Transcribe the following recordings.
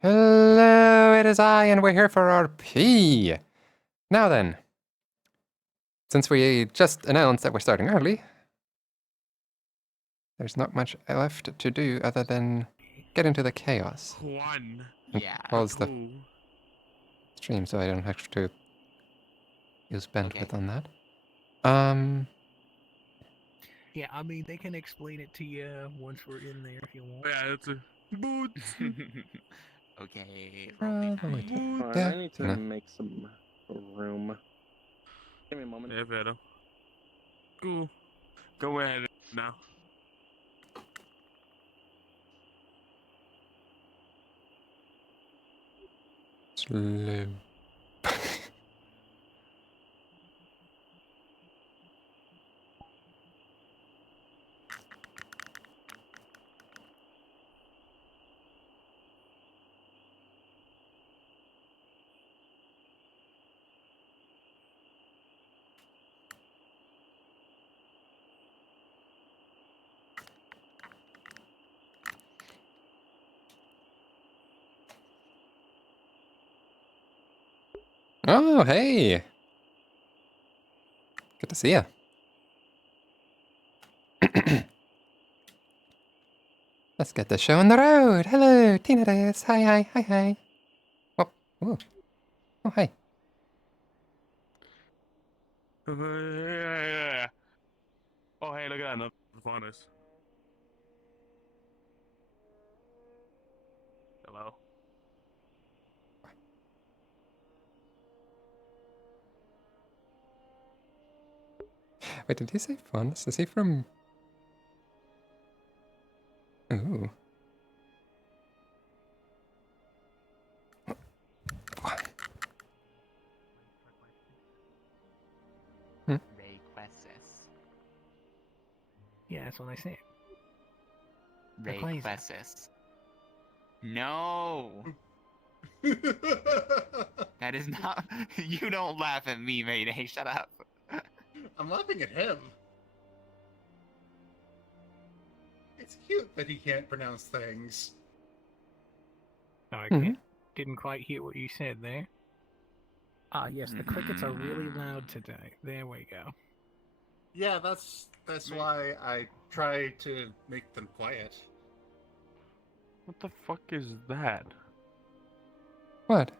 Hello, it is I, and we're here for our P. Now then, since we just announced that we're starting early, there's not much left to do other than get into the chaos. One. And Yeah. pause the Cool. stream so I don't have to use bandwidth Okay. on that. Yeah, I mean, they can explain it to you once we're in there if you want. Yeah, it's a boots. Okay. Probably Boots. Alright, I need to No. make some room. Give me a moment. Yeah, better. Cool. Go ahead now. Slow. Oh, hey! Good to see you. Let's get the show on the road. Hello, Tina Reyes. Hi. Oh, ooh. Oh, hi. Yeah. Oh, hey, look at that. Another bonus. Hello. Wait, did he say Faunus? Is he from... Ooh. Rayquesis. Yeah, that's what I said. Rayquesis. Rayquesis. No! That is not. You don't laugh at me, Mayday. Shut up. I'm laughing at him. It's cute that he can't pronounce things. Okay. Didn't quite hear what you said there. Ah, yes, the crickets are really loud today. There we go. Yeah, that's why I try to make them quiet. What the fuck is that? What? What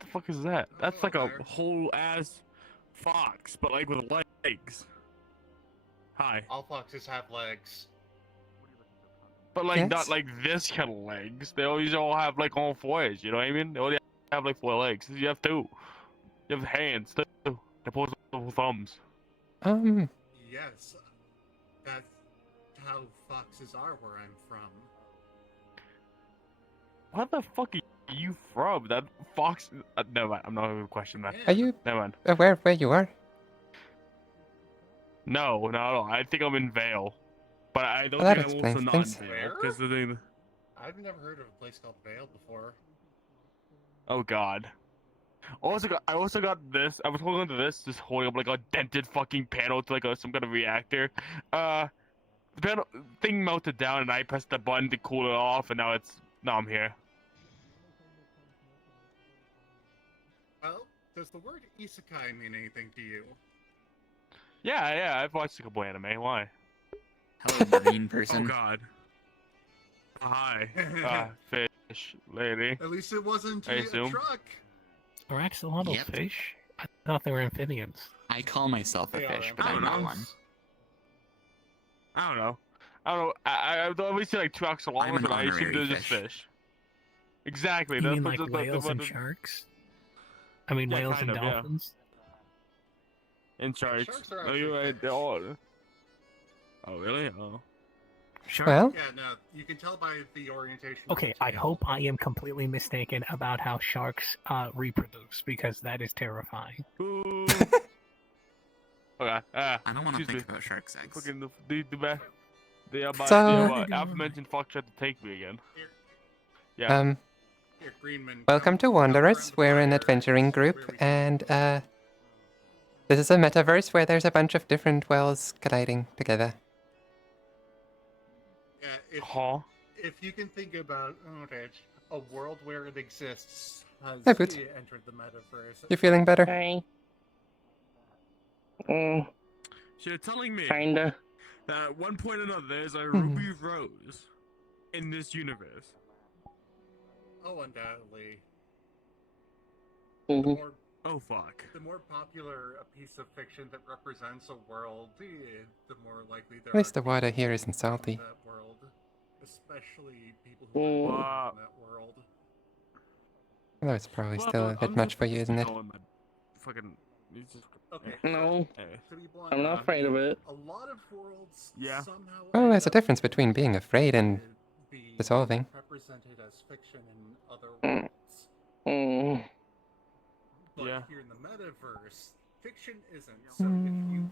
the fuck is that? That's like a there. whole ass fox, but like with legs. Hi. All foxes have legs. But like Yes? not like this kind of legs. They always all have like all fours, you know what I mean? They only have like 4 legs. You have 2. You have hands too. Opposable thumbs. Yes, that's how foxes are where I'm from. Where the fuck are you from? That fox. Never mind. I'm not gonna question that. Are you Never mind. aware of where you are? No. I think I'm in Vale, but I don't Well, that think I'm also explains not in things. Vale Where? because the thing. I've never heard of a place called Vale before. Oh God. I also got this. I was holding onto this, just holding up like a dented fucking panel to like some kind of reactor. The panel thing melted down, and I pressed the button to cool it off, and now I'm here. Well, does the word isekai mean anything to you? Yeah. I've watched a couple anime. Why? Hello, green Oh person. God. Hi. Fish lady. At least it wasn't I a assume. truck. Are axolotls Yep. fish? I thought they were amphibians. I call myself a They are fish, but I I'm don't not know. one. I don't know. I've always seen like 2 I'm axolotls, an and I assumed honorary they're just fish. fish. Exactly. You That's mean what like the- whales and the- sharks? I mean, Yeah, whales kind and of, yeah. dolphins? And sharks. sharks are Oh, you're actually right. They're fish. all. Oh, really? Oh. Shark? Well, Yeah, no, you can tell by the orientation. Okay, of the I tail. hope I am completely mistaken about how sharks reproduce, because that is terrifying. Ooh. Okay. I don't want to excuse think me. about shark sex. Fucking the So- aforementioned fuck tried to take me again. Here, Yeah. here, Greenman. welcome to come Wanderers. around the We're an fire. adventuring This is where group, we can and talk. this is a metaverse where there's a bunch of different worlds colliding together. Yeah, it's Huh? if you can think about a world where it exists has Hey, Boots. entered the metaverse. You feeling better? Hi. So you're telling me Kinda. that at one point or another there's a Hmm. Ruby Rose in this universe? Oh, undoubtedly. Mhm. Oh fuck. The more popular a piece of fiction that represents a world, the more likely there At least are the water people here who isn't live salty. in that world, especially people who live Wow. in that world. Although it's probably Well, still a bit much for you, isn't it? Fucking. It's just, Okay. No, hey. To be blunt, I'm not afraid of it. a lot of worlds Yeah. somehow Well, end there's a up difference between being afraid and being dissolving. represented as fiction in other Mm. worlds. Mm. But Yeah. here in the metaverse, fiction isn't. So Hmm.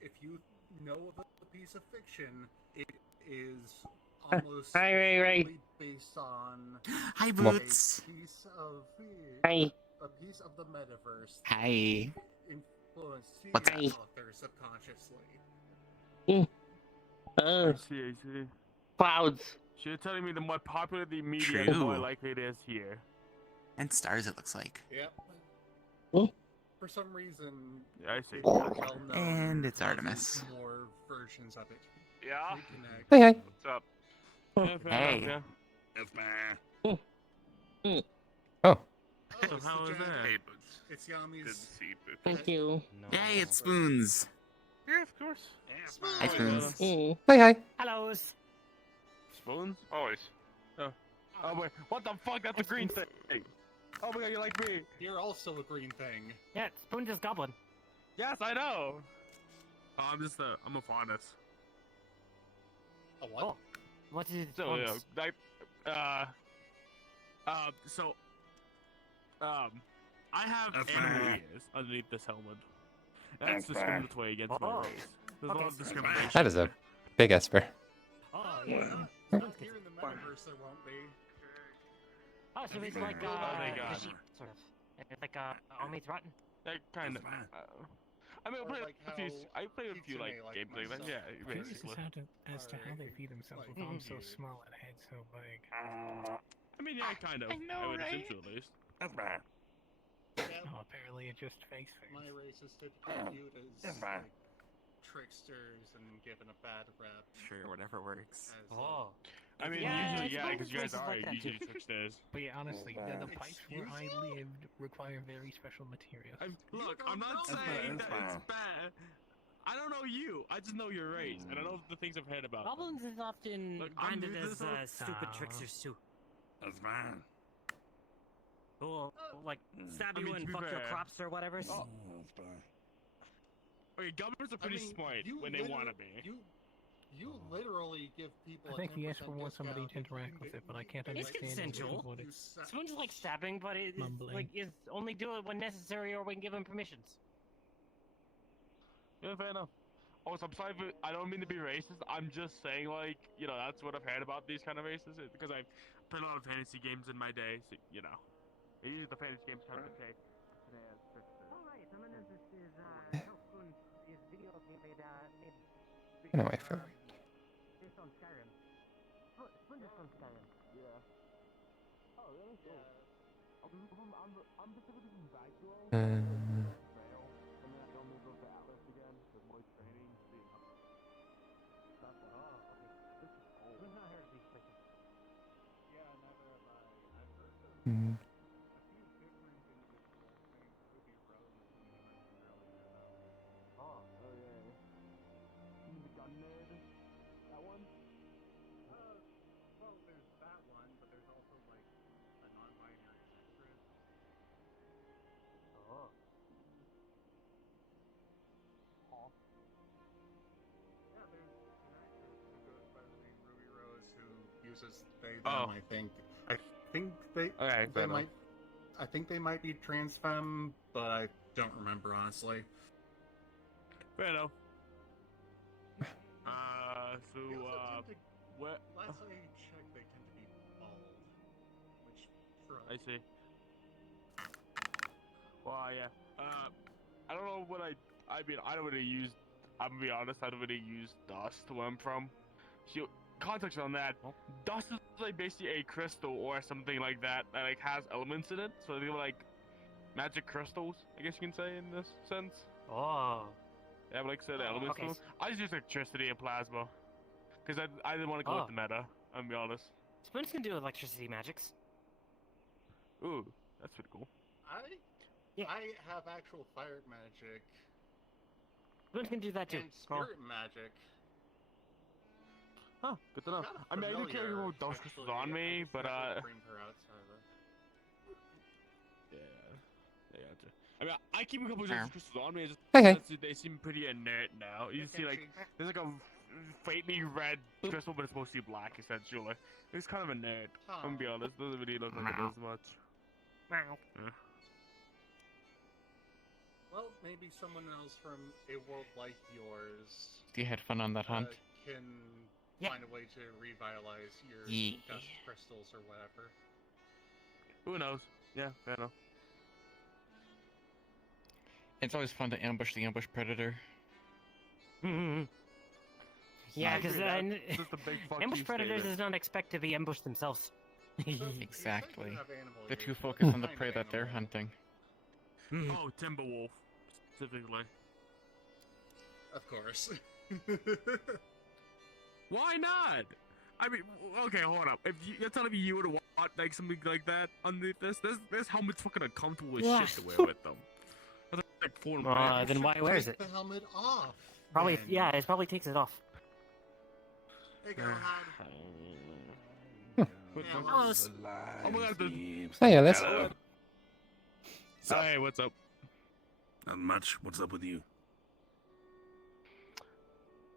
if you know of a piece of fiction, it is almost Hi, Ray Ray. strictly based on Hi, a Boots. piece of Hi. a piece of the metaverse Hi. influenced What's the up? author subconsciously. I Uh, see, I see. clouds. So you're telling me the more popular the media, the more True. likely it is here. And stars, it looks like. Yep. Hmm? For some reason, Yeah, I see. it's more well known. And it's causes Artemis. More versions of it. Yeah. Reconnect. Hey, hey. What's up? Oh. Yeah, fair Hey. enough, Oh, Oh, So it's how the is giant- that? It's Yami's. Thank you. Yay, it's Spoons. Yeah, of course. Hi, Spoons. Mm. Hey, hey. Hellos. Spoons? Always. Oh. Oh wait, what the fuck? That's a green thing. Oh my god, you like me? You're also a green thing. Yeah, Spoon just goblin. Yes, I know. Oh, I'm a faunus. A what? Oh, what is it? So yeah, I have animal ears underneath this helmet. That's discriminatory against my Oh. race. There's a lot of Okay. discrimination. That is a big Esper. Oh, Well, yeah. not Spoon's here good. in the metaverse, there won't be. Oh, so it's like Oh, thank God. fishy, sort of. It's like all meats rotten. That kind of. I mean, Or like I how played a few like Kitsune, like games like that. myself, Yeah, Curious basically. as to how they feed themselves with Like, arms so you. small and heads so big. I mean, yeah, kind of. I know, would assume right? so, at least. Yeah, Oh, apparently it just face my things. race is typically viewed as like, tricksters and given a bad rep. Sure, whatever works. As, Oh. I mean, Yeah, usually, yeah, Spoon's because you guys race is are like that usually too. tricksters. But yeah, honestly, the It's pipes where I usual. lived require very special materials. Look, don't I'm not know saying that. that it's bad. I don't know you. I just know your race. I don't know the things I've heard about. them. Goblins is often Look, I'm branded new to as this stupid Oh. tricksters too. That's fine. Who will like stab I you mean, and to be fuck your fair- crops or whatever. Oh. Okay, governments are pretty smart you when they want to be. You literally give people. I think a he 10% asked for more somebody to discount if you interact can with get- it, but I can't get, It's like, understand consensual. what you it- sa- Spoon's like stabbing, but it's Mumbling. like is only do it when necessary or when given permissions. Yeah, fair enough. Also, I'm sorry, I don't mean to be racist. I'm just saying, like, you know, that's what I've heard about these kind of races because I've played a lot of fantasy games in my day. So, you know, usually the fantasy games come to take. Alright, I'm gonna this is how Spoon is video game made You know, I feel like. based on Skyrim. Oh, Spoon is from Skyrim. Yeah. Oh, really? Cool. I'm specifically from Bagwell. Uh, Fail, and then I can only go to Atlas again with more training. So, you know. That's it. Oh, okay. Spoon's not heard of these places. Yeah, never have I. I've heard of hmm. a few different individuals named Ruby Rose whom you mentioned earlier, though. Oh, yeah. You mean the gun nerd? That one? Well, there's that one, but there's also like a non-binary actress. Oh. Yeah, there's an actress who goes by the name Ruby Rose who uses they Oh. them. I think they Okay, fair enough. might. I think they might be trans femme, but I don't remember honestly. Fair enough. So, They also tend to, what? last I checked, they tend to be bald, which I see. Well, yeah. I don't know what I mean, I don't really use. I'm gonna be honest. I don't really use Dust where I'm from. She, context on that, dust is like basically a crystal or something like that that like has elements in it. So they're like magic crystals, I guess you can say in this sense. Oh. They have like certain elements okay. to them. I just use electricity and plasma. Because I didn't want to go with the meta, I'm gonna be honest. Spoons can do electricity magics. Ooh, that's pretty cool. I have actual fire magic Spoons can do that too. and spirit magic. Huh, good to know. Kinda I mean, I do carry familiar, more dust crystals actually. on I me, just but never bring her outside of it. Yeah, gotcha. I mean, I keep a couple of dust crystals on me. It's just Hey. they seem pretty inert now. You see, like, Kenshi. there's like a faintly red crystal, but it's mostly black essentially. It's kind of inert. I'm gonna be honest. Doesn't really look like it does much. Wow. Well, maybe someone else from a world like yours You had fun on that hunt. can Yeah. find a way to revitalize your Yeah. dust crystals or whatever. Who knows? Yeah, fair enough. It's always fun to ambush the ambush predator. Yeah, because Just a big fuck ambush you predators statement. does not expect to be ambushed themselves. So, you're saying Exactly. you have animal They're too ears, what focused on the kind prey of that they're animal? hunting. Oh, Timberwolf, specifically. Of course. Why not? I mean, okay, hold up. If you're telling me you would want like something like that underneath this, there's helmets fucking uncomfortable as shit to wear with them. That's like form. Then why wears it? Take the helmet off. Probably, then. yeah, it probably takes it off. Hey, go ahead. Alice. Oh my god, Hey, Alice. Hello. Hey, what's up? Not much. What's up with you?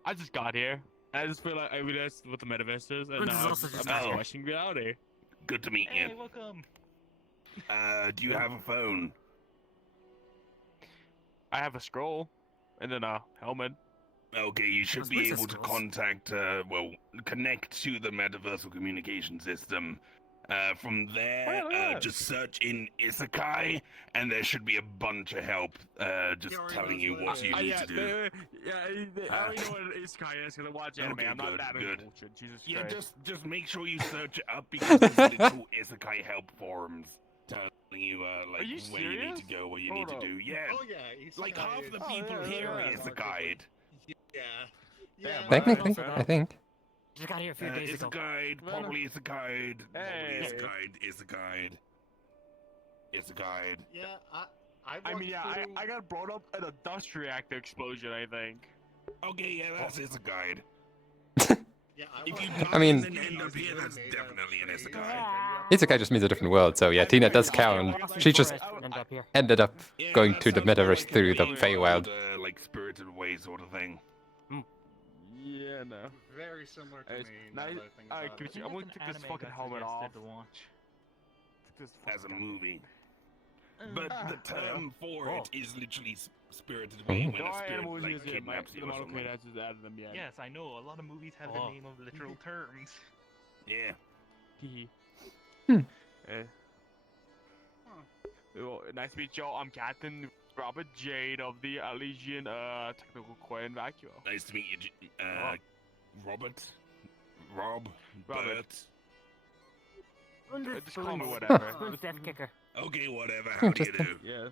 I just got here. I just feel like I realized what the metaverse is, and This is now also I'm just just Oh. questioning reality. Good to meet you. welcome. Do you have a phone? I have a scroll, and then a helmet. Okay, you should Those be princess able to scrolls. contact, connect to the metaversal communication system. From there, Oh, yeah. just search in Isekai, and there should be a bunch of help, just He already telling knows you what it what you is. need yeah, to do. I already know what Isekai is because I watch anime. Okay, I'm not good, that good. uncultured. Jesus Yeah, Christ. just make sure you search it up because there's literal Isekai help forums telling you, like, Are you where you need to serious? go, what you Hold need up. to do. Yeah, Oh yeah, he's like half the Oh, people yeah, here yeah, are Isekai'd. Yeah. Damn, Yeah. Technically, Also I think. Just got here a few days It's a ago. guide, Well, probably it's a guide, probably it's a Hey. guide, it's a guide. It's a guide. Yeah, I I mean, yeah, walked I got brought up at a dust reactor explosion, I think. Okay, yeah, that's it's a guide. Yeah, If you I mean- die and then end up here, that's definitely an Isekai. Isekai just means a different world, so yeah, Tina does count. She just End up here. ended up Yeah, going that to the sounds more metaverse like through the a Feywild. old, like spirited way sort of thing. Yeah, no. Very similar to Hey, me. now Now you- that I think alright, about could it. you- I'm gonna take this fucking helmet off. Take this As a fucking- movie. But the term for Oh. it is literally spirited away Mhm. when There a are spirit animals like used in it, but kidnaps the you or model something. creators has added them yet. Yes, I know. A lot of movies have Oh. the name of literal terms. Yeah. Hee Hmm. Eh. Well, nice to meet y'all. I'm Captain Robert Jade of the Elysian Technical Coin Vacuum. Nice to meet you, Robert. Robert. Bert. Just call me Spoons. whatever. Spoons death kicker. Okay, whatever. How do you do? Yeah.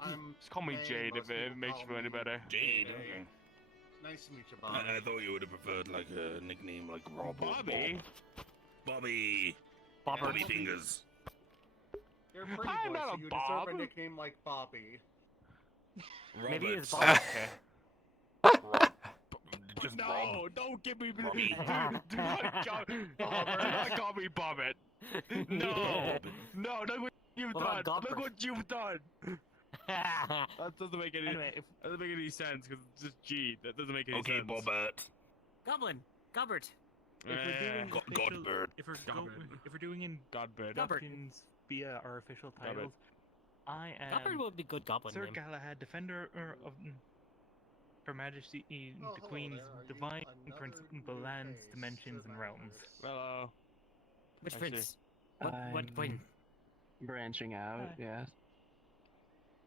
I'm Just call me Tame, Jade most if it people makes you call feel any me better. Jade. Jade. Okay. Nice to meet you, Bob. I thought you would have preferred like a nickname like Rob or Bobby? Bob. Bobby. Bobber. Bobby Fingers. You're a pretty I'm boy, not so a you Bob. deserve a nickname like Bobby. Maybe Robert. it's Bob. Just No, Rob. don't give me Robbie. do not call me Bobbit. No, no, look what you've What about done. Look Gopper? what you've done. That doesn't make any. Anyway, That doesn't make any sense because it's just G. That doesn't make any Okay, sense. Bobbert. Goblin. Gobbert. if we're doing God- official, Godbird. if we're doing Godbird. inductions via our official Gobbert. titles, I Gobbert am would be good goblin Sir name. Galahad, Defender of Her Majesty, Oh, the hello Queen's there. Are you divine another principal new lands, face dimensions, to and my realms. universe? Hello. Which I see. prince? What queen? Branching out, Hi. yeah.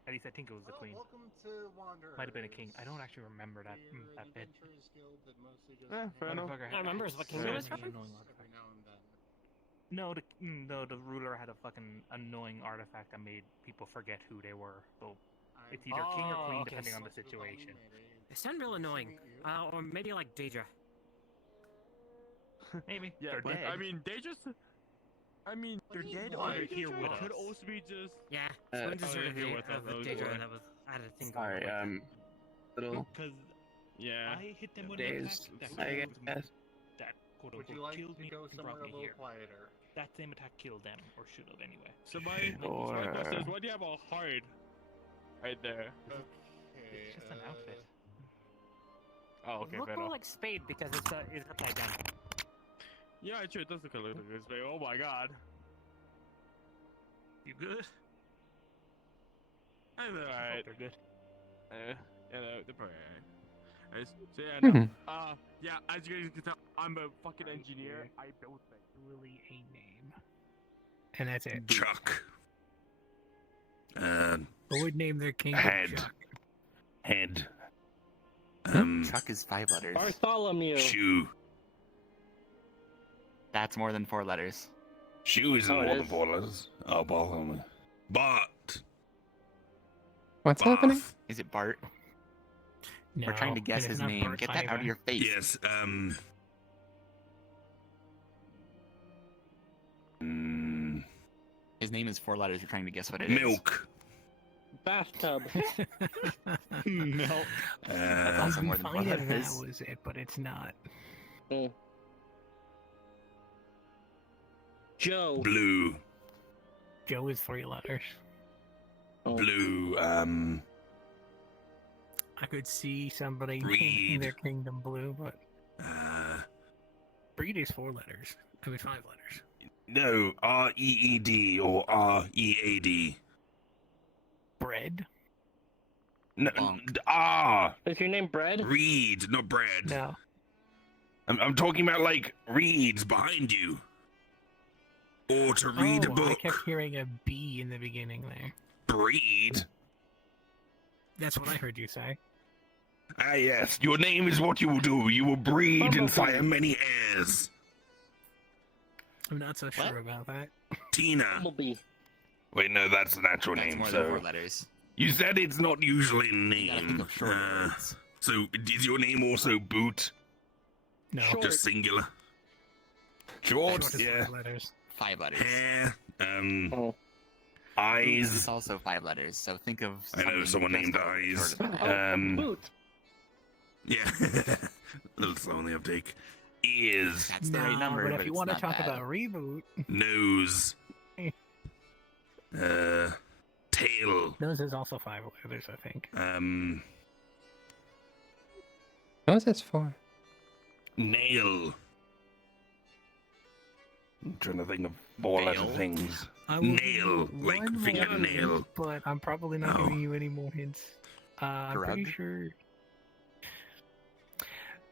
At least I think it was the queen. Welcome to Wanderers. Might have been a king. I don't actually remember that We're an that bit. adventurers guild that mostly just fair hang enough. out Motherfucker I remember is what had kingdom so it's from? many annoying every artifacts. now and then. No, the ruler had a fucking annoying artifact that made people forget who they were. So it's either king or queen, okay, depending on the Responsible by situation. Mayday. They sound real Nice to annoying. meet you. Or maybe like Deidre. Maybe Yeah, they're but dead. I mean, they just. I mean, They're dead Why? or they're here with it could us. also be just. Yeah, Uh, Spoon just oh, heard you're of here with us, okay. Deidre, and I had a thing going Sorry, on. little Because Yeah. I hit them with an days, attack I killed me. guess. That quote Would you unquote like killed to me go and somewhere brought a me little here. quieter? That same attack killed them, or should have anyway. So my question is, why do you have a heart right there? Okay. It's just an outfit. Oh, okay, Look fair more enough. like Spade because it's upside down. Yeah, true. It does look a little bit. But oh my god. You good? I'm I hope alright. they're good. Yeah, they're probably alright. Anyways, so yeah, Mhm. no. Yeah, as you guys can tell, I'm a fucking engineer. I built things. Really a name. And that's it. Chuck. Who would name their king Head. Chuck? Head. Chuck is 5 letters. Bartholomew. Shoe. That's more than 4 letters. Shoe isn't Oh, it more than is. 4 letters. Oh, Bartholomew. Bart. What's Bath. happening? Is it Bart? No, We're trying to guess and it's his not name. Bart Get that out of either. your face. Yes, His name is 4 letters. You're trying to guess what it is. milk. Bathtub. Milk. That's Uh, also more than 4 Fine if that letters. was it, but it's not. Joe. blue. Joe is 3 letters. Oh. Blue. I could see somebody Breed. naming their kingdom blue, but Uh, breed is 4 letters. I mean 5 letters. no, R-E-E-D or R-E-A-D. Bread? No, Bonk. Is your name Bread? reed, not bread. No. I'm talking about like reeds behind you. Or to read a I book. kept hearing a B in the beginning there. Breed. That's what I heard you say. Ah, yes. Your name is what you will do. You will breed and fire many heirs. I'm not so sure about that. Tina. Bumblebee. Wait, no, that's an actual That's name. more than 4 So letters. you said it's not usually a You gotta think name. of shorter words. So is your name also Boot? No. Short. Just singular. Short. Short is Yeah. 5 letters. 5 letters. Hair. Oh. It's Eyes. also 5 letters, so think of I know something someone just named a little bit Eyes. shorter than that. Boot. Yeah. A little slow on the uptake. Ears. That's the No, right number, but but if you it's want to not talk bad. about reboot, Nose. Tail. nose is also 5 letters, I think. What was this for? Nail. I'm trying to think of 4-letter Nail? things. I will give Nail, you like one more fingernail. hint, but I'm probably not No. giving you any more hints. I'm pretty Drug? sure.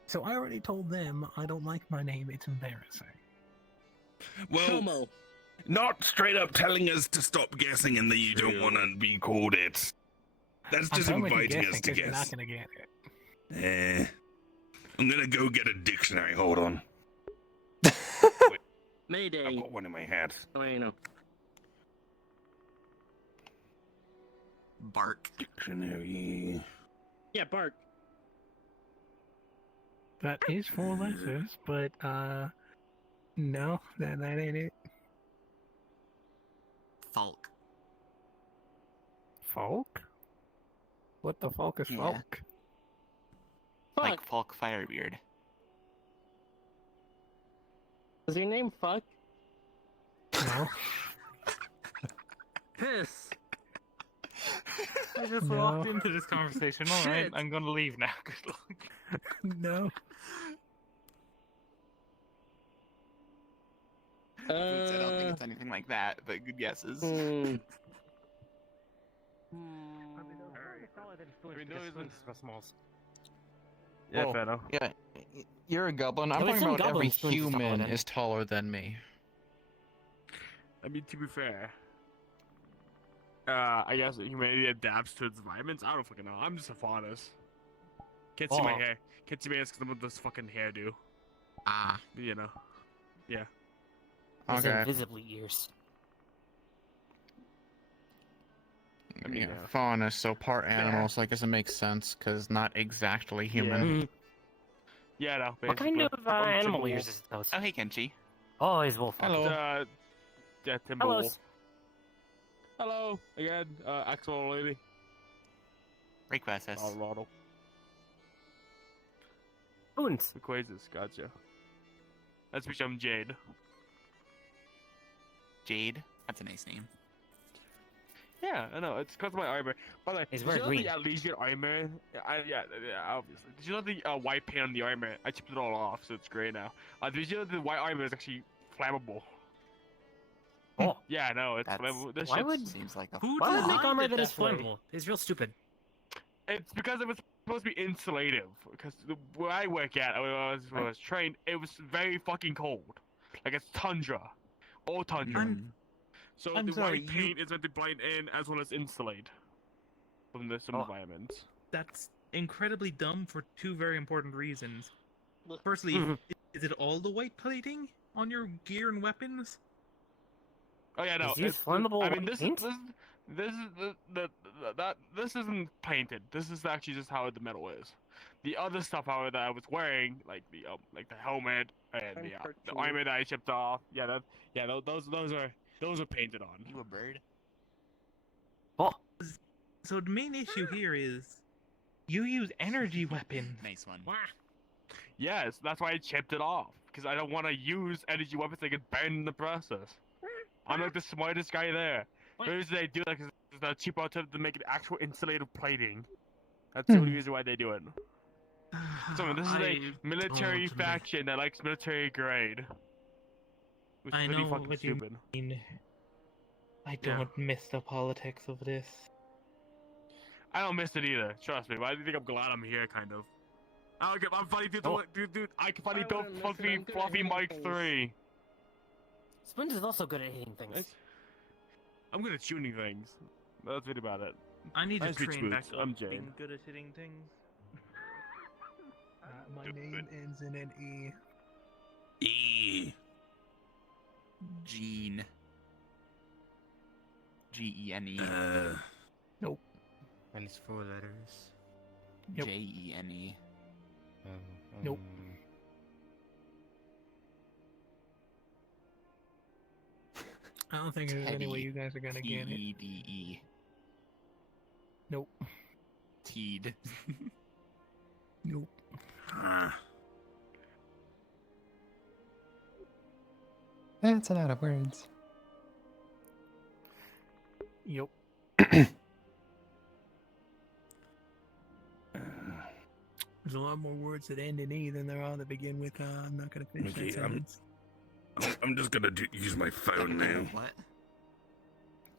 So I already told them I don't like my name. It's embarrassing. Well, Como. not straight up telling us to stop guessing and that you don't True. want to be called it. That's I'm just fine with you inviting guessing us to 'cause you're not guess. gonna get it. I'm gonna go get a dictionary. Hold on. Mayday. I've got one in my hat. Oh, you know. Bark. Dictionary. Yeah, Bart. That is 4 letters, but no, that ain't it. Falk. Falk? What the Falk is Yeah. Falk? Like Falk Firebeard. Is your name Fuck? No. Piss. I just No. walked into this conversation. All right, Shit. I'm gonna leave now. Good luck. No. I don't think it's anything like that, but good guesses. Hmm. Yeah, Well, fair enough. Yeah, you're a goblin. I'm At least talking some about every goblin spoons is taller human than- is taller than me. I mean, to be fair, I guess humanity adapts to its environments. I don't fucking know. I'm just a faunus. Can't see my Oh. hair. Can't see my ass because I'm with this fucking hairdo. Ah. You know. Yeah. Those Okay. invisibly ears. I mean, Yeah, fauna, so part animal, so I guess it makes sense, because not exactly human. Mhm. Yeah, no. What kind basically. of animal ears is those? Oh, hey, Kenchi. Oh, he's wolf. Hello. Yeah, Timberwolf. Hello. Hello again, Axel lady. Request Colorado. Spoons. Equasis, gotcha. That's because I'm Jade. Jade. That's a nice name. Yeah, I know. It's because of my armor. By the way, He's did wearing you know green. the Legion armor? Yeah, obviously. Did you know the white paint on the armor? I chipped it all off, so it's gray now. Did you know the white armor is actually flammable? Oh. Yeah, I know. It's That's- flammable. This Why shit's- would- Seems like a. Who Why would make designed armor it that is way? flammable? It's real stupid. It's because it was supposed to be insulative. Because where I work at, when I was trained, it was very fucking cold. Like it's tundra, all tundra. So I'm the sorry, white paint is meant to blend in as well as insulate from some Oh. environments. That's incredibly dumb for two very important reasons. Firstly, Mhm. is it all the white plating on your gear and weapons? Oh yeah, no. Just use it's- flammable I mean, white this paint? this isn't painted. This is actually just how the metal is. The other stuff, however, that I was wearing, like the helmet and the armor that I chipped off, those are painted on. You a bird? Oh. So the main issue here is you use energy weapons. Nice one. Yes, that's why I chipped it off because I don't want to use energy weapons that get burned in the process. I'm like the smartest guy there. The reason they do that is the cheap alternative to make it actual insulative plating. That's the only reason why they do it. So this is a military don't faction that likes military grade. Which I is really know fucking what you stupid. mean. I Yeah. don't miss the politics of this. I don't miss it either. Trust me. But I think I'm glad I'm here, kind of. I'm funny, dude. Oh. Dude. I can finally I build wouldn't miss it, I'm good at Fluffy hitting Mike things. 3. Spoons is also good at hitting things. I'm good at shooting things. That's really about it. I need to Nice beach train back boots. I'm up Jade. being good at hitting things. My name ends in an E. E. Gene. Gene. And it's 4 letters. Yep. Jene. Nope. I don't think there's any way Teddy. you guys are gonna get it. T-E-D-E. Nope. Teed. Nope. That's a lot of words. Yep. There's a lot more words that end in E than there are that begin with I'm not gonna finish Okay, that sentence. I'm just gonna use my phone now. What?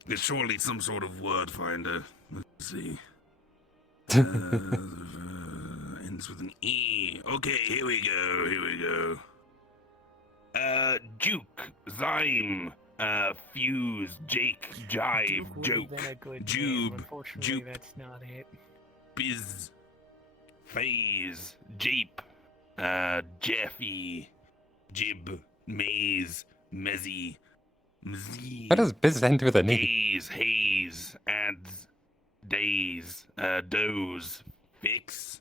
It's surely some sort of word finder. Let's see. Ends with an E. Okay, here we go. Juke, Zyme, Fuse, Jake, Jive, Duke would have Joke, been a good Jube, name. Unfortunately, Jupe. that's not it. Biz, Phase, Jape, Jeffy, Jib, Maze, Mezzy, Mzee. What does biz end with an E? Gaze, Haze, Ads, Days, Doze, Fix,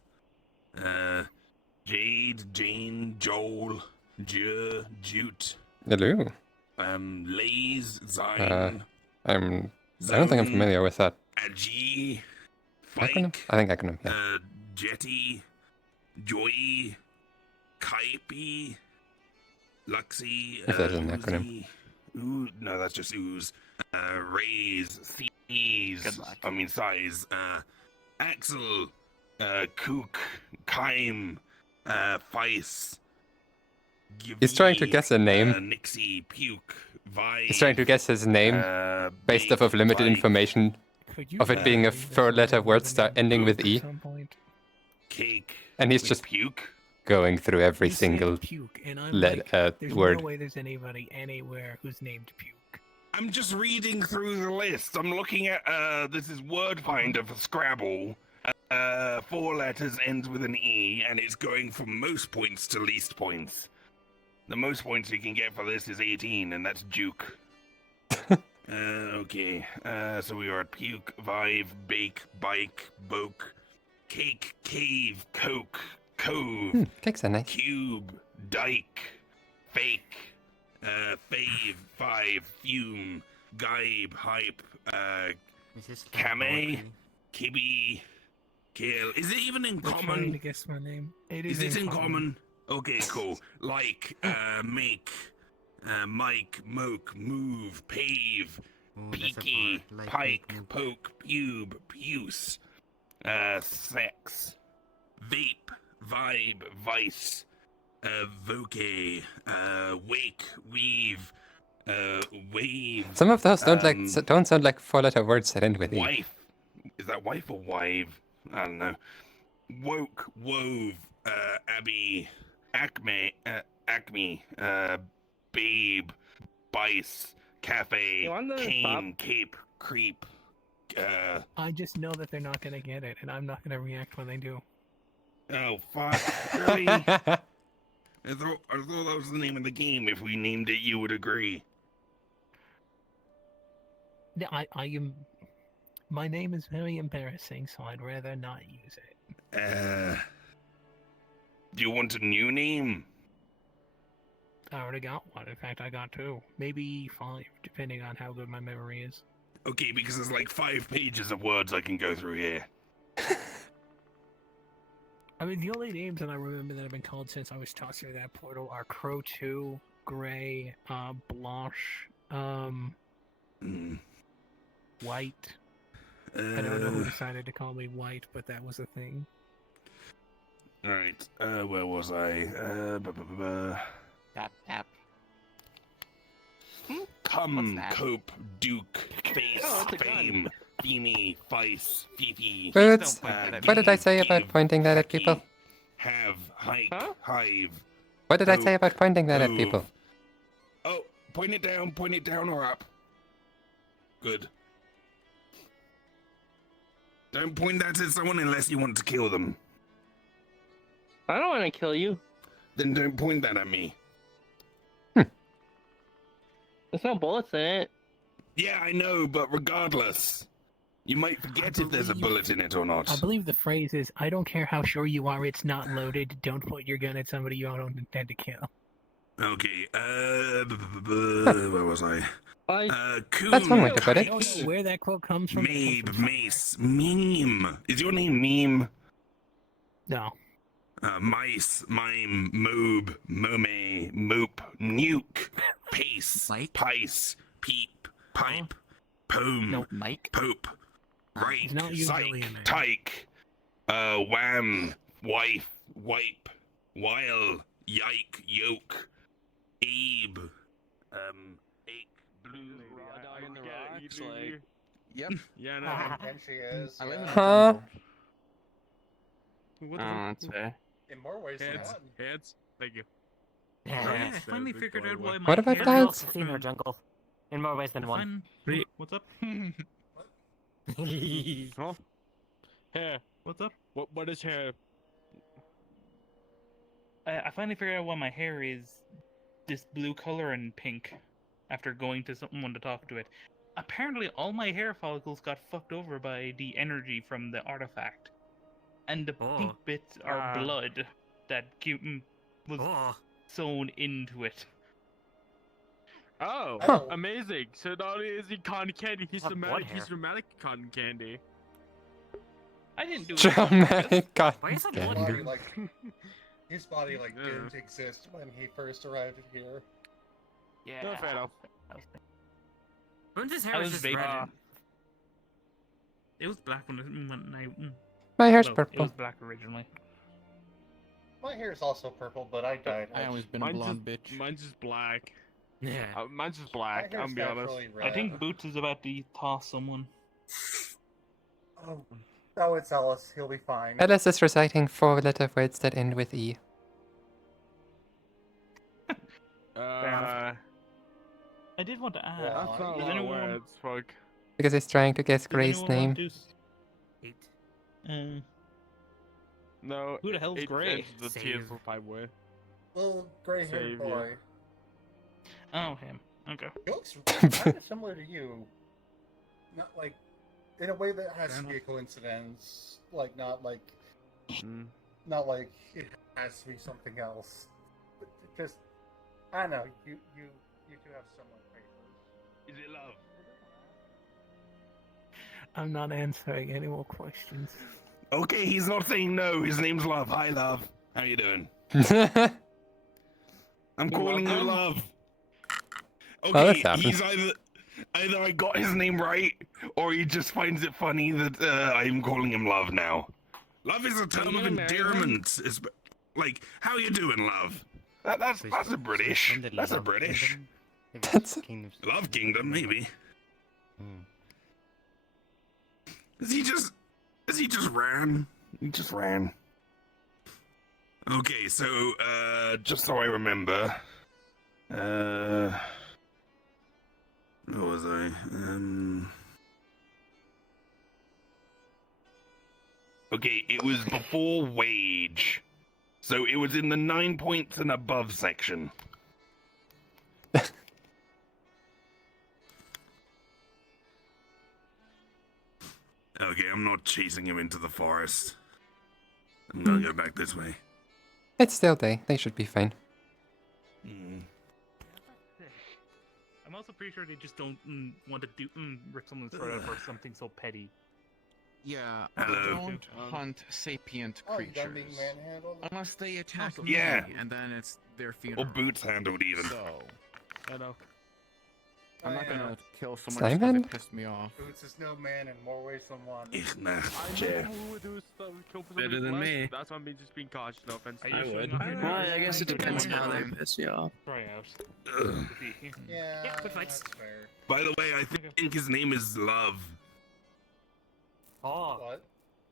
Jade, Jane, Joel, Jute, Hello. Lays, Zine, I don't think I'm familiar with that Agi, acronym. Fike, I think acronym, yeah. Jetty, Joy, Kaipi, Luxie, If that is an Uzi, acronym. No, that's just ooze. Raise, Seize, Good luck. size. Axel, Kook, Kime, Feis. He's trying to guess a name. Nixie, Puke, Vi. He's trying to guess his name based off of limited information Could you of it being a believe this 4-letter was word written ending with at E, some point? Cake. and he's with just Puke. going through every You said single puke, and I'm like, there's word. no way there's anybody anywhere who's named Puke. I'm just reading through the list. I'm looking at this is Word Finder for Scrabble. 4 letters ends with an E, and it's going from most points to least points. The most points you can get for this is 18, and that's Duke. Okay. So we are at puke, vibe, bake, bike, boke, cake, cave, coke, cove, Cakes are nice. cube, dike, fake, fave, five, fume, gibe, hype, Is this kame, kibby, kale. Is it even in They're trying to common? guess my name. Is it in common? Okay, cool. Like, make, Mike, moke, move, pave, peaky, pike, poke, pube, puce, sex, vape, vibe, vice, voke, wake, weave, wave. Some of those don't sound like 4-letter words that end with E. Wife. Is that wife or wive? I don't know. Woke, wove, Abby, acme, babe, bice, cafe, Yo, I'm the cane, top. cape, creep, I just know that they're not gonna get it, and I'm not gonna react when they do. oh fuck, really? I thought that was the name of the game. If we named it, you would agree. No, I am. My name is very embarrassing, so I'd rather not use it. Do you want a new name? I already got one. In fact, I got 2, maybe 5, depending on how good my memory is. Okay, because there's like 5 pages of words I can go through here. I mean, the only names that I remember that have been called since I was tossed through that portal are Crow 2, Gray, Blanche, White. I don't know who decided to call me White, but that was a thing. Alright, where was I? Tap, tap. Come, that? cope, duke, face, Oh, it's a gun. fame, feemy, fice, fifi. What's- Don't point that at what did I give, say about give, pointing that at hacky, people? Have, hike, Huh? hive. What did I say about pointing that at Move. people? Oh, point it down or up. Good. Don't point that at someone unless you want to kill them. I don't want to kill you. Then don't point that at me. There's no bullets in it. Yeah, I know, but regardless, you might forget if there's a bullet in it or I not. believe the phrase is, I don't care how sure you are it's not loaded, don't point your gun at somebody you don't intend to kill. Okay, where was I? Coon, That's one way to put I it. don't know where that quote comes from. Mabe, mace, meme. Is your name meme? No. Mice, mime, mobe, mome, mope, nuke, pace, Mike? pice, peep, pipe, pome, No, Mike? pope, right, It's not usually psych, a name. tyke, wham, wife, wipe, while, yike, yoke, abe, ache, blue, Raw dog in the Yeah, rocks, you do, like- you- Yep. Yeah, no. And she is. I live in the Huh? jungle. What the Oh, fuck? that's fair. In more ways than Heads. one. Heads. Thank you. Yeah. Oh, yeah, I That's finally the figured out boy why one. my What about hair that? I've is also seen our jungle. In more ways than one. What's up? Oh. Hair. What's up? What is hair? I finally figured out why my hair is this blue color and pink after going to someone to talk to it. Apparently, all my hair follicles got fucked over by the energy from the artifact. And the pink Oh. bits are blood that was Oh. sewn into it. Oh, Huh. amazing! So not only is he cotton candy, he's Have blood dramatic. hair. He's dramatic cotton candy. I didn't do it. Dramatic Why cotton is that His blood candy. body, like, his body, like, Yeah. didn't exist when he first arrived here. Yeah. No, fair enough. When's his I hair was just vaguely- red? It was black when I. My hair's It purple. was black originally. My hair is also purple, but I dyed I it. always been a Mine's blonde just, bitch. mine's just black. Yeah. Mine's just My black. hair's I'm be honest. naturally red. I think Boots is about to toss someone. Oh, it's Ellis. He'll be fine. Ellis is reciting 4-letter words that end with E. enough. I I did want to ask. Well, That's not a does lot of anyone words, fuck. Because he's trying to guess does Gray's anyone want name. to No. Who the hell's it Gray? ends the tears for 5 way. Little gray-haired Save you. boy. Oh, him. Okay. He looks kind of similar to you. Not like, in a way that has Fair to be a coincidence. Like, not like Mm. it has to be something else. But just, I don't know. You do have similar faces. Is it love? I'm not answering any more questions. Okay, he's not saying no. His name's Love. Hi, Love. How you doing? I'm calling you Love. Oh, Okay, this happens. he's either I got his name right, or he just finds it funny that I'm calling him Love now. Love is a term of endearment. It's like, how you doing, Love? That's a British. That's a British. That's Love Kingdom, maybe. Is he just ran? He just ran. Okay, so just so I remember, where was I? Okay, it was before wage, so it was in the 9 points and above section. Okay, I'm not chasing him into the forest. I'm gonna go back this way. It's still day. They should be fine. I'm also pretty sure they just don't want to do rip someone's throat out for something so petty. Yeah, Hello. don't hunt sapient Oh, you done creatures. being manhandled? Unless they attack Also, me, yeah. and then it's their Or funeral. boots handled even. So, I know. I'm not Yeah. gonna kill someone just because Simon? they pissed me off. Boots is no man in more ways than one. Ich nah, I chair. know who would do stuff kill for Better somebody than less. me. That's why I'm just being cautious, no offense. Are you I showing would. off your Well, numbers? I guess it Like, depends come how on, they piss you off. Try out. Ugh. Yeah, quick fights. that's fair. By the way, I think his name is Love. Oh, What?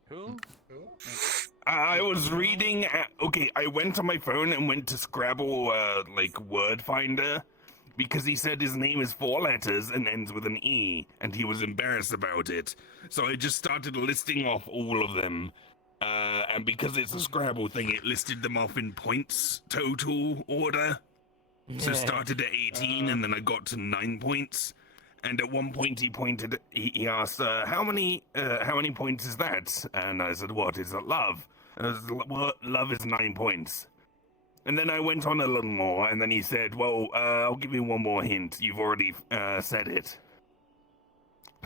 Who? Who? I was reading. Okay, I went on my phone and went to Scrabble, like word finder, because he said his name is 4 letters and ends with an E, and he was embarrassed about it. So I just started listing off all of them, and because it's a Scrabble thing, it listed them off in points total order. So started at 18, and then I got to 9 points. And at one point he asked, how many points is that? And I said, what, is it love? And I said, well, love is 9 points. And then I went on a little more, and then he said, well, I'll give you one more hint. You've already said it.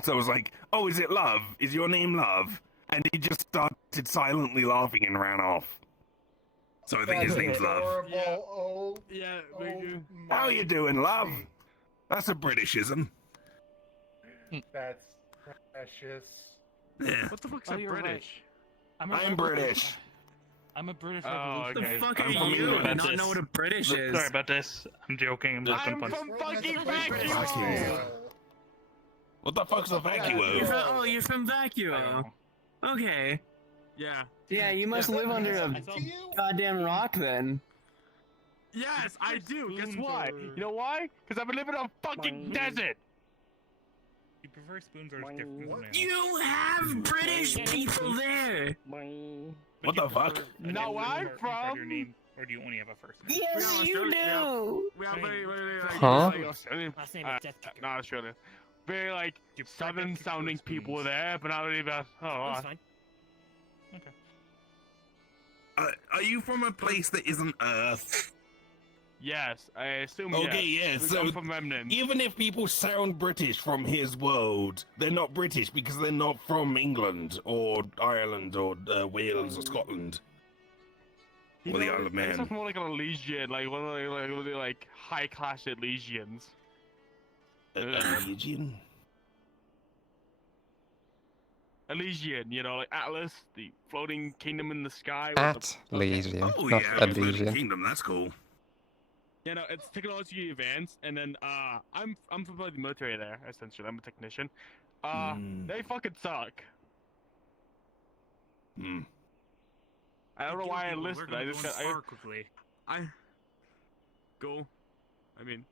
So I was like, oh, is it Love? Is your name Love? And he just started silently laughing and ran off. So I think his name's Love. Horrible. Oh, Yeah, How you doing, Love? That's a Britishism. That's precious. Yeah. What the fuck's Oh, a you're right. British? I'm British. I'm a British Oh, revolutionary. What the fuck I'm are from you? England. Do not know what a British is. Sorry about this. I'm joking. I'm just I'm punch. from fucking Vacuum. Vacuum! What the fuck's a You're vacuo? from, oh, you're from Vacuo. Okay. Yeah. Yeah, you must live under a I saw- goddamn rock then. Yes, I do. Guess why? You know why? Because I've been living on a fucking desert. You prefer spoons or different nails? You have British people there. What the fuck? Now where I'm Your from. name, or do you only have a first name? Yes, you do. We have very, Huh? like Australian. last name is Death Kicker. Not Australian. Very like You southern prefer sounding spoons. people there, but not really about. Oh, That's fine. Are you from a place that isn't Earth? yes. I assume. Okay, yes. yeah, We so come from Remnant. Even if people sound British from his world, they're not British because they're not from England or Ireland or Wales or Scotland. Or the Isle of It's Man. more like an Elysian, like one of the like high class Elysians. Elysian? Elysian, you know, like Atlas, the floating kingdom in the sky. with the- Elysian, Oh not yeah, Floating Elysian. Kingdom, that's cool. Yeah, no, it's technology advanced, and then I'm from the military there essentially. I'm a technician. They fucking suck. Hmm. I don't know why I enlisted. I just got. quickly. I go. I mean,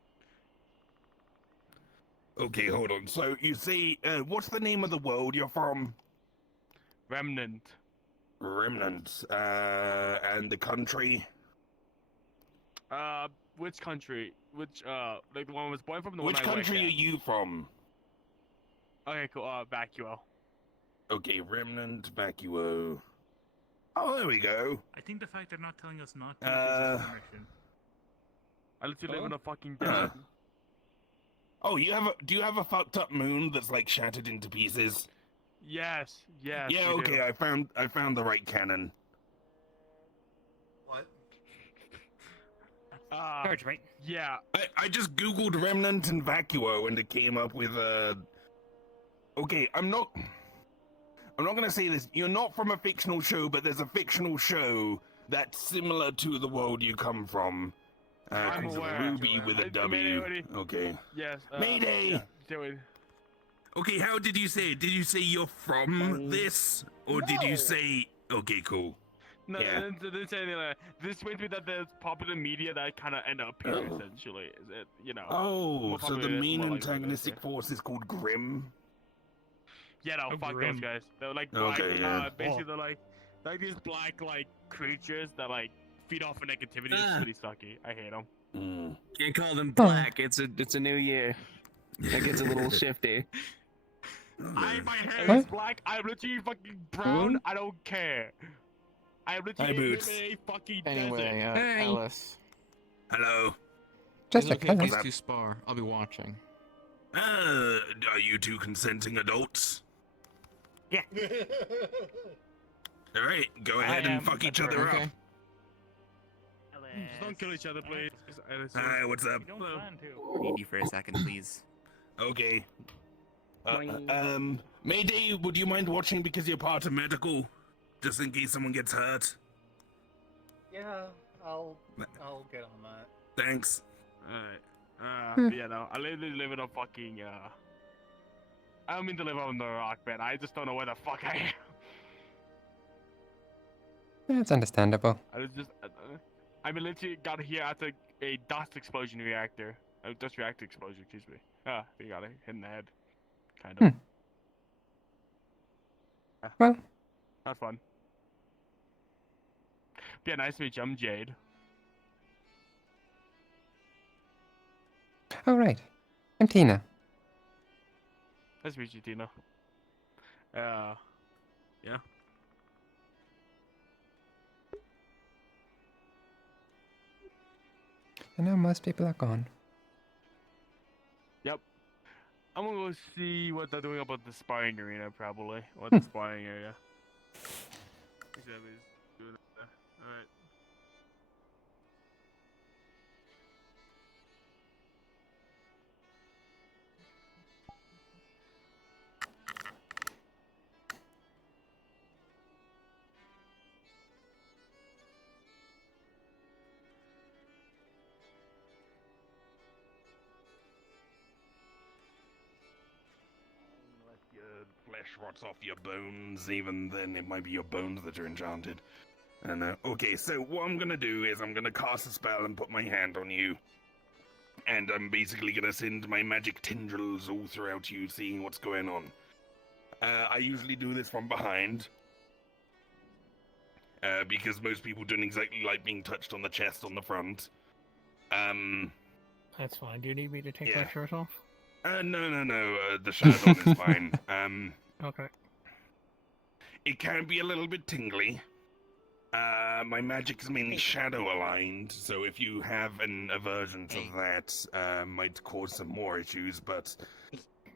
Okay, hold on. So you say, what's the name of the world you're from? Remnant. Remnant. And the country? Which country? Which, like the one I was born from, the Which one I work country are at? you from? Okay, cool. Vacuo. Okay, Remnant, Vacuo. Oh, there we go. I think the fact they're not telling us not to is information. I literally live in a fucking Uh, desert. Oh, do you have a fucked up moon that's like shattered into pieces? Yes, yes. Yeah, we okay, do. I found the right cannon. What? Charge, right? Yeah. I just googled Remnant and Vacuo and it came up with okay, I'm not gonna say this. You're not from a fictional show, but there's a fictional show that's similar to the world you come from. I'm Called aware. Ruby with a W. Mayday. Okay. Yes. Mayday! Yeah, do it. Okay, how did you say it? Did you say you're from this? Or did you say... Okay, cool. No, Yeah. didn't say anything like that. This means that there's popular media that kind of end up here, essentially. Is it, you know? Oh, more so the popular, main more likely to antagonistic say. force is called Grim? Yeah, no, fuck Grim. those guys. They're like black, Okay, yeah. basically they're like these black, like, creatures that, like, feed off of negativity. It's really sucky. I hate them. Mm. Can't call them black. It's a new year. That gets a little shifty. My hair What? is black. I'm literally fucking brown. I don't care. I'm literally Boots. living in a fucking Anyway, desert. Ellis. Hello. Just Is a it okay if color. these two spar? I'll be watching. Are you two consenting adults? Alright, go ahead and fuck each other up. Okay. Just don't kill each other, please. Hi, what's up? You don't plan to. Need you for a second, please. Okay. Mayday, would you mind watching because you're part of medical? Just in case someone gets hurt. Yeah, I'll get on that. Thanks. Alright. Yeah, no. I literally live in a fucking, I don't mean to live on the rock, man. I just don't know where the fuck I am. That's understandable. I was just, I literally got here after a dust explosion reactor. A dust reactor explosion, excuse me. You got it hit in the head. Kind of. Well, Not fun. Yeah, nice to meet you. I'm Jade. all right. I'm Tina. Nice to meet you, Tina. Yeah. And now most people are gone. Yep. I'm gonna go see what they're doing about the sparring arena, probably. Or the sparring area. Alright. Unless your flesh rots off your bones, even then it might be your bones that are enchanted. I don't know. Okay, so what I'm gonna do is I'm gonna cast a spell and put my hand on you. And I'm basically gonna send my magic tendrils all throughout you, seeing what's going on. I usually do this from behind. Because most people don't exactly like being touched on the chest on the front. That's fine. Do you need me to take Yeah. my shirt off? No, the shirt on is fine. Okay. It can be a little bit tingly. My magic is mainly shadow aligned, so if you have an aversion to that, might cause some more issues, but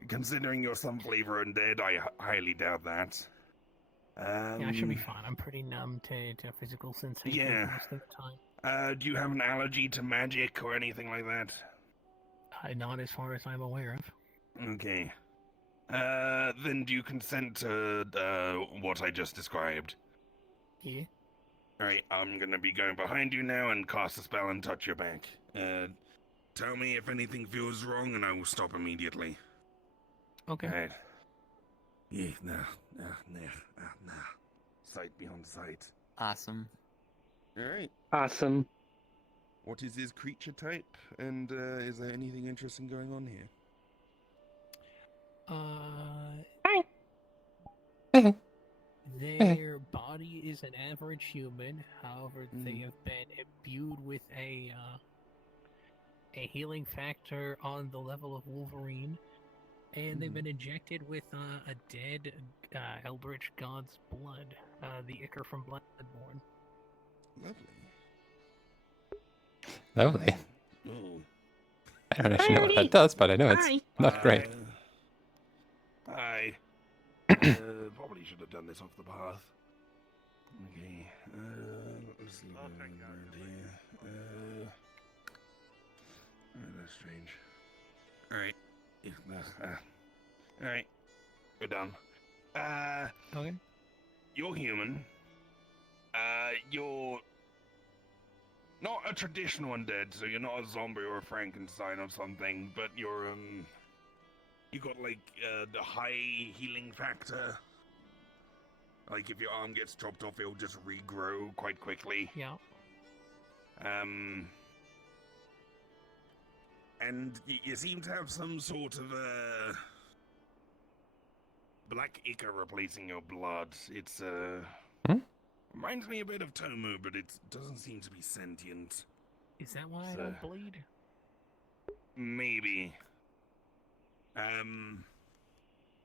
considering you're some flavor undead, I highly doubt that. Yeah, I should be fine. I'm pretty numb to physical sensations Yeah. most of the time. Do you have an allergy to magic or anything like that? Not as far as I'm aware of. Okay. Then do you consent to what I just described? Yeah. Alright, I'm gonna be going behind you now and cast a spell and touch your back. Tell me if anything feels wrong and I will stop immediately. Okay. Alright. Yeah, no. Sight beyond sight. Awesome. Alright. Awesome. What is his creature type? And is there anything interesting going on here? Their body is an average human. However, they have been imbued with a healing factor on the level of Wolverine, and they've been injected with a dead Eldritch God's blood, the Ichor from Bloodborne. Lovely. Oh. I don't actually know what that does, but I know it's not great. I probably should have done this off the path. Okay. Let's look around here. That's strange. Alright. Alright. We're done. Okay. You're human. You're not a traditional undead, so you're not a zombie or a Frankenstein or something, but you're, you got, like, the high healing factor. Like, if your arm gets chopped off, it'll just regrow quite quickly. Yeah. And you seem to have some sort of, black ichor replacing your blood. It's, reminds me a bit of Tome, but it doesn't seem to be sentient. Is that why I don't bleed? Maybe.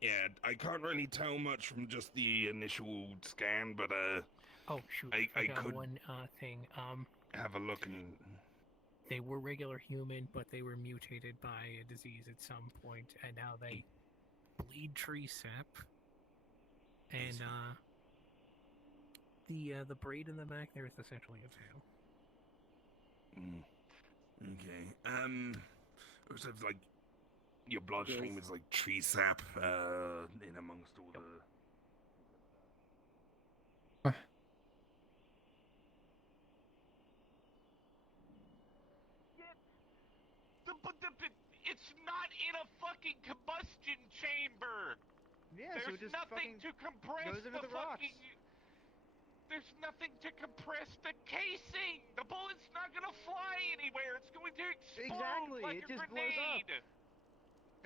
Yeah, I can't really tell much from just the initial scan, but, oh, shoot. I forgot could one thing. have a look and... They were regular human, but they were mutated by a disease at some point, and now they bleed tree sap. And, the braid in the back there is essentially a tail. Okay. So it's like your bloodstream is like tree sap in amongst all the. It's not in a fucking combustion chamber. Yeah, so it There's just nothing to compress goes into the rocks. There's nothing to compress the casing. The bullet's not gonna fly anywhere. It's going to explode Exactly, like it a just blows up. grenade.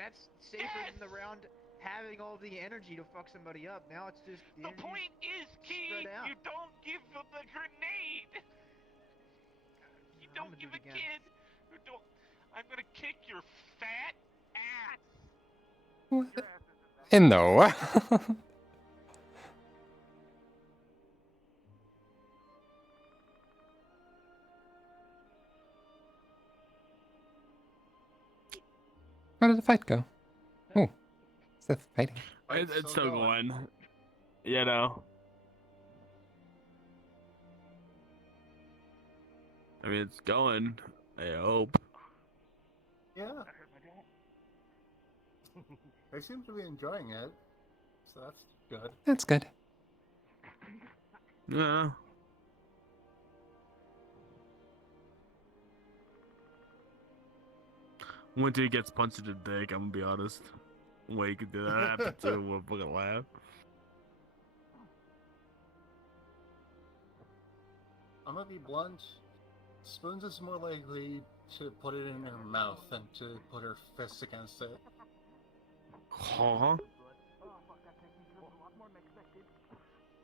That's safer than the round having all the energy to fuck somebody up. Now it's just The point is, Keith, out. you don't give them the grenade. You don't give a kid who don't. I'm gonna kick your fat ass. In the Where did the fight go? Oh, it's the fighting. It's still going. You know. I mean, it's going. I hope. Yeah. They seem to be enjoying it, so that's good. That's good. Yeah. Once he gets punched in the dick, I'm gonna be honest. Way you could do that happen too, we'll fucking laugh. I'm gonna be blunt. Spoons is more likely to put it in her mouth than to put her fists against it. Huh?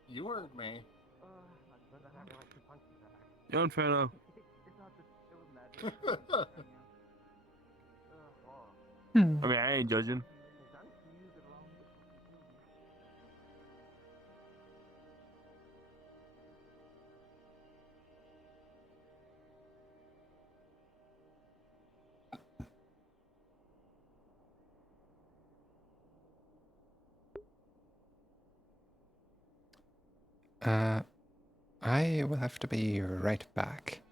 You heard me. Yeah, fair enough. I mean, I ain't judging. I will have to be right back.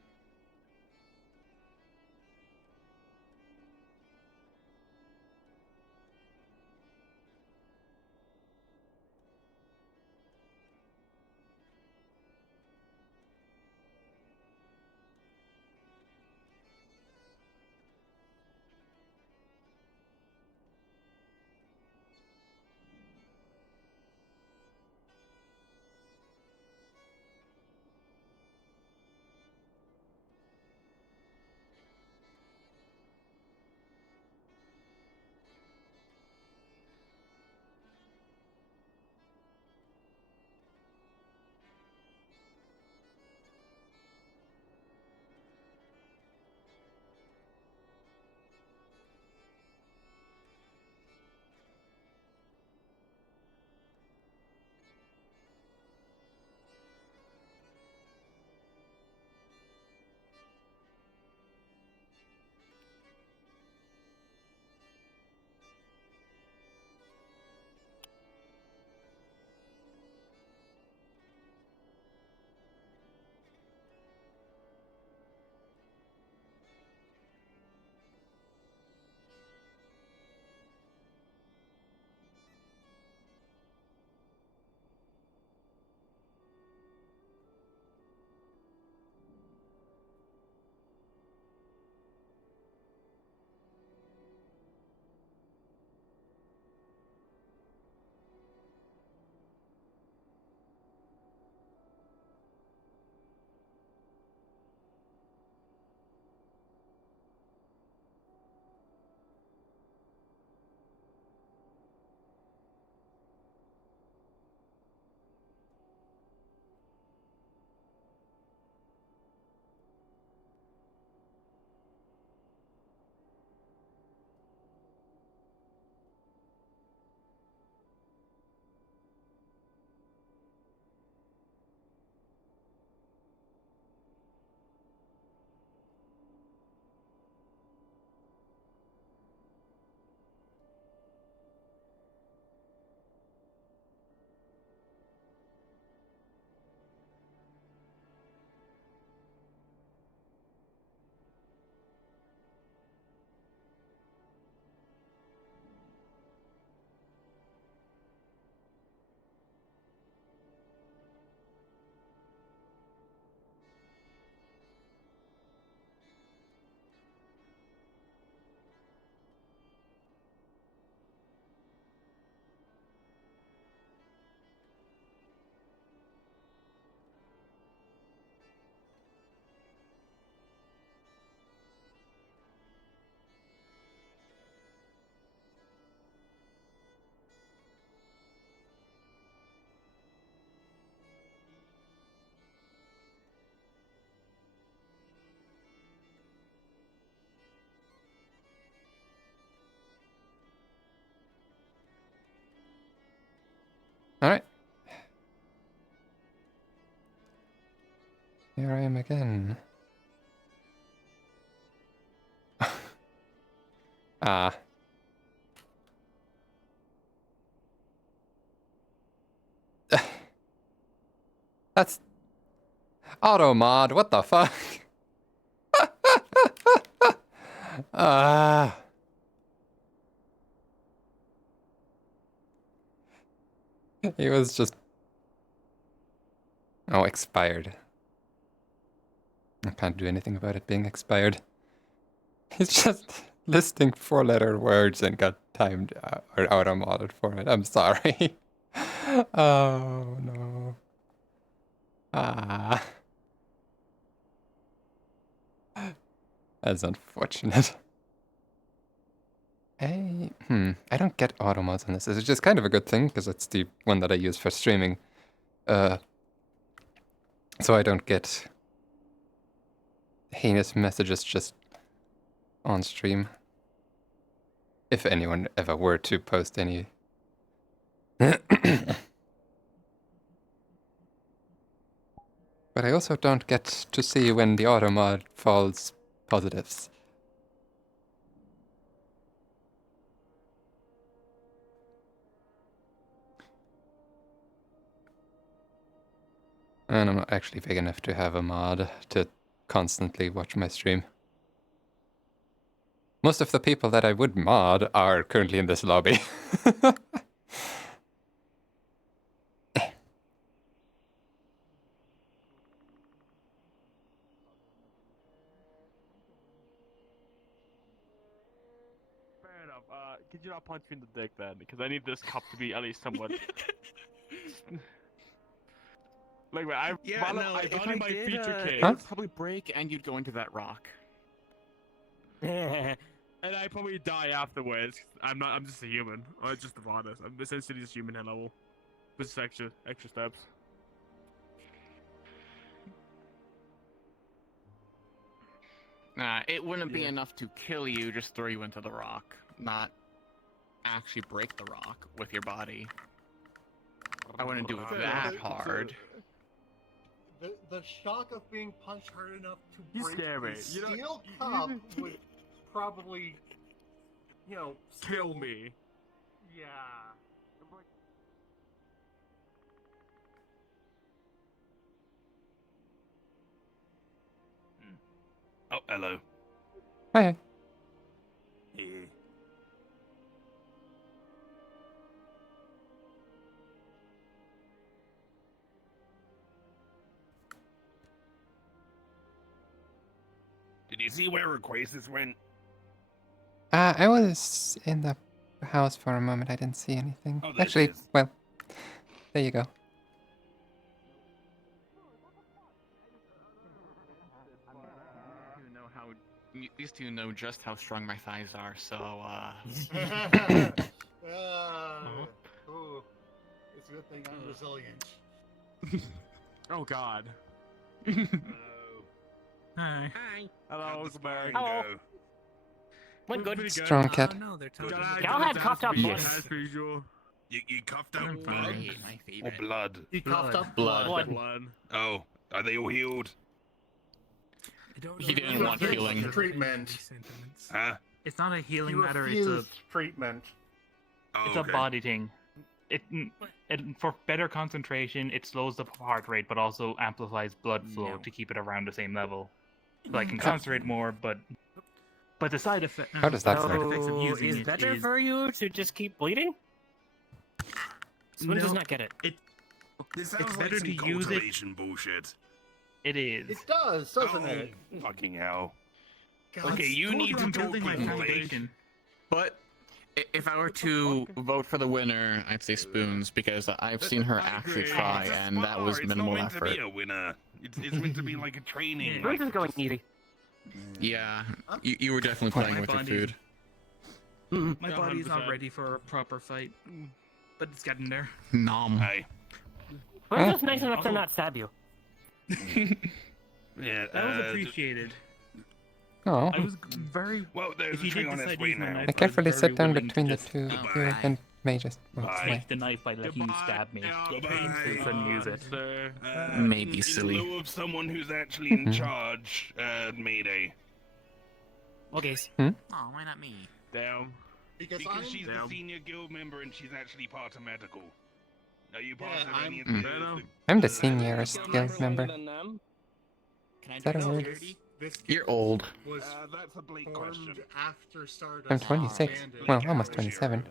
Here I am again. Ah. That's auto mod. What the fuck? Ah. He was just expired. I can't do anything about it being expired. He's just listing 4-letter words and got timed or auto-modded for it. I'm sorry. Oh no. Ah. That's unfortunate. I don't get auto mods on this. It's just kind of a good thing because it's the one that I use for streaming. So I don't get heinous messages just on stream. If anyone ever were to post any. But I also don't get to see when the auto mod falls positives. And I'm not actually big enough to have a mod to constantly watch my stream. Most of the people that I would mod are currently in this lobby. Fair enough. Could you not punch me in the dick then? Because I need this cup to be at least somewhat. Like, I value my feature cake. It would probably break and you'd go into that rock. And I probably die afterwards. I'm just a human. I'm just a honest. I'm essentially just human level. With just extra steps. Nah, it wouldn't be enough to kill you, just throw you into the rock. Not actually break the rock with your body. I wouldn't do it that hard. The shock of being punched hard enough to You break scare me. the steel cup would probably, kill me. Yeah. Oh, hello. Hi. Yeah. Did you see where Requasis went? I was in the house for a moment. I didn't see anything. Oh, there she Actually, is. well, there you go. These two know just how strong my thighs are, so Ooh, it's a good thing I'm resilient. Oh God. Hi. Hello, Spark. Hello. Went good. Strong cat. Oh no, they're totally. Y'all had coughed up blood. As usual. You coughed out I'm blood? fine. my Or favorite. blood? He coughed up Blood. Blood. Oh, are they all healed? He didn't want healing. Treatment. Huh? It's not a healing He matter. It's a refused treatment. Oh, it's okay. a body thing. It for better concentration, it slows the heart rate, but also amplifies blood flow to keep it around the same level. So I can concentrate more, but the side effect. How does that side work? effects of So, using is it better is- for you to just keep bleeding? Spoon does No, not get it. This sounds like better some to use it- cultivation bullshit. It is. It does, doesn't Oh, it? fucking hell. God, Okay, you need to I'm talk building my with Blake. foundation. But if I were to vote for the winner, I'd say Spoons, because I've seen her actually agree. try, It's a and that was spar, minimal it's not meant effort. to be a winner. It's meant to be like a training. Yeah. We're like, just going easy. Yeah, you were definitely playing My with your body's- food. My body's not 100%. ready for a proper fight, but it's getting there. Nom. Hey. We're just nice enough to not stab you. Yeah, That was appreciated. Oh. I was very. well, there's If a you tree did on its decide to way use my now. knife, I carefully was sat very down willing to between the just- two Oh, here right. and May just walks Bye. away. Take the knife by letting you stab me. Goodbye. Please don't use it. Maybe in silly. lieu of someone who's actually in charge, Mayday. Okay. Oh, why not me? Damn. Because she's the Damn. senior guild member and she's actually part of medical. Are you part Yeah, of any of I'm- the... I'm the seniorest guild member. Can I Is that a join word? security? This You're old. was that's a bleak formed question. after Stardust. I'm 26. disbanded. Well, almost 27.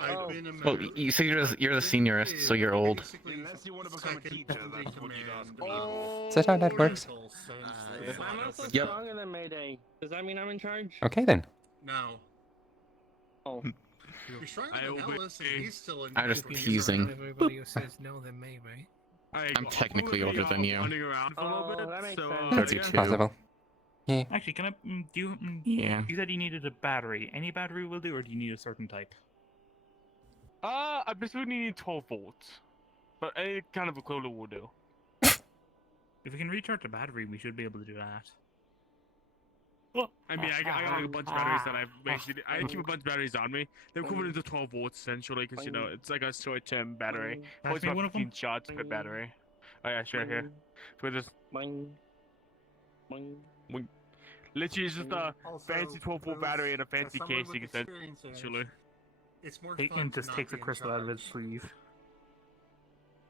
I've been a Well, member. you said you're the seniorist, so you're old. Basically, Unless you want to become a second teacher, in that's what you'd ask command people. Is that how that works? If I'm also Yep. stronger than Mayday, does that mean I'm in charge? Okay then. No. Oh. You're stronger I than obey. Ellis, and he's still in. I'm just command. teasing. Everybody who says no, then maybe. I'm technically older than you. Running around for a little Oh, bit, that makes so, sense. 32. Possible. Yeah. Actually, can I? Do you? Yeah. You said you needed a battery. Any battery will do, or do you need a certain type? I basically need 12 volts, but any kind of equivalent will do. If we can recharge the battery, we should be able to do that. I mean, I got like a bunch of batteries that I've basically. I keep a bunch of batteries on me. They're equivalent to 12 volts essentially, because you know it's like a short-term battery. Pass It's me about one of them. 15 shots per battery. Oh yeah, sure. Here, for this, Boing. Boing. literally it's just a Also, fancy 12-volt Bruce, battery and a as fancy someone with casing experience in it, essentially. It's more Peyton fun to just not takes a be in crystal out of his charge. sleeve.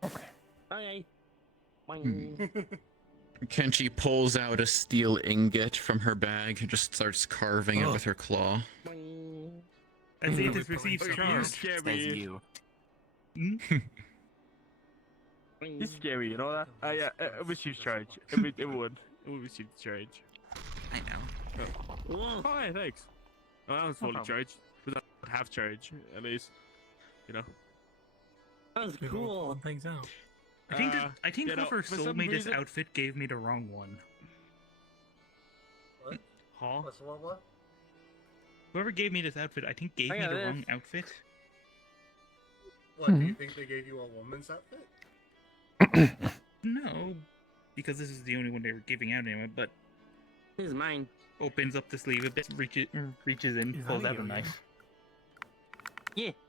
Okay. Boing. Kenshi pulls out a steel ingot from her bag and just starts carving it with her claw. Boing. And see it has Really received police You charge. scare Says me. you. You Boing. scare me. You know that? Yeah, it receives charge. It would receive charge. I know. Oh, hey, thanks. Oh, that was fully charged. Was that half charge at least? You know. That was We will cool. pull things out. I think that, I think you know, whoever for sold some me this reason- outfit gave me the wrong one. Huh? What? Whoever gave me this outfit, I think gave I me got the this. wrong outfit. What, do you think they gave you a woman's outfit? No, because this is the only one they were giving out anyway. But This is mine. opens up the sleeve a bit, reaches in, Is pulls that out a you, knife.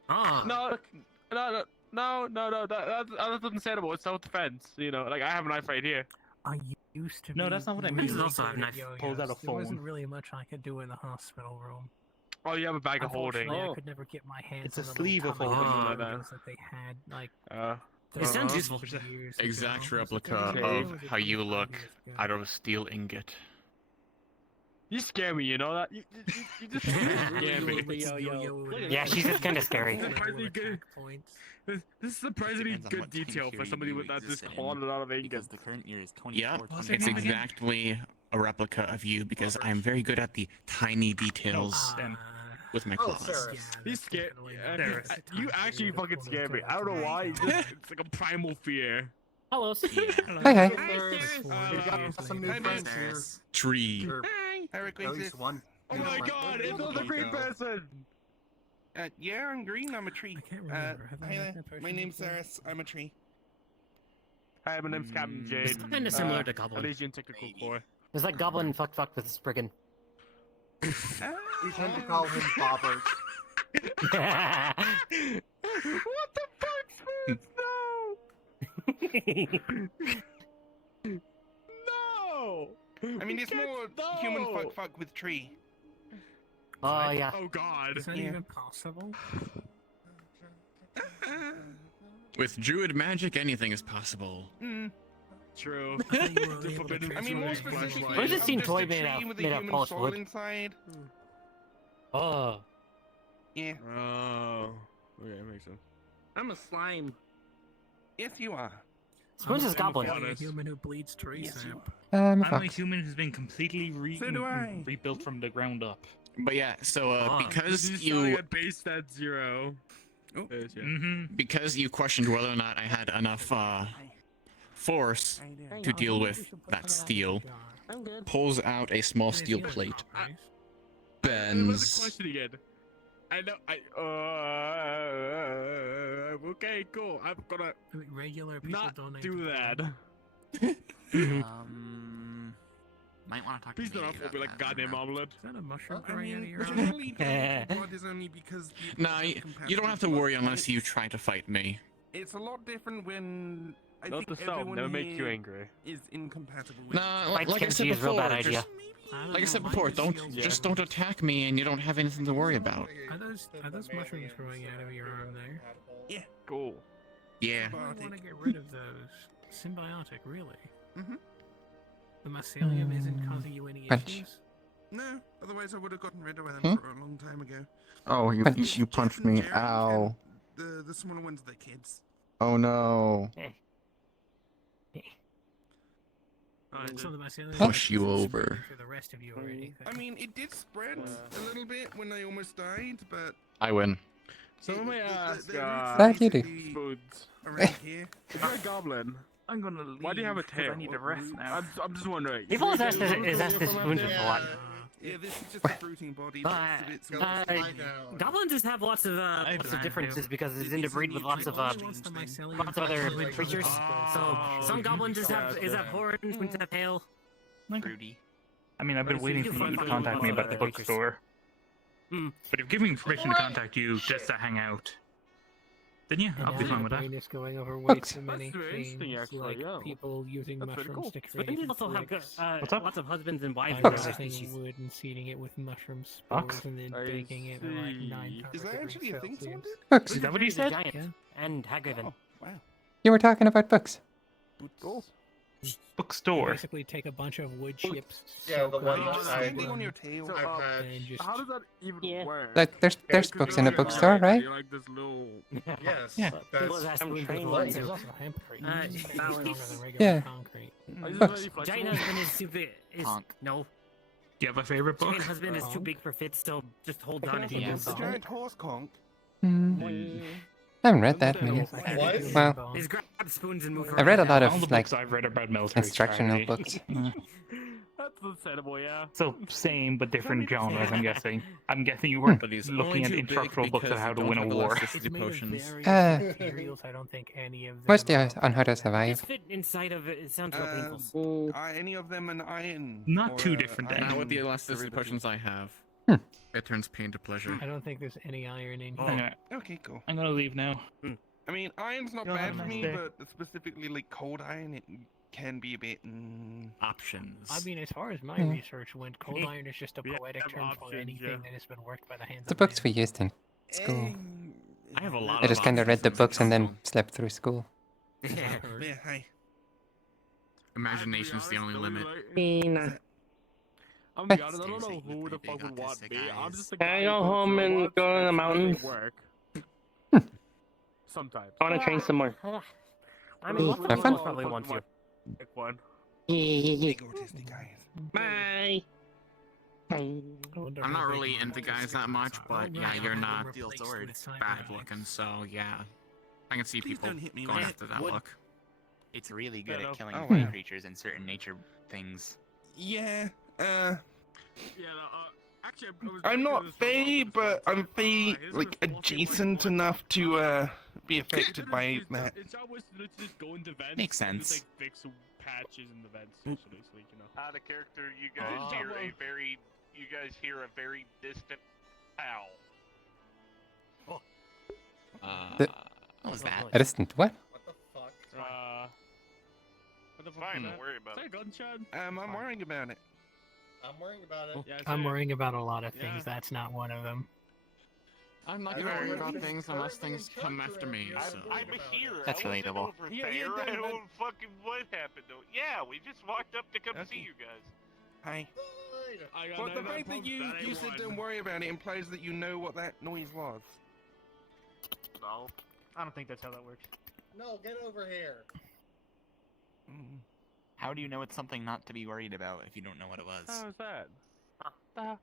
Ah. No, that's understandable. It's self-defense. You know, like I have a knife right here. I used to. No, be that's not what I really mean. good Also, at knife yo-yos. pulls out a There wasn't phone. really much I could do in the hospital room. Oh, you have a bag of holding. Unfortunately, I Oh. could never get my hands It's a on the sleeve little of tiny holding, like that. radios that they had, like. It sounds 30 useful. years Exact ago. replica Was it Okay. 30 of years or how you 25 look years ago? out of a steel ingot. You scare me. You know that. You just scare me. Yeah, she's just kind of scary. Surprisingly good. This is surprisingly Depends on good what time detail for period somebody you with that just exist in, clawed it out of Because ingots. the current year is Yeah, 24, What's her it's name again? exactly a replica of you because I'm very good at the tiny details Then. with my Oh, claws. Sarah. You scare. There. You actually fucking scare me. I don't know why. It's like a primal fear. Hello. Hi, hi. We got some new friends here. Tree. Or Hi, at least one. Oh my god! It's another green person. Yeah, I'm green, I'm a tree. I can't remember. Have I Hi met there, that person my name's before? Saris, I'm a tree. Hi, my name's Captain Jade. It's kind of similar to Goblin. Elysian Technical Corps. It's like Goblin fucked with Spriggan. We tend to call him Bobbert. What the fuck, Smooth? No! I mean, it's more human fuck with tree. Oh yeah. Oh god. Is that even possible? With druid magic, anything is possible. True. I thought you were The able to forbidden I mean, more transfer flashlight. specifically, Where's this I'm scene just toy a made tree out- with a made out of human polished soul wood? inside. Oh. Yeah. Oh. Okay, that makes sense. I'm a slime. Yes, you are. Spoon's is Goblin. I'm A human who bleeds tree sap. I'm a I'm a fox. human who's been completely So do I. rebuilt from the ground up. But yeah, so because This is starting you at base stat 0. Oh. Yes, yeah. because you questioned whether or not I had enough force to deal with that steel, I'm good. pulls out a small steel plate, There was a bends. question again. I know. Okay, cool. I'm gonna I mean, regular people not donate do to that. Goblin. Might want to talk Please to don't me offer me like a goddamn omelet. Is that a mushroom I growing out of mean, your eye? generally blood is only because the No, you don't have to worry unless you try to fight me. It's a lot different when I Note think to self, everyone never make you here angry. is incompatible with No, Fight like I said Kenji is a real before, bad idea. like I said before, just don't attack me, and you don't have anything to worry about. Are those mushrooms growing out of your arm there? Yeah. Cool. Yeah. I want to get rid of those. Symbiotic, really? Mhm. The mycelium isn't causing you any Punch. issues? No, otherwise I would have gotten rid of them Hmm? for a long time ago. Oh, you Punch. you punched me. Ow. The smaller ones are the kids. Oh no. So the mycelium Push you isn't over. spreading through the rest of you or anything. I mean, it did spread a little bit when I almost died, but I win. Someone may ask, That you do. Spoons. around here. If you're a goblin, I'm gonna leave. why do you have a 'cause tail? I need to rest now. I'm just wondering. People always ask this spoons a lot. Yeah, this is just a fruiting body. the rest of it's all- Goblins just have lots of differences because it's interbreed with lots of other creatures. So some goblins just have horns, spoons have tail. Fruity. I mean, I've been waiting for you to contact me about the bookstore. Hmm. But you've given me permission to contact you just to hang out. Then yeah, I'll be fine with that. brain is going over way Books. too many That's very interesting, things, actually, like yeah. people using That's very mushrooms cool. to But create then also have bricks, What's up? lots of husbands and wives. by in their roasting species. wood and seeding it with mushroom Bucks? spores and then I baking it at like see. 9 Is that actually a thing someone did? Books. Is that what he He's a said? giant Yeah. and hag-driven. Oh, wow. You were talking about books. Cool. You Bookstore. basically take a bunch of wood chips, Yeah, the soak one them, that Just I- standing on your tail. So, I've had- and just how does that even Yeah. work? Like, there's books in a bookstore, right? You're like this little. Yes, Yeah. that's People have asked spoons There's before, lots- too. there's also hempcrete. Uh, It's balance. stronger than regular Yeah. concrete. I just Books. really flexible. Giant husband is too big. No. Do you have a favorite book? Giant husband is too big for fits, so just hold on if you Yeah. do The so. giant horse conch. I haven't read that many. What? Well, Just grab spoons and move I read a lot All the of like books I've read about military instructional strategy. books. That's understandable, yeah. So same but different genres, I'm guessing. I'm guessing you weren't But he's looking only at too big instructional books on because how you to don't win a have war. elasticity It's made of potions. various materials. I don't think any of them Mostly are on how to Just survive. fit inside of it. It sounds real painful. Are any of them an iron? Not or too a different, then. iron Not with the elasticity derivative? potions I have. Hmm. It turns pain to pleasure. I don't think there's any iron in I'm here. gonna, Okay, cool. I'm gonna leave now. I mean, iron's not You'll have bad a for nice me, day. but specifically like cold iron, it can be a bit. Options. I mean, as far as my Yeah. research went, cold iron is just a We have poetic term for options, anything yeah. that has been worked by the hands The of books man. we used in school. I have a lot I of just kind of options read the in books and then Pokemon. slept through school. Yeah, hi. Imagination's the only limit. I'm gonna be honest, I don't know who the fuck would want me. I'm just a Can guy I go who home and wants go to the to mountains? Work. Sometimes. I want to train some more. I mean, lots of Have fun. people probably want to. Pick one. Big autistic guys. Bye. I'm not really into guys that much, but yeah, you're not Steel sword. bad looking, so yeah. I can see Please people don't hit me going with after that wood. look. It's really good Yeah, at no. killing Oh, fey wow. creatures and certain nature things. Yeah, Yeah, no, actually, I'm not fey, but I'm fey, like, adjacent enough to, be affected by that. It's always to just go into vents. Makes and just, sense. like, fix some patches in the vents, essentially, so, you know. Out of character, you guys hear a very distant owl. The- What was that? A distant what? What the fuck? What the fuck? Fine, is don't that? worry about Is that it. a gunshot? I'm worrying about it. I'm worrying about it. Yeah, I'm same. worrying about a lot of Yeah. things. That's not one of them. I'm not I gonna worry don't about know. things unless things come after me, so. I'm here. That's I wasn't relatable. over Yeah, there. yeah, I that- don't fucking what happened though. Yeah, we just walked up to come see Okay. you guys. Hi. I got But the 99 fact that pumps, you that ain't said one. don't worry about it implies that you know what that noise was. No. I don't think that's how that works. No, get over here. Mm. How do you know it's something not to be worried about if you don't know what it was? How is that? Oh,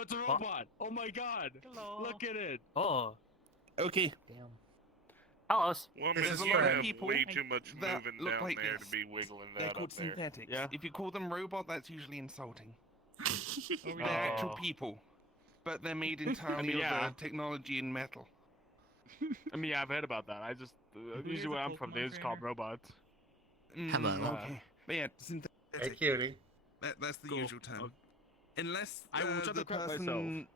it's a robot! Oh my god! Hello. Look at it! Oh, Okay. Damn. hello. Well, There's miss, a you lot of have people way too much that moving look down like there this. to be wiggling They're that called up there. synthetics. Yeah. If you call them robot, that's usually insulting. Oh, They're actual Oh. people, but they're made entirely yeah. of technology and metal. I mean, yeah, I've heard about that. I just usually where I'm from, they just call them robots. Mm, Hello. Okay. But yeah, synthetics. Hey, cutie. That's the Cool. usual term. Unless I will shut the the crap person,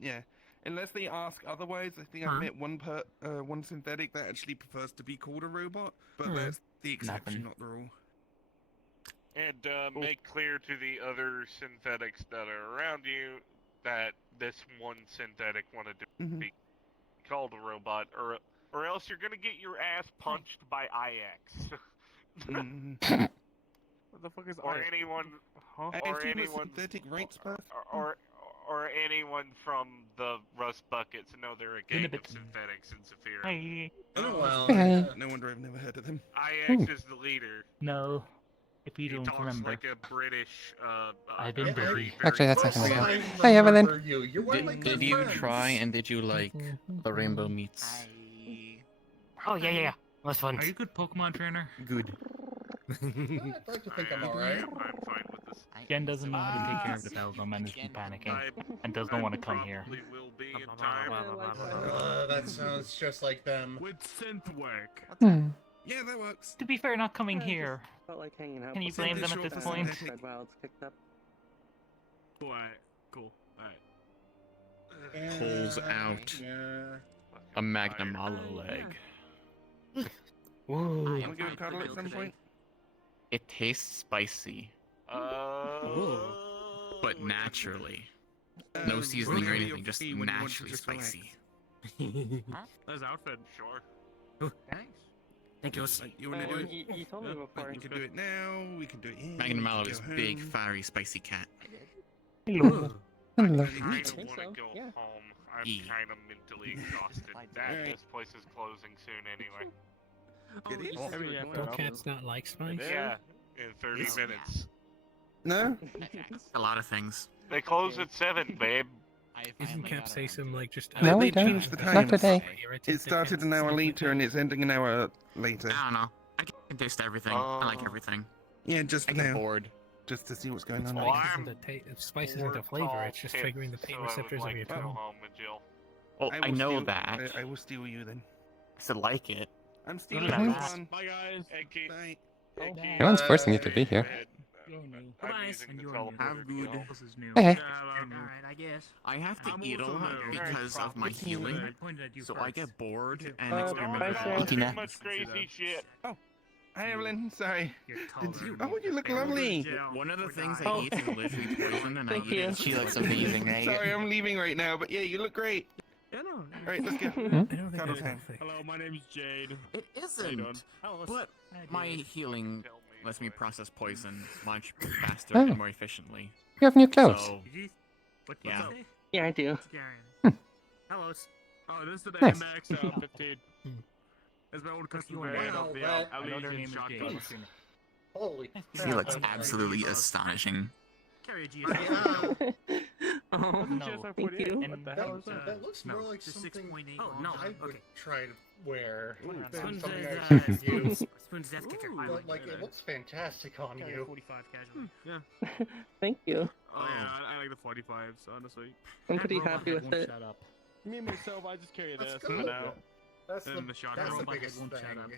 yeah. Unless they ask otherwise, I think I've met one synthetic that actually prefers to be called a robot, but that's the exception, not the rule. And make clear to the other synthetics that are around you that this one synthetic wanted to be called a robot, or else you're gonna get your ass punched by IX. What the fuck is or IX? anyone, I or assume a anyone, synthetic rights person? or anyone from the Rust Buckets. No, they're a gang of synthetics in Saphira. Hey. Oh, well, Hey. No wonder I've never heard of them. IX is the leader. No, if you He don't talks remember. like a British. I've been busy. Actually, that's not gonna I go. Hey, Evelyn. remember you. You were my Did good you friends. try and did you like the rainbow meats? Oh yeah. That's fun. Are you a good Pokemon trainer? Good. I'd like to think I'm alright. I'm fine with this. Jen doesn't know how to take care of the Belgium and has been panicking and does not want to come here. Probably will be in time. That sounds just like them. With synth work. Yeah, that works. To be fair, not coming here. Felt like hanging out. Can you with blame them. them at this point? Red Wilds picked up. Cool. Alright. Pulls out a Magnum Malo leg. Ooh. Want to give it a cuddle at some point? It tastes spicy, but naturally. No seasoning or anything, just naturally spicy. That's outfit. Sure. Thank you. You want to do it? You told me before. We can do it now. We can do it here. Magnum we Malo can is go big, home. fairy, spicy cat. Hello. Hello. I kind of think want to so, go yeah. home. I'm Yeah. kind of mentally exhausted. This place is closing soon anyway. It is. Do cats not like spice? Yeah, in 30 minutes. No? A lot of things. They close at 7, babe. Isn't Cap say some like just? No, we they don't. changed the Not time. today. It started an hour later and it's ending an hour later. I don't know. I can taste everything. I like everything. Yeah, just I for get now. bored. Just to see what's going on. Spice isn't a flavor. It's just triggering the pain receptors of your tongue. Well, I will know steal- that. I will steal you then. I said like it. I'm stealing Nice. this one. Bye guys. Bye. No one's forcing you to be here. Have good. Hey, hey. Alright, I guess. I have to I'm eat a also lot new. because of my healing, so I get bored and Bye, experiment with Sarah. eating Too it. much crazy shit. Hi, Evelyn. Sorry. Did you? Oh, you look lovely. One of the things I eat is literally poison, and I Thank eat you. it. She looks amazing, right? Sorry, I'm leaving right now, but yeah, you look great. Yeah, no. All right, let's go. I don't think Cuddle that's time. Hello, my name's Jade. It isn't. But my healing lets me process poison much faster Oh. and more efficiently. You have new clothes. So, yeah. Yeah, I do. Hello. Oh, this is the Nice. MX 15. It's my old custom Wow, variant of the that- Elysian shotgun. Holy He crap, looks I'm sorry. absolutely astonishing. Carry a G. Oh, No. thank you. And That looks more like It's a something 6.8. I Oh no. would Okay. try to wear. than Spoon's something is, I should use. Spoon's death kicker. But like, it looks fantastic on you. 45 casually. Yeah. Thank you. Oh yeah, I like the 45s, honestly. I'm pretty happy with it. Shut up. Me myself, I just carry That's this good. for now. That's And the, the shotgun. that's the Robot biggest won't shut thing. up.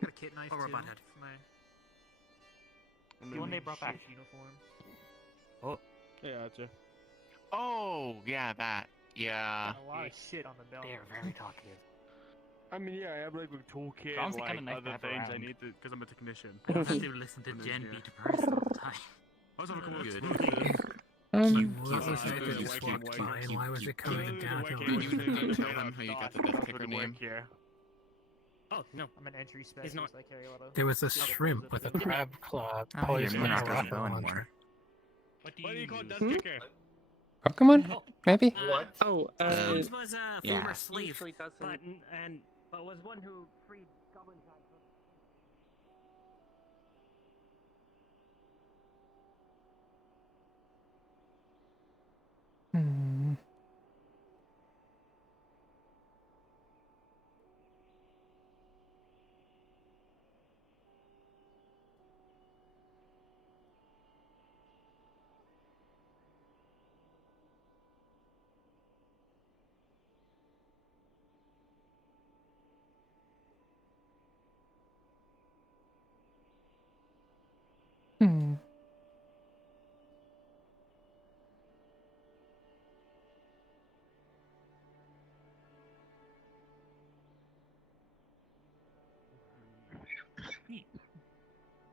Got a kit knife Or too. robot head. My The one they brought back. uniform. Yeah, gotcha. Oh, yeah, that. Yeah. A lot of shit on the belt. They are very talkative. I mean, yeah, I have like a toolkit, Honestly, like kinda nice to other have things I around. need to, because I'm a technician. I don't have to listen to Jen beat Depressed all the time. Also, come on, Good. What was that that just walked by, and why was it coming downhill? Did you tell them how you got the death kicker name? Oh, no. I'm an entry He's specialist. not. I carry a lot of. There was a shrimp with a crab claw Oh, poised your in a mouse doesn't rocket go launcher. anymore. What do What do you you call use? death kicker? Pokemon? Maybe? What? Oh, Spoon's was a yeah. former slave, usually doesn't. but was one who freed goblins. Hmm.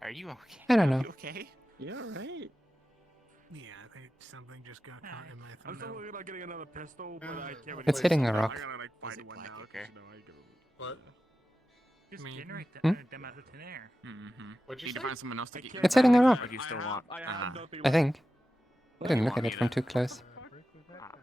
Are you okay? I don't know. Are you okay? Yeah, right. Yeah, I think something just got caught in my I'm still thumb. looking at getting another pistol, but I can't really. It's hitting a I'm rock. gonna like Was find it one black now, 'cause, ochre? you know, I go. What? Just Maybe. generate Hmm? them out of thin air. Mm-hmm. What'd you Need to say? find someone else to I get can't you. It's hitting a rock. If you still want. I have nothing. I think. I You didn't look want at me it from to- too close. Break me back down.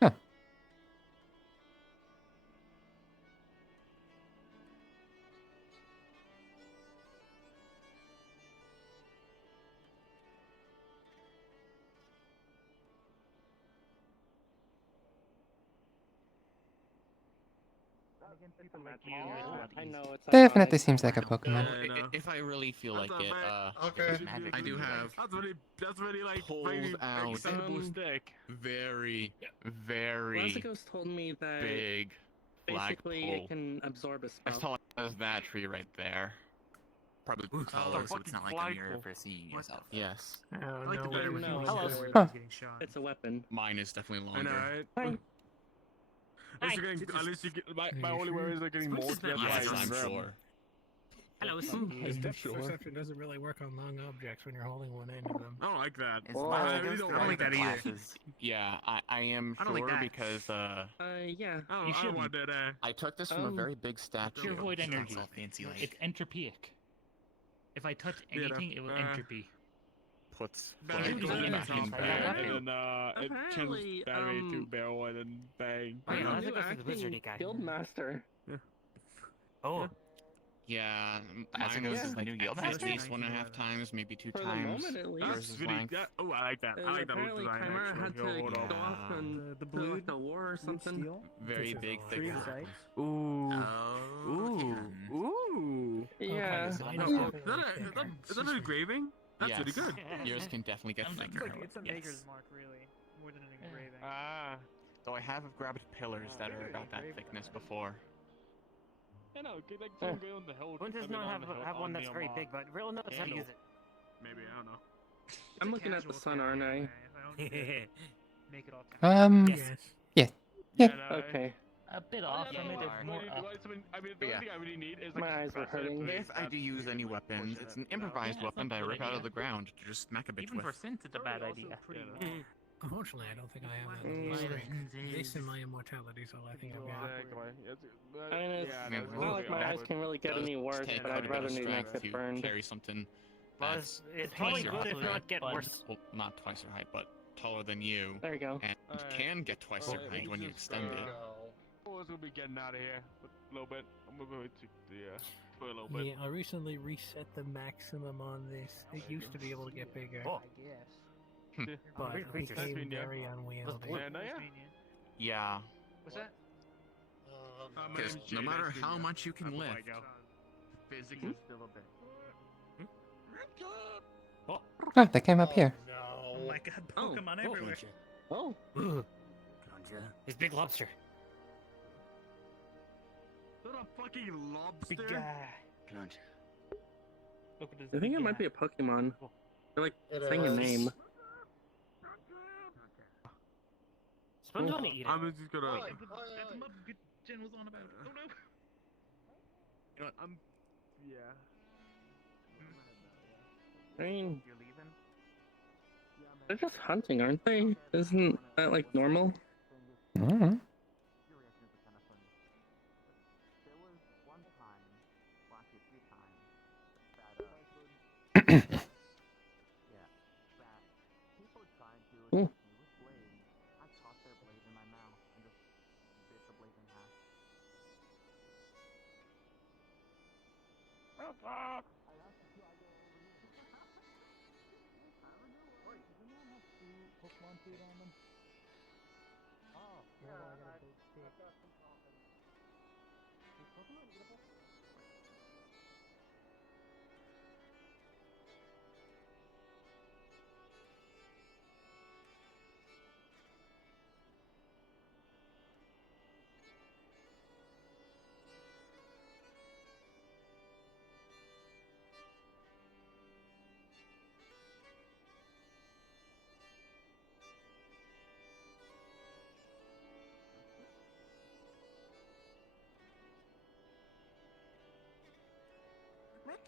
Huh. People like you, I know it's Definitely seems like a Pokemon. If I really feel like it, Okay. I do have That's really like pulled very out extendable stick. very, very Blazico's told me that big basically flagpole. it can absorb a spell. As tall as that tree right there. Probably taller, so it's not like a mirror for seeing yourself. Yes. Oh, like no, the better we're version. not Hello. sure. Huh. It's a weapon. Mine is definitely I know, longer. right? At least you're getting. At least you get. My only worry is they're getting more. Yes, I'm sure. Hello. Perception doesn't really work on long objects when you're holding one end of them. I don't like that. I really don't like that either. Yeah, I am I don't like sure that. because Yeah. I don't want that. I took this from a very big statue. Pure void Sounds energy. all fancy like. It's entropyic. If I touch Yeah, anything, it will entropy. Puts Better flag go back in in top, bag. and then it Apparently, changes battery to barrel and then bang. Oh, yeah, I'm let's a go new for the wizardy acting guy. guild master. Oh. Yeah, As it mine goes was as the new guild at master? least 1.5 times, maybe 2 For the times. moment, at least. That's versus really. length. Oh, I like that. I like that little Apparently, design. Chimera Actually. had to Hold go on. off and the to like a war or something. Very big, thick. Ooh. Ooh. Ooh. Yeah. Is that an engraving? That's Yes. really good. Yours can definitely get thicker. It's a maker's mark, really, more than an engraving. So I have grabbed pillars that are about that thickness before. I know, like some guy on the hill. One does not have one that's very big, but real knows how to use it. Maybe, I don't know. I'm looking at the sun, aren't I? Make it all Yes. Yeah. Okay. A bit off from it, if more up. I mean, the only thing I really need is like My eyes were hurting. If I do use any weapons, it's an improvised weapon that I rip out of the ground to just smack a bitch Even for with. synth, it's a bad idea. Unfortunately, I don't think I have that level of strength. This and my immortality, so I think I've got. I mean, it's not like my eyes can really get any worse, Take but quite I'd a bit of rather not strength get to burned. carry something Well, that's it's twice probably your good height. if not get worse. Well, not twice your height, but taller than you. There you go. And can get twice your height when you extend it. Oh, it's gonna be getting out of here a little bit. I'm gonna go to the for a little bit. Yeah, I recently reset the maximum on this. It used to be able to get bigger. Oh. I guess. But Weird it creatures. became very unwieldy. Yeah. What's that? Because no matter how much you can lift, physics is still a bit. Oh, they came up here. Oh my god, Pokemon everywhere. Oh. It's Big Lobster. Is that a fucking lobster? Big guy. Look at this. I think it might be a Pokemon. They're like saying a name. Spoon's gonna eat it. I'm just gonna. That's him up. Good Jen was on about. Oh no. You know what? Yeah. I mean, they're just hunting, aren't they? Isn't that like normal? Mm-hmm. Ooh.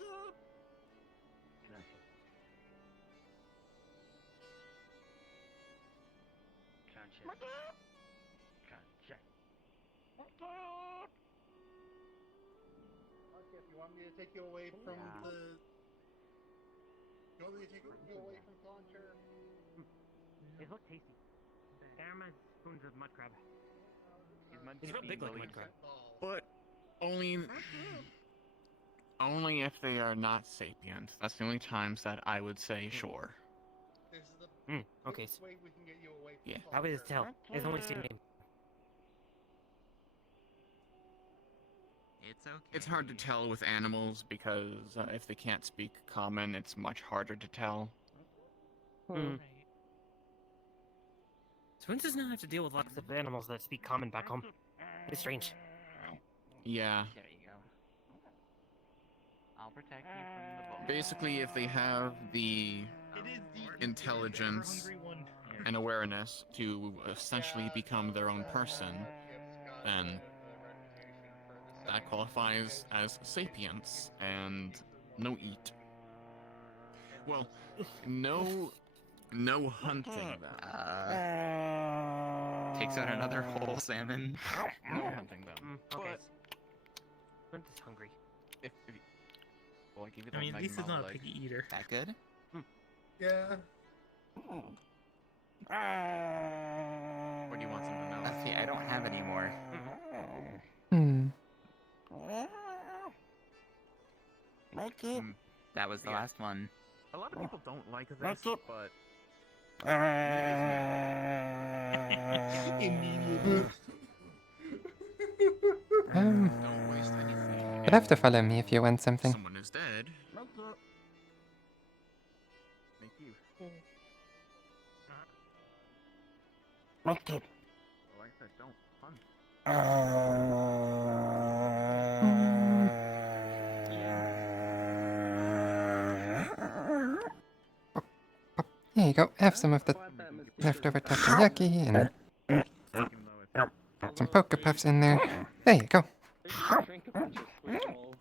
Okay, if you want me to take you away from the... You want me to take you away from Concher? They look tasty. They're my spoons of mud crab. He's real big like mud crab. But only if they are not sapient. That's the only times that I would say sure. This is the Okay. quickest way we can get you away from Yeah. How is tell? It's only seen name. It's okay. It's hard to tell with animals because if they can't speak common, it's much harder to tell. Spoons does not have to deal with lots of animals that speak common back home. It's strange. Yeah. There you go. I'll protect you from the bull. Basically, if they have the intelligence and awareness to essentially become their own person, then that qualifies as sapience and no eat. Well, no hunting them. Takes out another whole salmon. No hunting them. Okay. Spoons is hungry. If well, I give you I mean, at least it's not a leg. picky eater. That good? Yeah. Or do you want something else? See, I don't have any more. That was the last one. A lot of people don't like this, but don't waste anything. You'll have to follow me if you want something. Someone is dead. Thank you. Like I said, don't hunt. Here you go. Have some of the leftover takoyaki and some poke puffs in there. There you go. Drink a bunch of Squirtle,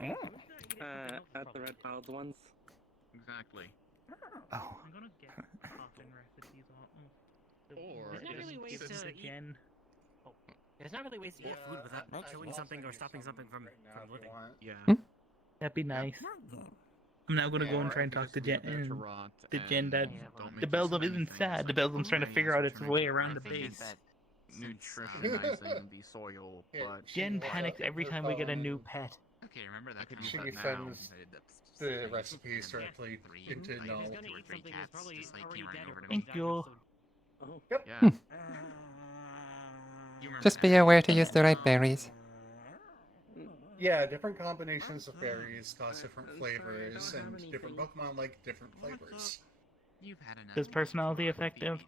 at the red piled ones. Exactly. Oh. I'm gonna get coffin recipes Or just really give waste this to again. There's not really ways to eat food without killing something or stopping something from living. Yeah. That'd be nice. I'm now gonna go and try and talk to Jen and the Jen that the Beldum isn't sad. The Beldum's trying to figure out its way around the base. Nutritionizing the soil, but Jen panics every time we get a new pet. Okay, remember that kind She of sends the recipes directly into Null. Thank you. Yep. Yeah. Just be aware to use the right berries. Yeah, different combinations of berries cause different flavors, and different Pokemon like different flavors. Does personality affect it?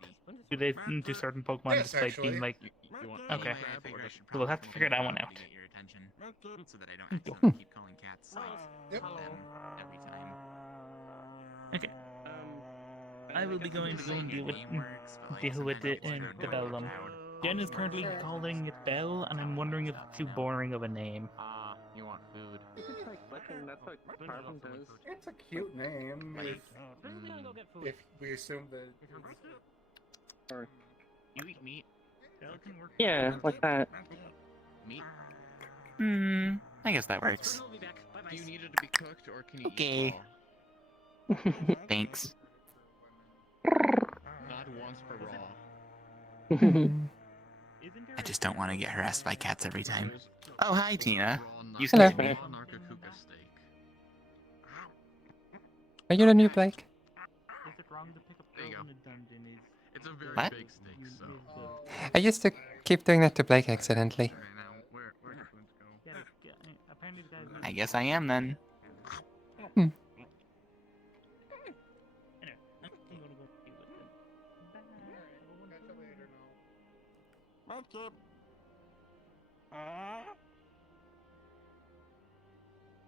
Do certain Pokemon Yes, just like being actually. like? You want Okay, should we'll have to figure that one out. Get your attention, so that I don't accidentally keep calling cats like Yep. them every time. Okay. I will be going to go and deal with it and the Beldum. Jen is currently calling it Bell, and I'm wondering if it's too boring of a name. You want food. It's just like licking, that's what Carbon does. It's a cute name if we assume that Or, You eat meat? yeah, like that. Meat? I guess that works. Do you need it to be cooked, or can you Okay. eat raw? Thanks. Not once for raw. I just don't want to get harassed by cats every time. Oh, hi, Tina. You Hello. scared me. Raw Narcocuca steak. Are you the new Blake? Is it wrong to pick up There you girls go. in a dungeon? It's a very What? big steak, so. I used to keep doing that to Blake accidentally. Alright, now, where do spoons go? Apparently the guy. I guess I am then. Anyway, I'm gonna go deal with them. catch you later,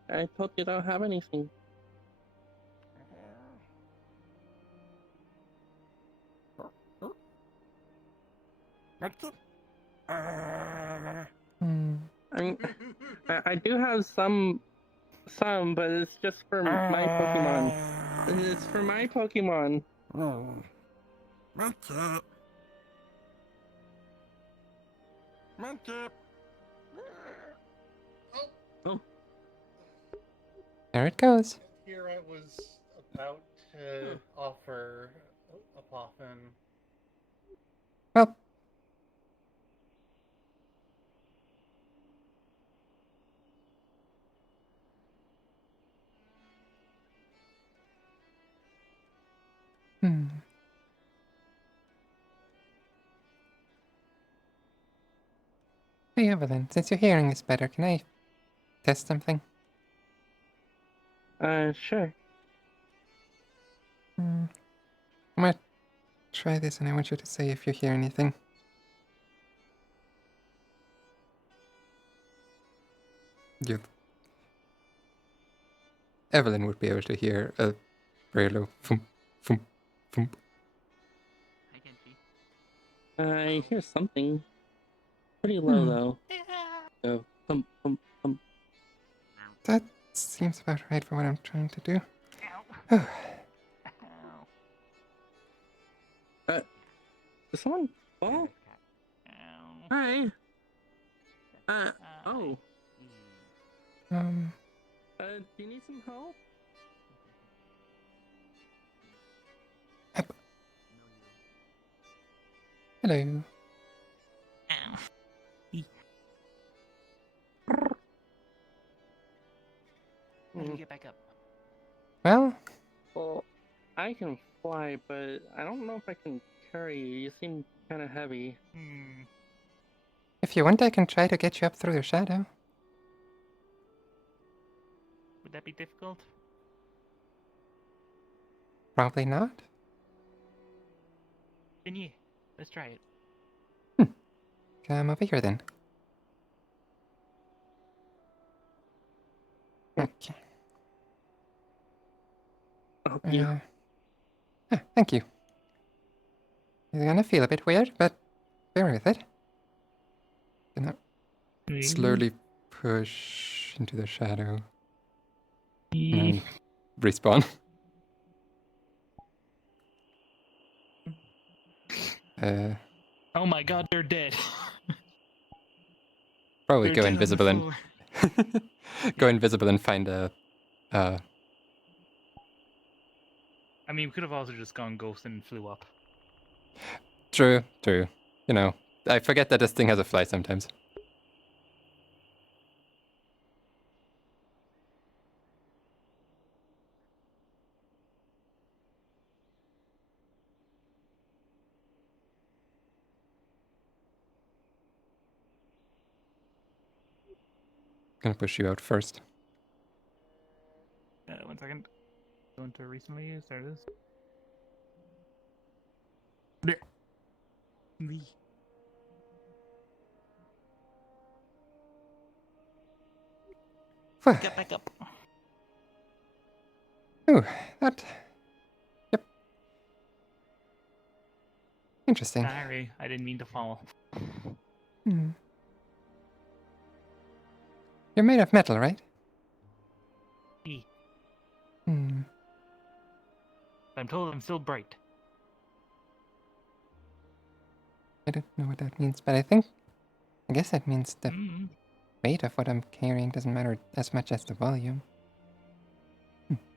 I told you I don't have anything. I mean, I do have some some, but it's just for my Pokemon. It's for my Pokemon. Oh. Matchup. Matchup. Oh, There it goes. here I was about to offer a Poffin. Well, hmm. Hey Evelyn, since your hearing is better, can I test something? Sure. I'm gonna try this and I want you to say if you hear anything. You... Evelyn would be able to hear a very low thump, thump, thump. I hear something. Pretty low, though. Oh, thump, thump, thump. That seems about right for what I'm trying to do. Did someone fall? Hi. Oh. Do you need some help? Hello. How do you get back up? Well, I can fly, but I don't know if I can carry you. You seem kind of heavy. if you want, I can try to get you up through the shadow. Would that be difficult? Probably not. Then yeah, let's try it. Come over here then. Okay. Yeah. Thank you. It's gonna feel a bit weird, but bear with it. Gonna slowly push into the shadow. And then respawn. Oh my god, they're dead. Probably They're go dead on the invisible and floor. go invisible and find a. I mean, we could have also just gone ghost and flew up. True. You know, I forget that this thing has a fly sometimes. Gonna push you out first. 1 second. Going to recently use. There it is. Get back up. Ooh, that. Yep. Interesting. Sorry, I didn't mean to fall. You're made of metal, right? Yeah. I'm told I'm still bright. I don't know what that means, but I guess that means the weight of what I'm carrying doesn't matter as much as the volume.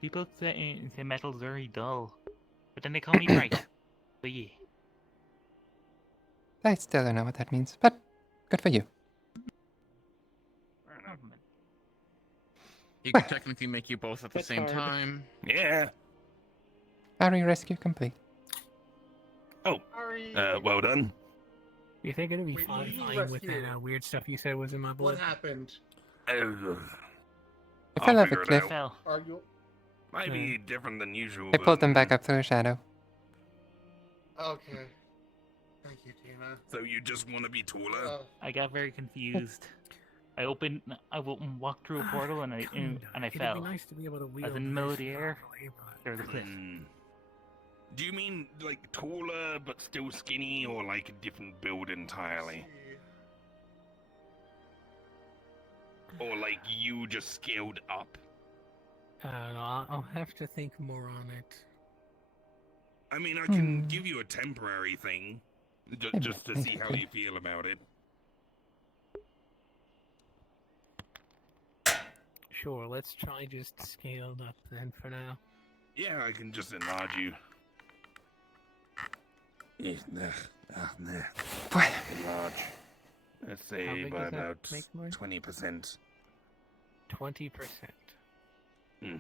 People say metal's very dull, but then they call me bright. So yeah. I still don't know what that means, but good for you. You can technically make you both at the same time. Yeah. Ari rescue complete. Oh, well done. You think it'd be fine with that weird stuff you said was in my blood? What happened? I fell off a cliff. Are you? Might be different than usual. I pulled them back up through the shadow. Okay. Thank you, Tina. So you just want to be taller? I got very confused. I walked through a portal and I fell. It'd be nice to be able to I wield was in the middle of the air. There was a cliff. Do you mean like taller but still skinny, or like a different build entirely? Or like you just scaled up? I'll have to think more on it. I mean, I can give you a temporary thing, just to see how you feel about it. Sure, let's try just scaled up then for now. Yeah, I can just enlarge you. What? Enlarge. Let's How say big by does that about make more? 20%. 20%. Hmm.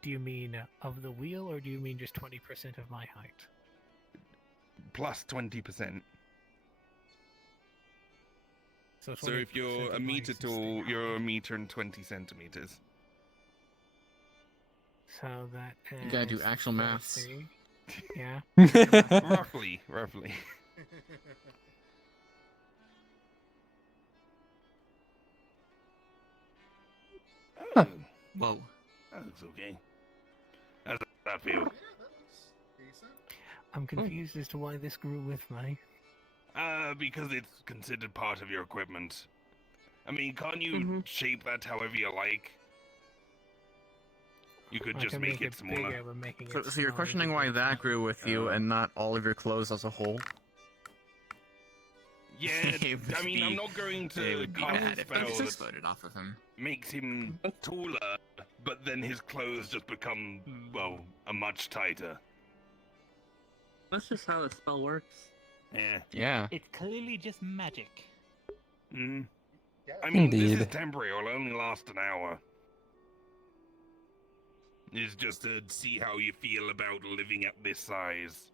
Do you mean of the wheel, or do you mean just 20% of my height? Plus 20%. So So if 20% you're a of my meter tall, you're a meter and 20 centimeters. So that You gotta do is actual maths. 30. Yeah. roughly. Huh. Whoa. That looks okay. How does that feel? I'm confused as to why this grew with me. Because it's considered part of your equipment. I mean, can't you shape that however you like? You could I just can make it smaller. bigger, but making So, it so you're smaller questioning why becomes that grew with you and not all of your clothes as a whole? Yeah, I mean, I'm not going to cast a spell that exploded off of him. makes him taller, but then his clothes just become, well, a much tighter. That's just how the spell works. Yeah. Yeah. It's clearly just magic. Mm. I mean, this is Indeed. temporary. It'll only last an hour. It's just to see how you feel about living at this size.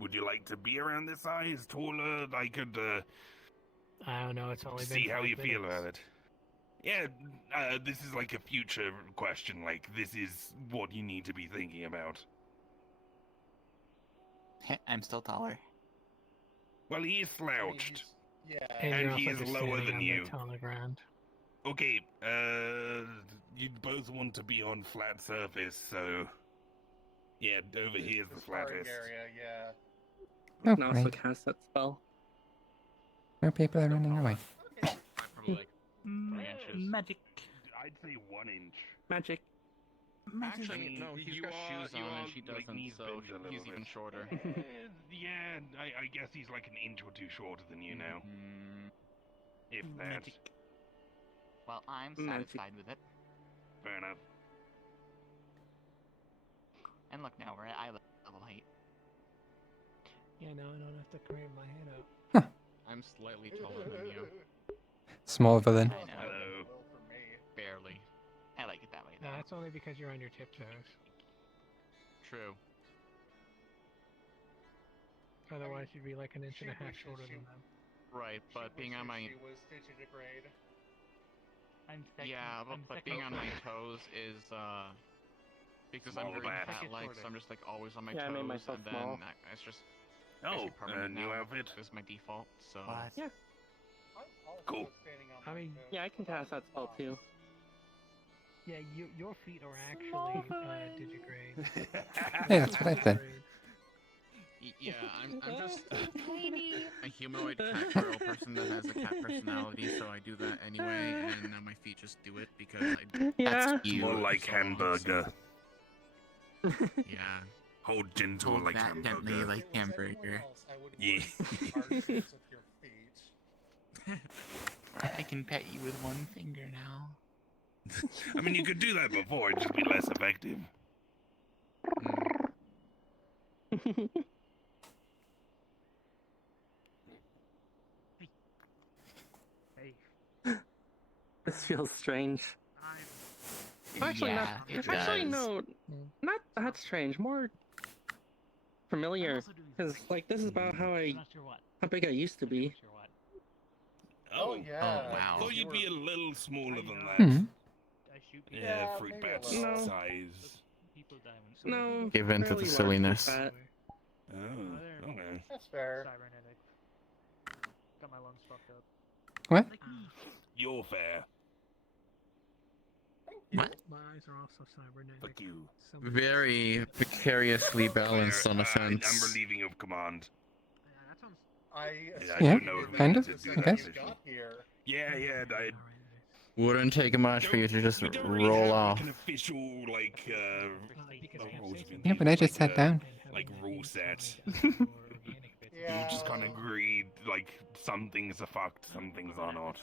Would you like to be around this size? Taller? I could, I don't know, it's only been see how 5 you feel minutes. about it. Yeah, this is like a future question. Like, this is what you need to be thinking about. I'm still taller. Well, he is slouched. Yeah. And you're he also is just lower standing than on you. the taller ground. Okay, you'd both want to be on flat surface, so... Yeah, over here's the Sparring flattest. area, yeah. I Oh, can also great. cast that spell. More people are running away. Probably like 3 inches. Magic. I'd say 1 inch. Magic. Actually, no, he's got shoes you on are, and she like, doesn't, knees so bend a he's little even bit. shorter. Yeah, I guess he's like an inch or two shorter than you now. If that. Magic. Well, I'm Magic. satisfied with it. Fair enough. And look, now we're at eye level height. Yeah, no, I don't have to cramp my head up. I'm slightly taller than you. Small villain. I know. Hello. Barely. I like it that way, No, though. that's only because you're on your tiptoes. True. Otherwise, you'd be like an inch and a half shorter than them. Right, but being on my... She was digitigrade. I'm second. Yeah, but being on my toes is, because I'm Small very bat. cat-like, so I'm just, like, always on my Yeah, I toes, made myself and then small. it's just... Oh, basically permanent new now. outfit. This is my default, so... What? Yeah. Cool. I mean, Yeah, I can cast that spell too. yeah, your feet are actually digigrade. Hey, that's what I said. Yeah, I'm just a humanoid cat girl person that has a cat personality, so I do that anyway, and my feet just do it because I... Yeah. You. More like hamburger. Yeah. Hold gentle Hold like that hamburger. gently like hamburger. Yeah. I can pet you with one finger now. I mean, you could do that before, it'd just be less effective. This feels strange. Actually, Yeah, it does. no, not that strange. More familiar, because like this is about how big I used to be. Oh yeah. Oh, wow. Thought you'd be a little smaller than that. Hmm. Yeah, fruit bat No. size. No. Give in to fairly the large silliness. fat. Oh, okay. That's fair. Got my lungs fucked up. What? You're fair. What? My eyes are also cybernetic. Fuck you. Very precariously balanced on a I'm fence. relieving of command. I Yeah, I Yeah, don't know if we kind need of, to do I that guess. officially. got here. Yeah, Wouldn't take much for you to just We don't really roll have off. like an official like rules of Yeah, but I just sat down. like rule set. Yeah. You just kind of agreed like some things are fucked, some things are not.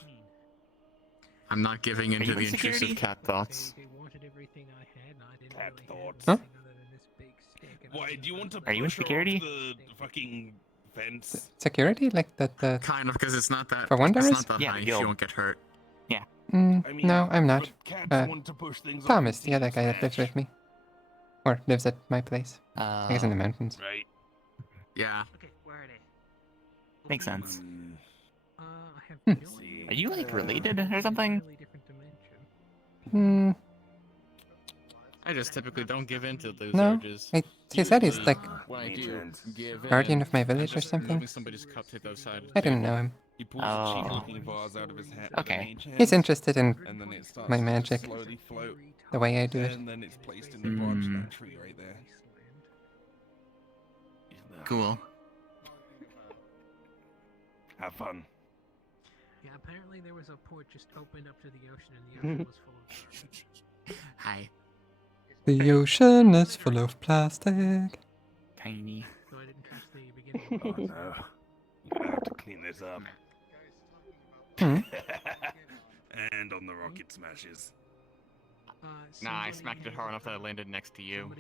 I'm not giving into you the in security? intrusive cat thoughts. They wanted everything I had, and I didn't Cat really have thoughts. Huh? anything other than this big stick. And Why do you want to Are you in push her off security? the fucking fence? Security? Like the Kind of, because it's not that. For one, there it's is? not that Yeah, high. the She guild. won't get hurt. I mean, no, I'm not. but cats Uh, want to push things off Thomas, and the other teams guy that lives match, with me. Or lives at my place. I guess in the mountains. right? Yeah. Okay, where are they? Makes sense. I have Hmm. no idea. Are you like related or something? Really different dimension. Hmm. I just typically don't give in to those No. urges. He said he's like When I do give guardian in, of my I'm village or just something. moving somebody's cup to the other side. I didn't know him. He pulls Oh. a cheap-looking vase out of his hat. with a Okay. mage He's hand, interested in and then it starts my to magic, slowly float, the way I do it. and then it's placed in the branch of Mm. that tree right there. Cool. Have fun. Yeah, apparently there was a port just opened up to the ocean, and the ocean was full of garbage. Hi. The ocean is full of plastic. Tiny. So I didn't catch the beginning. Oh no. You're gonna have to clean this up. Hmm. And on the rocket smashes. Nah, I smacked it hard enough that I landed next to you.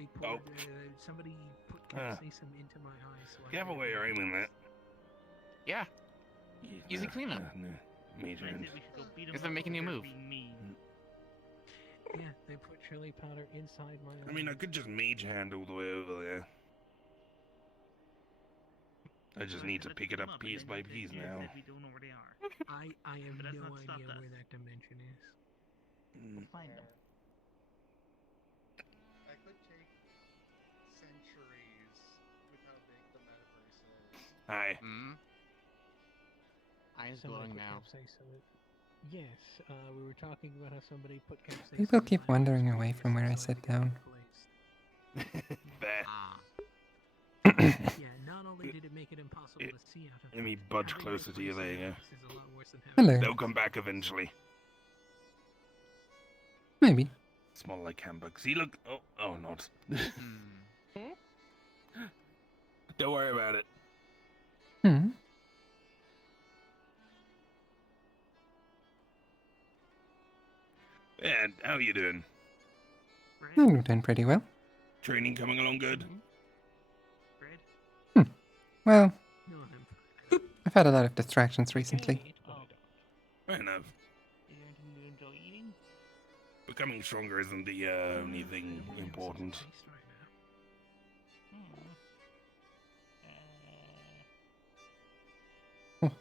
Somebody put Ah. capsaicin into my eye, so I Careful had where to- you're aiming that. Yeah. Easy cleanup. No. Mage hand. Is that making you move? Yeah, they put chili powder inside my eye. I mean, I could just mage hand all the way over there. I just need to pick it up piece by piece now. I have But that's no not stopped idea us. where that dimension is. Find them. I could take centuries with how big the metaverse is. Hi. Hmm? Eyes Somebody glowing put now. capsaicin in- Yes, we were talking about how somebody put capsaicin. People in keep my eye, wandering so away I from where I decided sit to get it down. replaced. There. Ah. Yeah, not only did it make it impossible to see out of Let me there, budge having closer to you, there you go. glasses is a lot worse than having Hello. They'll come back eventually. Maybe. Smell like hamburgers. See, look. Oh, not. Don't worry about it. Hmm. And how you doing? I'm doing pretty well. Training coming along good? Well, No, I'm fine. I've had a lot of distractions recently. Fair enough. You enjoy eating? Becoming stronger isn't the only thing important. Taste right now.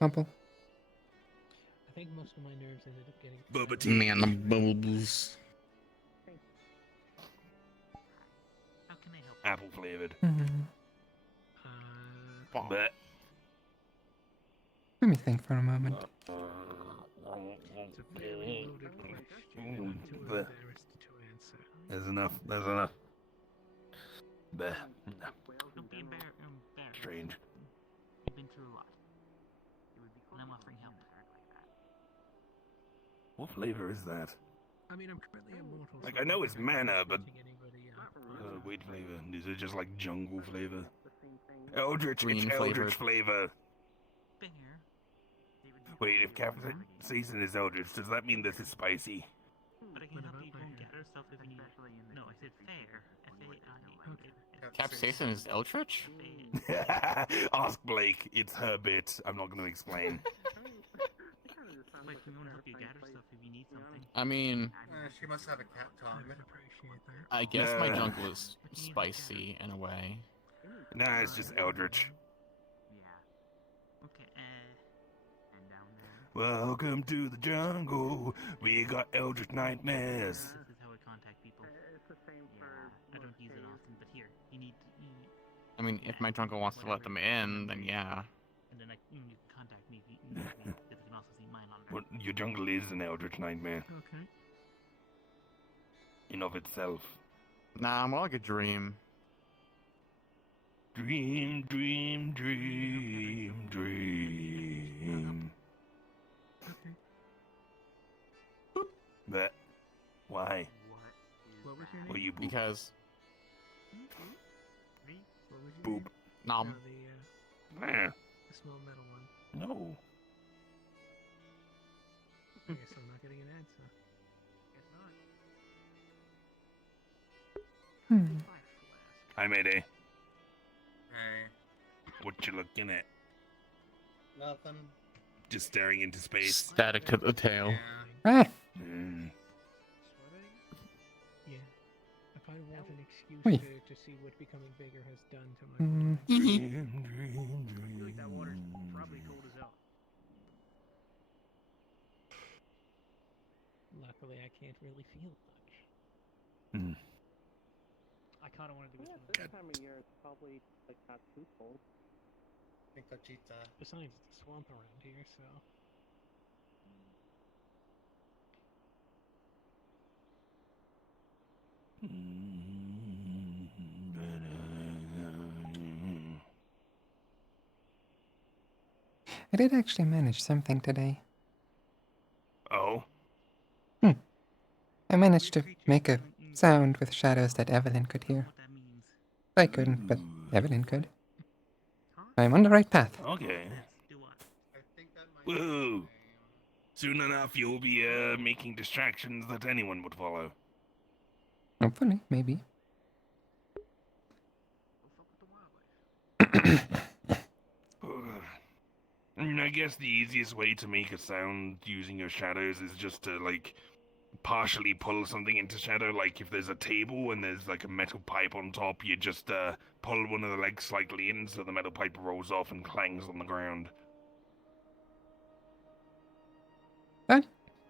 Bubble. I think most of my nerves ended up getting. Bubba tea. Man, the bubbles. How can I help? Apple flavored. Hmm. But Let me think for a moment. It's a very loaded question, and I'm too Bleh. embarrassed to answer. There's enough. There's enough. Bleh. Don't be embarrassed. Strange. You've been through a lot. And I'm offering help. What flavor is that? I mean, I'm currently immortal. Like, so I know I'm it's not mana, but expecting anybody, weird flavor. Is it just like jungle flavor? Eldritch, Green it's Eldritch flavored. flavor. Wait, if capsaicin is Eldritch, does that mean this is spicy? But I can help you go and get herself if you need. No, I said fair. F-A-I. Capsaicin is Eldritch? Ask Blake. It's her bit. I'm not going to explain. Like, we want to help you gather stuff if you need something. I mean, She must have a cat tongue. appreciate that. I guess my Nah. jungle is spicy in a way. Nah, it's just Eldritch. Okay, and down there. Welcome to the jungle. We got Eldritch nightmares. This is how I contact people. It's the same for. I don't use it often, but here, you need to eat. I mean, if my jungle wants to let them in, then yeah. And then you can contact me if you need me, because you can also see mine on there. What, your jungle is an Eldritch nightmare Okay. in of itself. Nah, more like a dream. Dream, dream, dream, dream. because Me? What was your Boop. name? nom. There. The small metal one. No. I guess I'm not getting an answer. Guess not. Hmm. Hi, Mayday. Hey. What you looking at? Nothing. Just staring into space. Static to the tail. Ah. Mm. Yeah. I kind of want an excuse Oi. to see what becoming bigger has done to my Mm. body. I feel like that water's probably cold as hell. Luckily, I can't really feel much. Mm. I kind of want to do it. This time of year, it's probably like not too cold. Besides, it's a swamp around here, so. I did actually manage something today. Oh? I managed to make a sound with shadows that Evelyn could hear. I couldn't, but Evelyn could. I'm on the right path. Okay. Woohoo! Soon enough, you'll be making distractions that anyone would follow. Hopefully, maybe. I mean, I guess the easiest way to make a sound using your shadows is just to, like, partially pull something into shadow. Like, if there's a table and there's, like, a metal pipe on top, you just, pull one of the legs slightly in so the metal pipe rolls off and clangs on the ground. That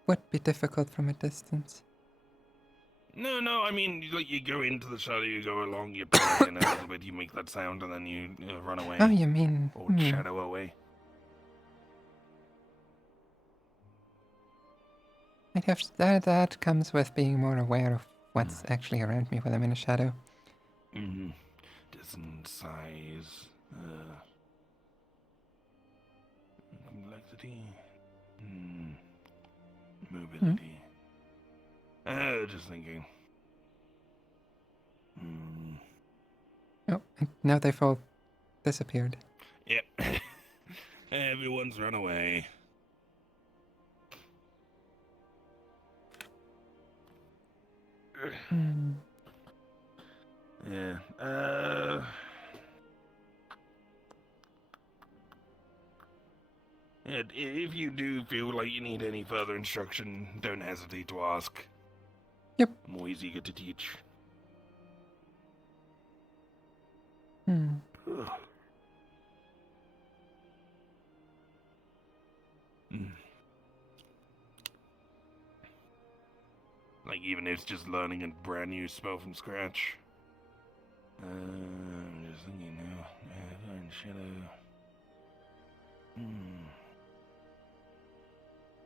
would be difficult from a distance. No, I mean, like, you go into the shadow, you go along, you pull it in a little bit, you make that sound, and then you run away. Oh, you mean... Or shadow away. I'd have that comes with being more aware of what's actually around me when I'm in a shadow. Mm-hmm. Distance, size, complexity, mobility. Just thinking. Oh, and now they've all disappeared. Yep. Everyone's run away. Yeah. Yeah, if you do feel like you need any further instruction, don't hesitate to ask. Yep. I'm always eager to teach. Ugh. Like, even if it's just learning a brand new spell from scratch. I'm just thinking now. Find shadow.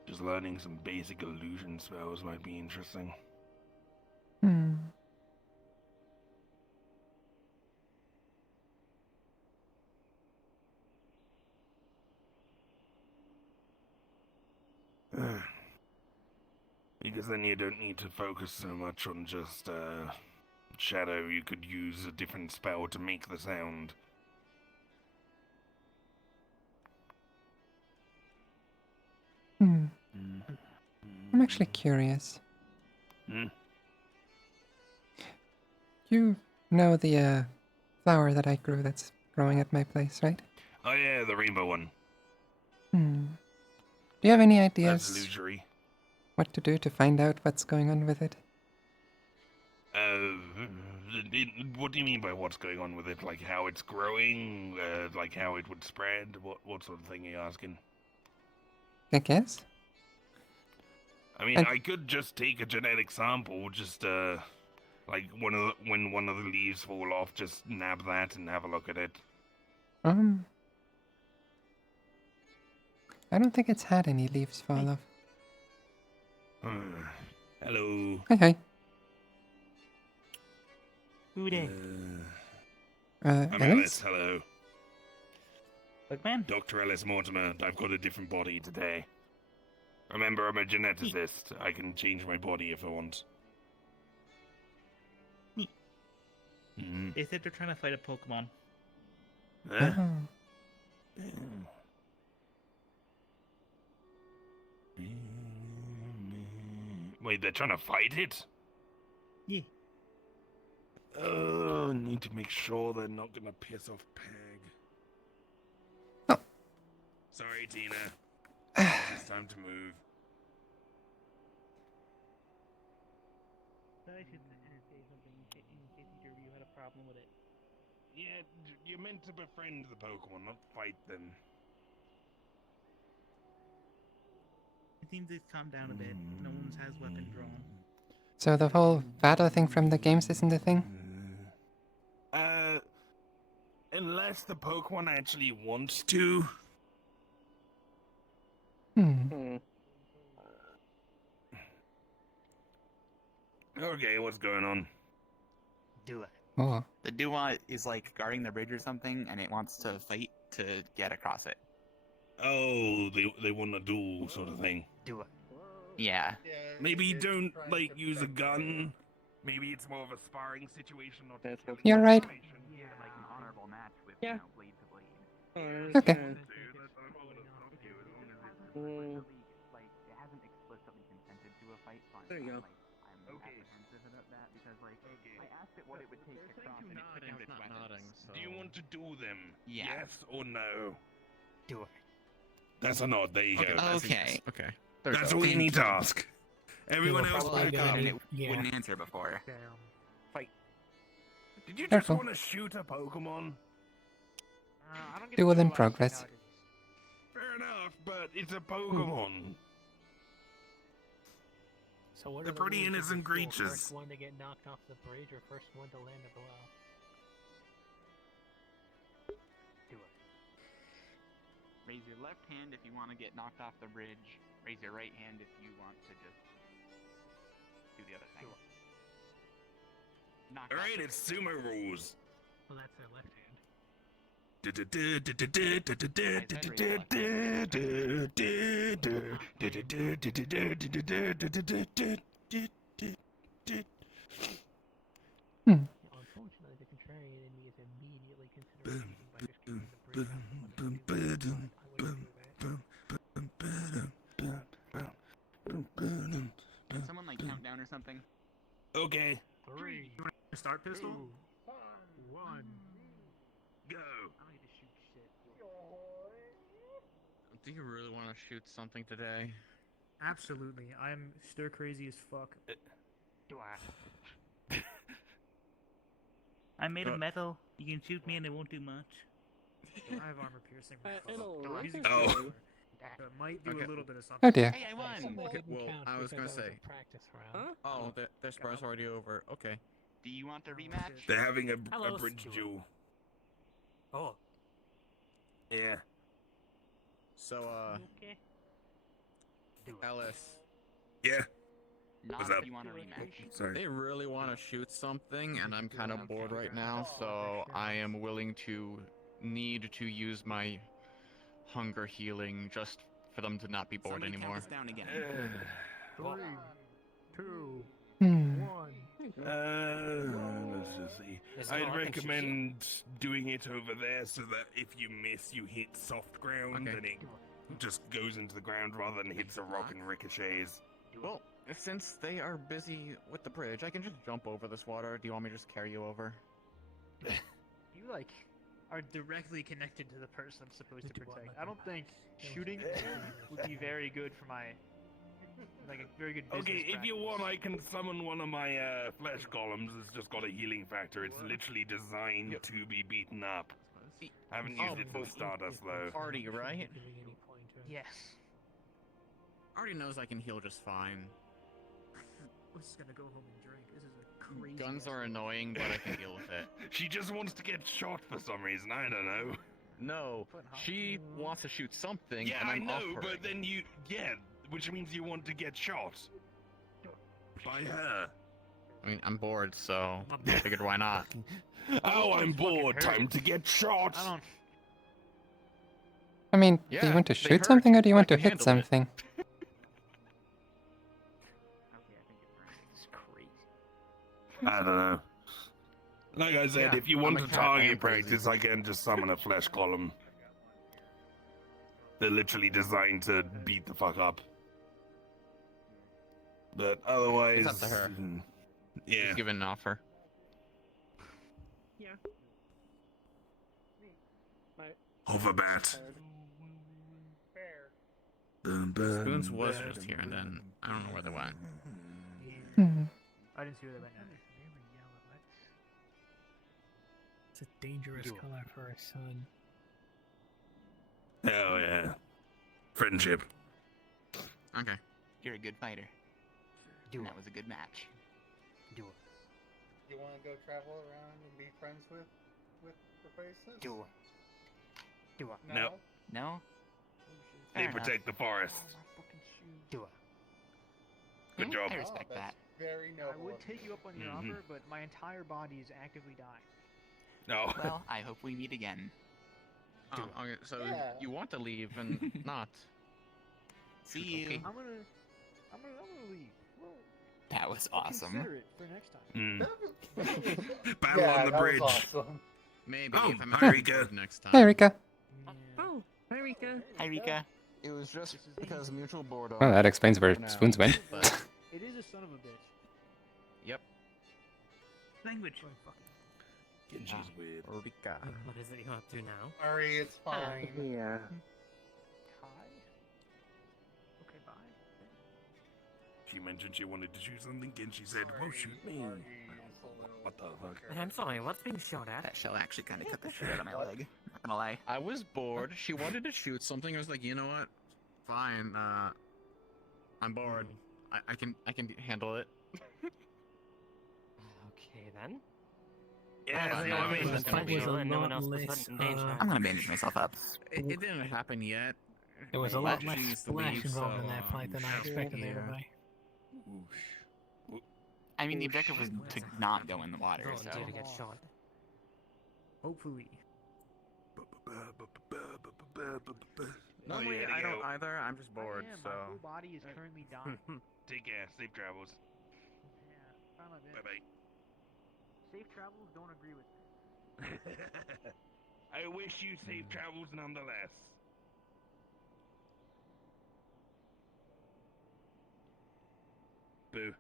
Just learning some basic illusion spells might be interesting. Because then you don't need to focus so much on just shadow. You could use a different spell to make the sound. I'm actually curious. You know the flower that I grew that's growing at my place, right? Oh yeah, the rainbow one. Do you have any That's ideas illusory. what to do to find out what's going on with it? What do you mean by what's going on with it? Like how it's growing? Like how it would spread? What sort of thing are you asking? I guess. I mean, I could just take a genetic sample, just like when one of the leaves fall off, just nab that and have a look at it. I don't think it's had any leaves fall off. Hello. Hi. Who dey? I'm Ellis? Ellis. Hello. Look, man. Dr. Ellis Mortimer. I've got a different body today. Remember, I'm a geneticist. I can change my body if I want. Neat. They said they're trying to fight a Pokemon. Wait, they're trying to fight it? Yeah. Oh, I need to make sure they're not gonna piss off Peg. Oh. Sorry, Tina. It's time to move. I should say something in case you had a problem with it. Yeah, you're meant to befriend the Pokemon, not fight them. It seems they've calmed down a bit. No one has weapon drawn. So the whole battle thing from the games isn't a thing? Unless the Pokemon actually wants to. Okay, what's going on? Do it. Oh. The Duwa is like guarding the bridge or something, and it wants to fight to get across it. Oh, they want a duel sort of thing. Do it. Yeah. Maybe you don't like use a gun. Maybe it's more of a sparring situation. Not You're right. Like an honorable match with blade to blade. Okay. Like it hasn't explicitly consented to a fight, so I'm, There you go. I'm apprehensive about that because like I asked it what it would take to cross and it picked its weapons. Do you want to do them? Yeah. Yes or no? Do it. That's a nod. There you go. Okay. Okay. That's all you need to ask. Everyone else Probably back up. and it wouldn't answer before. Fight. Did you just Careful. want to shoot a Pokemon? I don't get Duel to in do a lot of progress. nowadays. Fair enough, but it's a Pokemon. So what They're are the pretty rules of innocent this duel? creatures. First one to get knocked off the bridge, or first one to land a blow? Do it. Raise your left hand if you want to get knocked off the bridge. Raise your right hand if you want to just do the other thing. Knocked off Alright, the it's sumo rules. Well, that's their left hand. Unfortunately, the contrarian in me is immediately considering leaving by just killing the bridge. Can someone like count down or something? Okay, 3, You want to start, Pistol? 2, 1. go. Do you really want to shoot something today? Absolutely. I'm stir crazy as fuck. Do I? I'm made of metal. You can shoot me and it won't do much. I have armor piercing. It'll Using Oh. so it might do Okay. a little bit of something. Oh dear. Hey, I won! Okay, well, I was gonna That was say. a practice round. Oh, their spar's already over. Okay. Do you want the rematch? They're having a Hello, bridge Stuart. duel. Oh. Yeah. So, Okay. Alice, Yeah. Not What's if up? you want a rematch. Sorry. they really want to shoot something, and I'm kind of bored right now, so I am willing to need to use my hunger healing just for them to not be bored Somebody anymore. count us down again. 3, 2, Hmm. 1. Let's just see. There's I'd no- I can shoot recommend doing it over there so that if you miss, you hit soft ground Okay. and it just goes into the ground rather than hits a rock and ricochets. Well, since they are busy with the bridge, I can just jump over this water. Do you want me to just carry you over? You like are directly connected to the person I'm supposed to protect. I don't think shooting would be very good for my like a very good business Okay, if you practice. want, I can summon one of my flesh columns. It's just got a healing factor. It's literally designed to be beaten up. I haven't used it for Stardust though. Artie, right? Yes. Artie knows I can heal just fine. I'm just gonna go home and drink. This is a crazy. Guns are annoying, but I can deal with it. She just wants to get shot for some reason. I don't know. No, she wants to shoot something, Yeah, and I I'm know, offering. but then which means you want to get shot by her. I mean, I'm bored, so I figured why not? Oh, I'm bored. Time to get shot. I don't. I mean, do Yeah, you want to they shoot hurt, something or do you but want I to can hit handle it. something? It's crazy. I don't know. Like I said, Yeah, if you I'm want a to cat, I am target crazy. practice, I can just summon a flesh column. They're literally designed to beat the fuck up. But otherwise, It's up to her. Yeah. Just give it an offer. Yeah. Hoverbat. Spoons was just here, and then I don't know where they went. I didn't see where they went. It's a dangerous color for a sun. Oh yeah. Friendship. Okay. You're a good fighter. And that was a good match. You want to go travel around and be friends with the faces? Do it. No. No? They Fair enough. protect the forest. Do it. Good job. I respect that's that. Very noble. I would take you up on your Mhm. offer, but my entire body is actively dying. No. Well, I hope we meet again. Oh, okay, so Yeah. you want to leave and not. See you. Okay. I'm gonna leave. Well, That was I'll awesome. consider it for next time. Battle Yeah, on the that was bridge. awesome. Maybe Oh, if I'm hi, at Rika. next time. Hey, Rika. Oh, hi Rika. Hi, Rika. It was just because mutual boredom. Well, that explains where now. Spoons went. But, It is a son of a bitch. yep. Language. Genji's weird. Rika. What is it you're up to now? Sorry, it's fine. Yeah. Kai? Okay, bye. She mentioned she wanted to shoot something, and she said, "Well, shoot me." What the fuck? I'm sorry, what's being shot at? That shell actually kind of cut the shit out of my leg. Not gonna lie. I was bored. She wanted to shoot something. I was like, you know what? Fine. I'm bored. I can handle it. Okay then. Yeah, Well, no, no, I mean, it was gonna be- and no one lot else was less, put in danger. I'm gonna bandage myself up. It didn't happen yet. There was a She lot less needs to splash leave, involved so, in that fight than I expected there to be. I mean, the objective was to not go in the water, so. Volunteer to get shot. Hopefully. Normally, I don't either. I'm just bored, I am. so. My whole body is currently dying. Take care. Safe travels. Yeah, try my best. Bye bye. Safe travels, don't agree with me. I wish you safe travels nonetheless. Boo.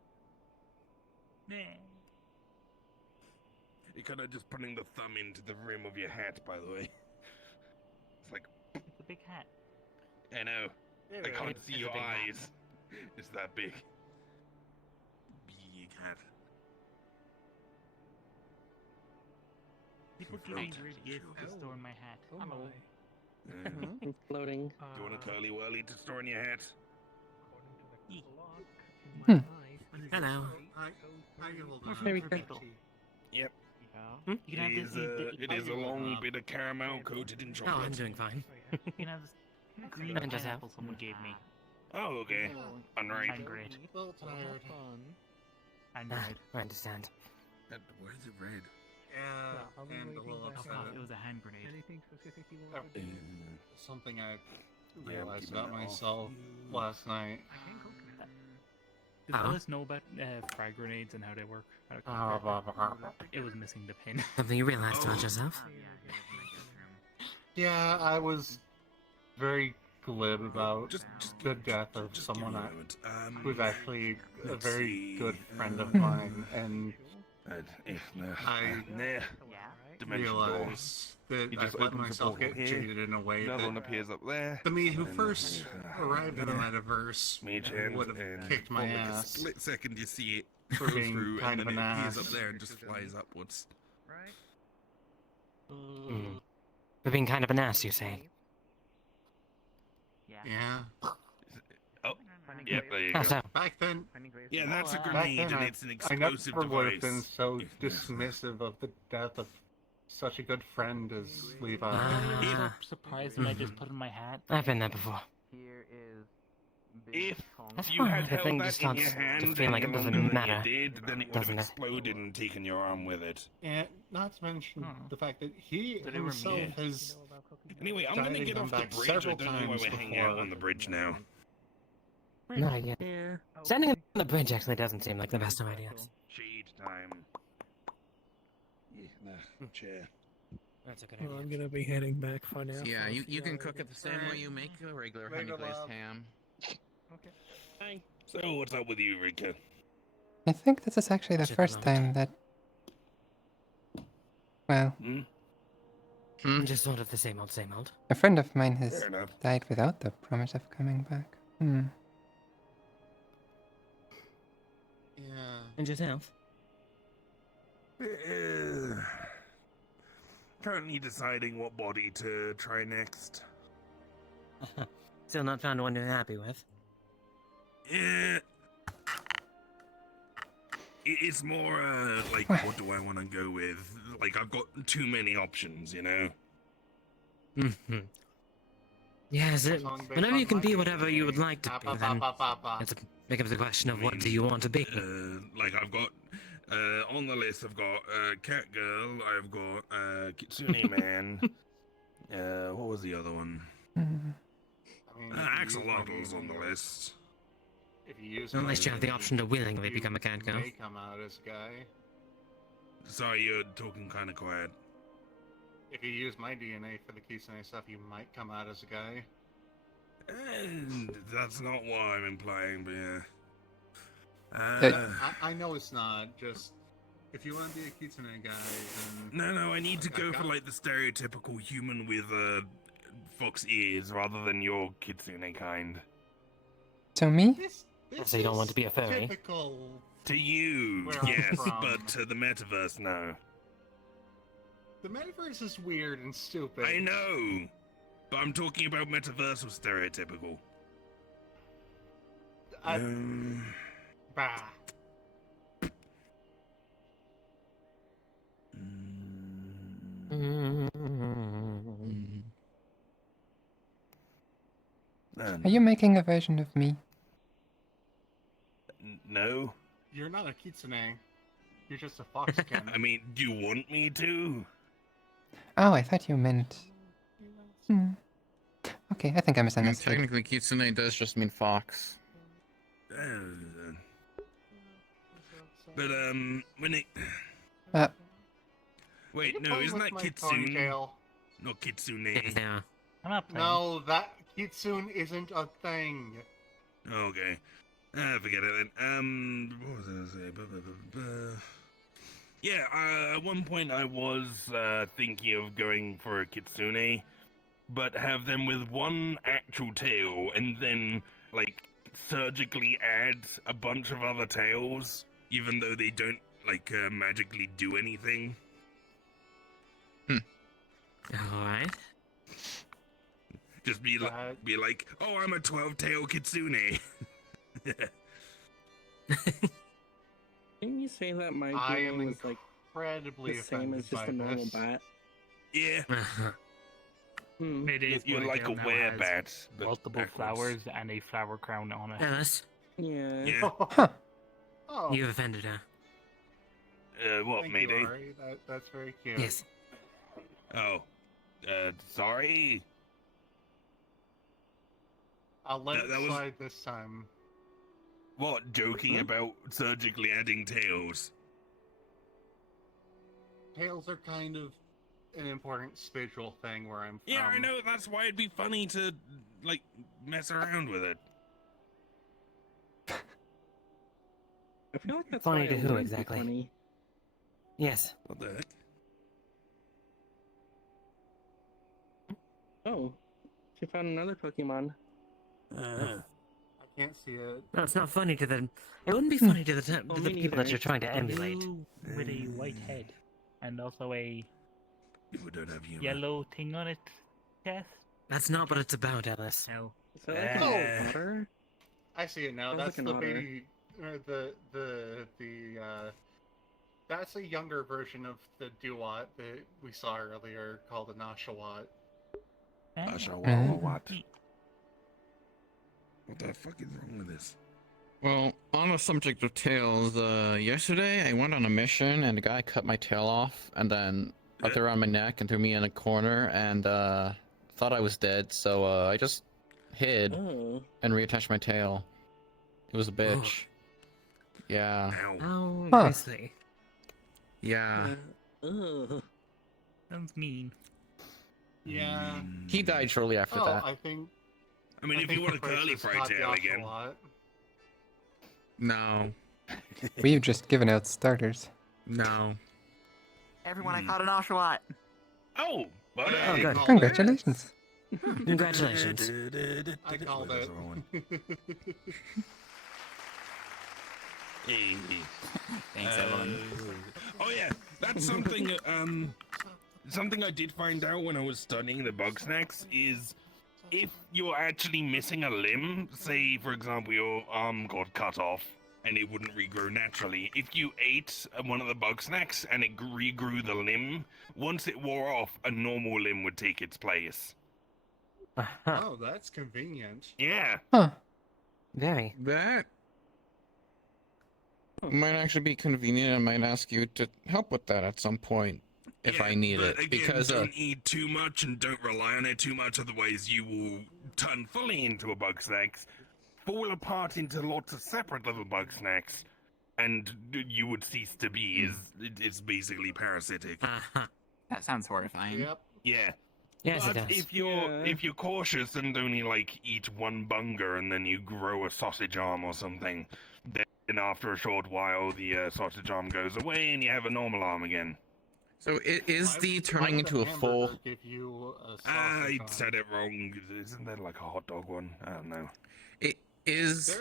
You're kind of just putting the thumb into the rim of your hat, by the way. It's like, It's a big hat. I know. I can't see your eyes. It's that big. Big hat. People give me weird gifts to store in my hat. I'm old. Yeah. It's floating. Do you want a curly whirly to store in your hat? Hmm. Hello. Hi Rika. Yep. You can have It is a long bit of caramel coated in Oh, chocolate. I'm doing fine. You can have this green And just pineapple someone gave me. Oh, okay. Unripe. I'm great. A little tired. I'm Ah, great. I understand. Why is it red? Yeah, and a little upset. It was a hand grenade. Anything specific you want to do? Something I Yeah, I'm realized keeping about that off. myself last night. Does Oh. Alice know about frag grenades and how they work? How to It was missing the pin. Something you realized about yourself? Yeah, I was very glib about Just the death of Just give someone me a I, moment. who's actually a let's very see. good friend of mine, and I Dimension door. realized that He I've just let opens the myself portal get here. jaded in a way Another one that appears up there. the me who and first arrived in the there. metaverse Mage hand would have and kicked my for like a ass split second you see it for go being through kind and of then an it appears ass. up there and just flies upwards. Mm. For being kind of an ass, you say? Yeah. Oh, yep, there you How go. so? Back then, Yeah, that's a back grenade then and I, it's an I never explosive would have been device. so if necessary. dismissive of the death of such a good friend as Levi. Ah, Surprised when I just put in my hat. I've been there before. Here is. If That's you fine, had the held thing that just in your starts to hand feel and like the it doesn't moment that matter, you did, then it would have doesn't it? exploded and taken your arm with it. And not to mention the fact that he So they were himself muted. has Anyway, I'm gonna Died get and off come the back bridge. I several don't know why times we're hanging out before. on the bridge now. Not again. Yeah. Standing on the bridge actually doesn't seem like the best of ideas. Shade time. Yes. chair. That's okay. Well, I'm gonna be heading back for now. Yeah, for a you few can cook it hours. the same way you make a regular honey Later, glazed love. ham. Okay. Bye. So what's up with you, Rika? I think this is actually the Shit, first I'm time that. Well, Just sort of the same old, same old. a friend of mine has Fair enough. died without the promise of coming back. Hmm. Yeah. And yourself? Currently deciding what body to try next. Still not found one you're happy with? Yeah. It's more like, what do I want to go with? Like, I've got too many options, you know? Mm-hmm. Yes, whenever you can be whatever you would like to be, then it's becomes the question of what do you want to be. Like, I've got, on the list, I've got Cat Girl, I've got Kitsune Man. What was the other one? Axolotl's on the list. If you use Unless you have the option to willingly become a cat girl. may come out as a guy. Sorry, you're talking kind of quiet. If you use my DNA for the Kitsune stuff, you might come out as a guy. That's not what I'm implying, but yeah. I know it's not, just... If you want to be a Kitsune guy, then... No, I need to go for, like, the stereotypical human with, fox ears, rather than your Kitsune kind. So me? So you don't want to be a furry? Typical... To you, Where I'm yes, from. but to the metaverse, no. The metaverse is weird and stupid. I know, but I'm talking about metaversal stereotypical. Bah. Are you making a version of me? No. You're not a Kitsune. You're just a foxkin. I mean, do you want me to? Oh, I thought you meant. Okay, I think I misunderstood. Technically, Kitsune does just mean fox. But when it. Wait, You no, playing isn't with that my Kitsune? ponytail? Not Kitsune. Yeah. I'm not playing. No, that Kitsune isn't a thing. Okay. Forget it then. What was I gonna say? Yeah, at one point I was thinking of going for a Kitsune, but have them with one actual tail and then, like, surgically add a bunch of other tails, even though they don't, like, magically do anything. Alright. Just be like, oh, I'm a 12-tail Kitsune. Didn't you say that my I am DNA was like incredibly the same as just a normal bat? Yeah. It is. You're like a werebat. but Multiple backwards. flowers and a flower crown on it. Alice, Yeah. Yeah. Oh, you've offended her. What, thank Mayday? you, Ari. That's very cute. Yes. Oh. Sorry? I'll let it That was- slide this time. What, joking about surgically adding tails? Tails are kind of an important spiritual thing where I'm from. Yeah, I know, that's why it'd be funny to, like, mess around with it. I feel like that's Funny why to it who, wouldn't be exactly? funny. Yes. What the heck? Oh, she found another Pokemon. I can't see it. No, it's not funny to them. It wouldn't be funny to the Well, to the me people that neither. you're trying to emulate. Blue with a white head and also a People don't have humor. yellow thing on its chest. That's not what it's about, Alice. No. Is that like an otter? I see it now. Sounds That's like the an otter. baby, or that's a younger version of the Duat that we saw earlier called a Nashawat. What? What the fuck is wrong with this? Well, on the subject of tails, yesterday I went on a mission and a guy cut my tail off and then wrapped it around my neck and threw me in a corner and thought I was dead, so I just hid Oh. and reattached my tail. It was a bitch. Yeah. Oh, Huh. I see. Yeah. Ugh. Sounds mean. Yeah. He died shortly after Oh, that. I think. I mean, if you want a curly fry tail again. No. We've just given out starters. No. Everyone, I caught an ocelot. Oh, but Oh, good. Congratulations. Congratulations. I called it. Hey. Thanks, everyone. Oh yeah, that's something. Something I did find out when I was studying the bug snacks is if you're actually missing a limb, say for example your arm got cut off and it wouldn't regrow naturally. If you ate one of the bug snacks and it regrew the limb, once it wore off, a normal limb would take its place. Oh, that's convenient. Yeah. Huh. Very. That might actually be convenient. I might ask you to help with that at some point if I need but it. Again, Because don't eat too much and don't rely on it too much, otherwise you will turn fully into a bug snacks, fall apart into lots of separate little bug snacks, and you would cease to be. It's basically parasitic. That sounds horrifying. Yep. Yeah. Yes, but it does. if you're cautious and only like eat one bunger and then you grow a sausage arm or something, then after a short while the sausage arm goes away and you have a normal arm again. So is the turning into a full? Give you a I sausage said it wrong. Isn't that like a hot dog one? I don't know. It is.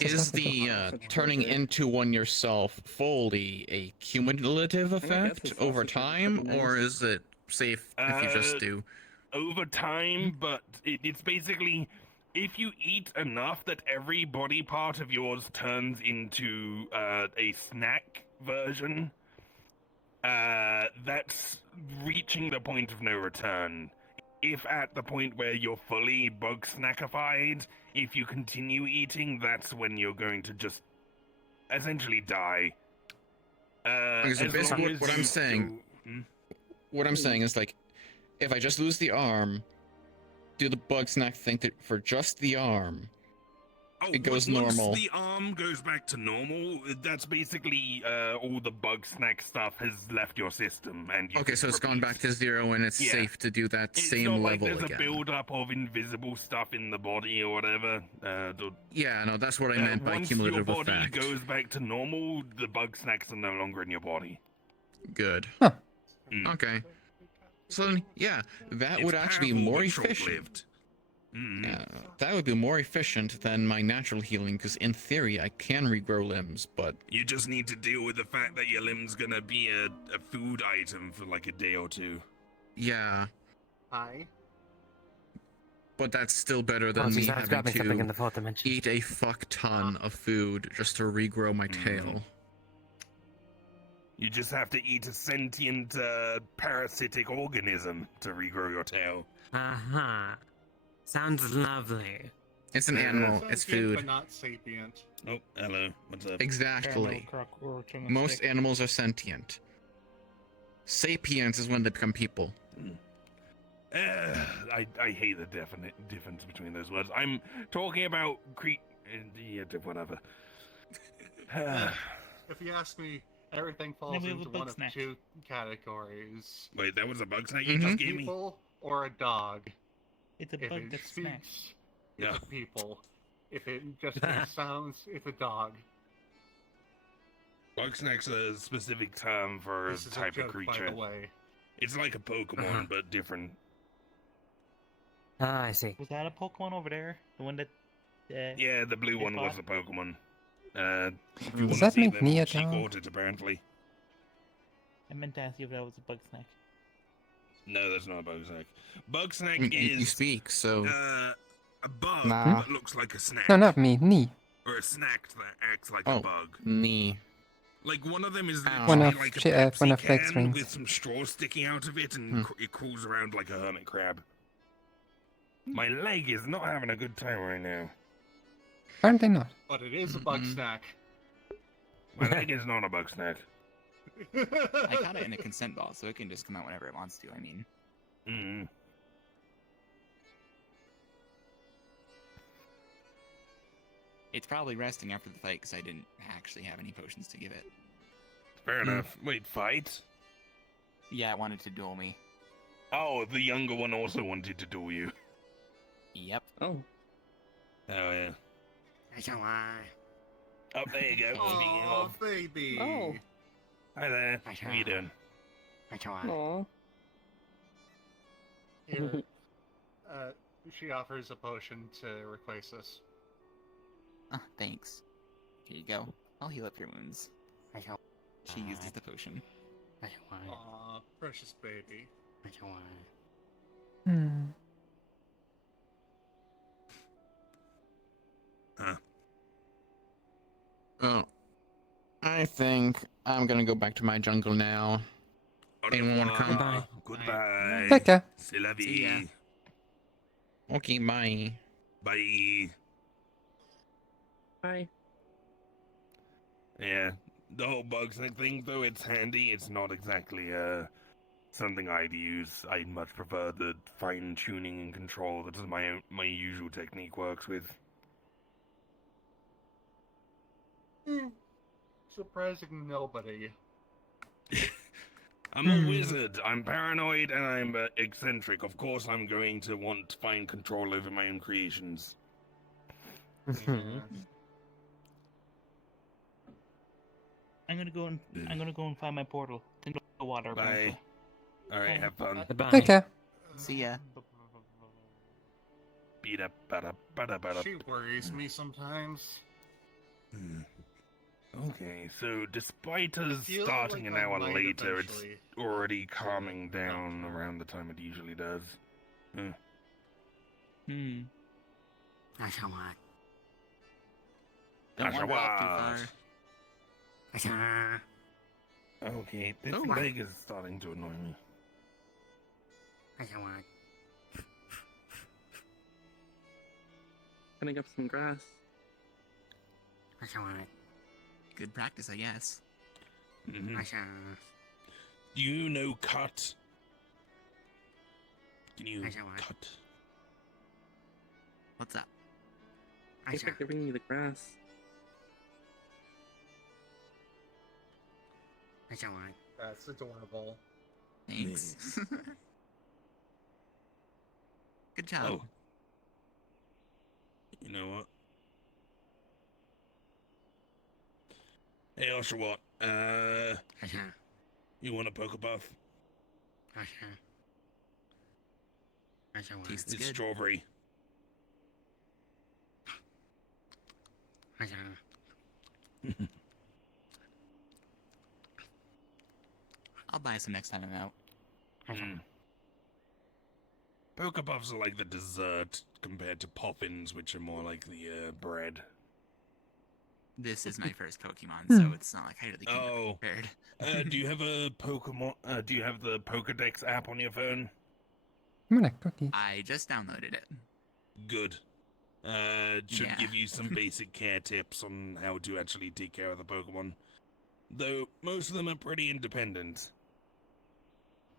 Is the turning into one yourself fully a cumulative effect over time, or is it safe if you just do? Over time, but it's basically if you eat enough that every body part of yours turns into a snack version, that's reaching the point of no return. If at the point where you're fully bug snackified, if you continue eating, that's when you're going to just essentially die. So basically, what I'm saying, what I'm saying is like, if I just lose the arm, do the bug snack thing for just the arm? It goes normal. Once the arm goes back to normal, that's basically all the bug snack stuff has left your system, and you Okay, so it's gone back to zero, and it's safe to do that same level there's again. a build-up of invisible stuff in the body or whatever. Yeah, no, that's what I meant by cumulative effect. Once your body effect. goes back to normal, the bug snacks are no longer in your body. Good. Huh. Okay. So yeah, that It's would actually be powerful, more but efficient. short-lived. Yeah, that would be more efficient than my natural healing, because in theory I can regrow limbs, but You just need to deal with the fact that your limb's gonna be a food item for like a day or two. yeah, Hi. but that's still better Oh, than me geez, I was having grabbing something in to the fourth dimension. eat a fuck ton of food just to regrow my tail. You just have to eat a sentient parasitic organism to regrow your tail. Uh-huh. Sounds lovely. It's an animal. Sentient, It's food. but not sapient. Oh, hello. What's up? Exactly. Most animals are sentient. Sapiens is when they become people. I hate the difference between those words. I'm talking about yeah, whatever. If you ask me, everything falls Then we have into a bug one of snack. two categories. Wait, that was a bug snack you just gave me? People or a dog. It's a If bug it that speaks, smacks. it's a people. If it just makes sounds, it's a dog. Bug snack's a specific term for This a is type a of joke, by creature. the way. It's like a Pokemon, but different. Ah, I see. Was that a Pokemon over there? The one that... Yeah, the blue It one was fought? a Pokemon. If you Does want that to see make them, me a she dog? caught it apparently. I meant to ask you if that was a bug snack. No, that's not a bug snack. Bug snack You is speak, so a bug Nah. that looks like a snack. No, not me. Knee. Or a snack that acts like a bug. knee. Like one of them is One literally of like a Ch- Pepsi one of Flex can rings. with some straw sticking out of it, and it crawls around like a hermit crab. My leg is not having a good time right now. Aren't they not? But it is a bug snack. My leg is not a bug snack. I got it in a consent ball, so it can just come out whenever it wants to. I mean, it's probably resting after the fight because I didn't actually have any potions to give it. Fair enough. Wait, fight? Yeah, it wanted to duel me. Oh, the younger one also wanted to duel you. Yep. Oh. Oh, yeah. I don't lie. Oh, there you go. Speaking Oh, of. baby. Oh. Hi there. How you doing? I don't lie. Aw. Here, she offers a potion to replace this. Oh, thanks. Here you go. I'll heal up your wounds. I don't She uses the potion. I don't lie. Aw, precious baby. I don't lie. Huh. Oh. I think I'm gonna go back to my jungle now. Anyone want to come? Bye. Goodbye. Take care. C'est la See ya. vie. Okay, bye. Bye. Bye. Yeah. The whole bugsnag thing, though, it's handy. It's not exactly something I'd use. I much prefer the fine tuning and control that my usual technique works with. Surprising nobody. I'm a wizard. I'm paranoid and I'm eccentric. Of course, I'm going to want fine control over my own creations. I'm gonna go and find my portal into the water. Bye. apparently. All right, have fun. Goodbye. Take care. See ya. Beat up, bada. She worries me sometimes. Okay, so despite us feel starting like an I hour might later, it's eventually already calming down around the time it usually does. I don't lie. Don't wander off too Ashawat. far. I don't lie. Okay, this Oh. leg is starting to annoy me. I don't lie. Gonna get some grass. I don't lie. Good practice, I guess. Mhm. I don't. Do you know cut? Can you I don't lie. cut? What's up? I Thanks for don't. giving me the grass. I don't lie. That's adorable. Thanks. Good job. Oh. You know what? Hey, Oshawott, I don't. you want a Pokebuff? I don't. I don't lie. Tastes It's good. strawberry. I don't. I'll buy some next time I'm out. Mm. Pokebuffs are like the dessert compared to Poppins, which are more like the bread. This is my first Pokemon, so it's not like I really came Oh. prepared. Do you have a Pokemon? Do you have the Pokedex app on your phone? I'm gonna cookie. I just downloaded it. Good. Should Yeah. give you some basic care tips on how to actually take care of the Pokemon. Though most of them are pretty independent.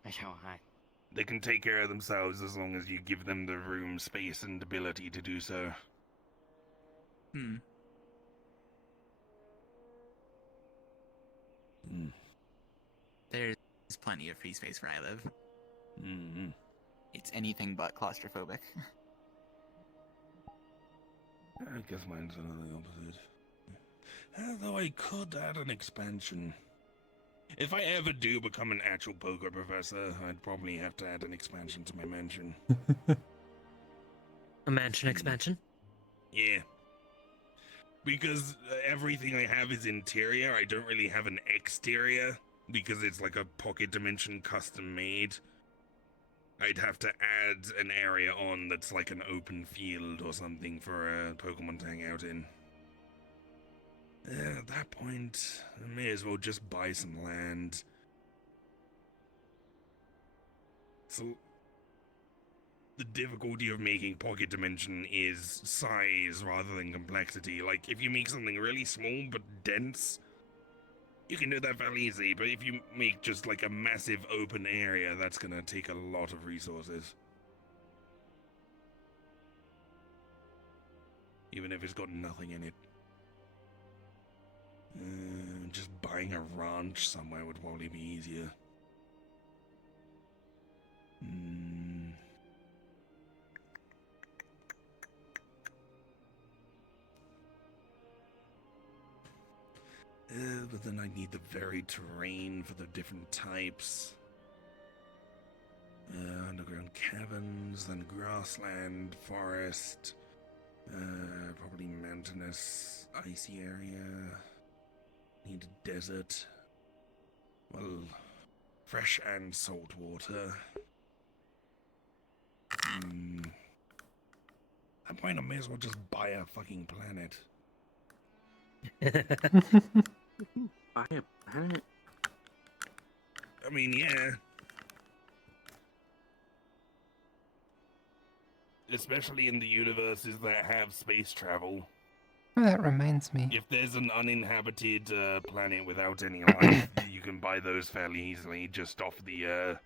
I don't lie. They can take care of themselves as long as you give them the room, space, and ability to do so. Hmm. There's plenty of free space where I live. Mm-hmm. It's anything but claustrophobic. I guess mine's another opposite. Although I could add an expansion. If I ever do become an actual poker professor, I'd probably have to add an expansion to my mansion. A mansion expansion? Yeah. Because everything I have is interior, I don't really have an exterior, because it's like a pocket dimension custom made. I'd have to add an area on that's like an open field or something for a Pokemon to hang out in. At that point, I may as well just buy some land. So, the difficulty of making pocket dimension is size rather than complexity. Like, if you make something really small but dense, you can do that fairly easy, but if you make just like a massive open area, that's gonna take a lot of resources. Even if it's got nothing in it. Just buying a ranch somewhere would probably be easier. Hmm. But then I need the varied terrain for the different types. Underground caverns, then grassland, forest, probably mountainous, icy area. Need a desert. Well, fresh and salt water. At that point, I may as well just buy a fucking planet. Buy a planet? I mean, yeah. Especially in the universes that have space travel. Oh, that reminds me. If there's an uninhabited planet without any life, you can buy those fairly easily just off the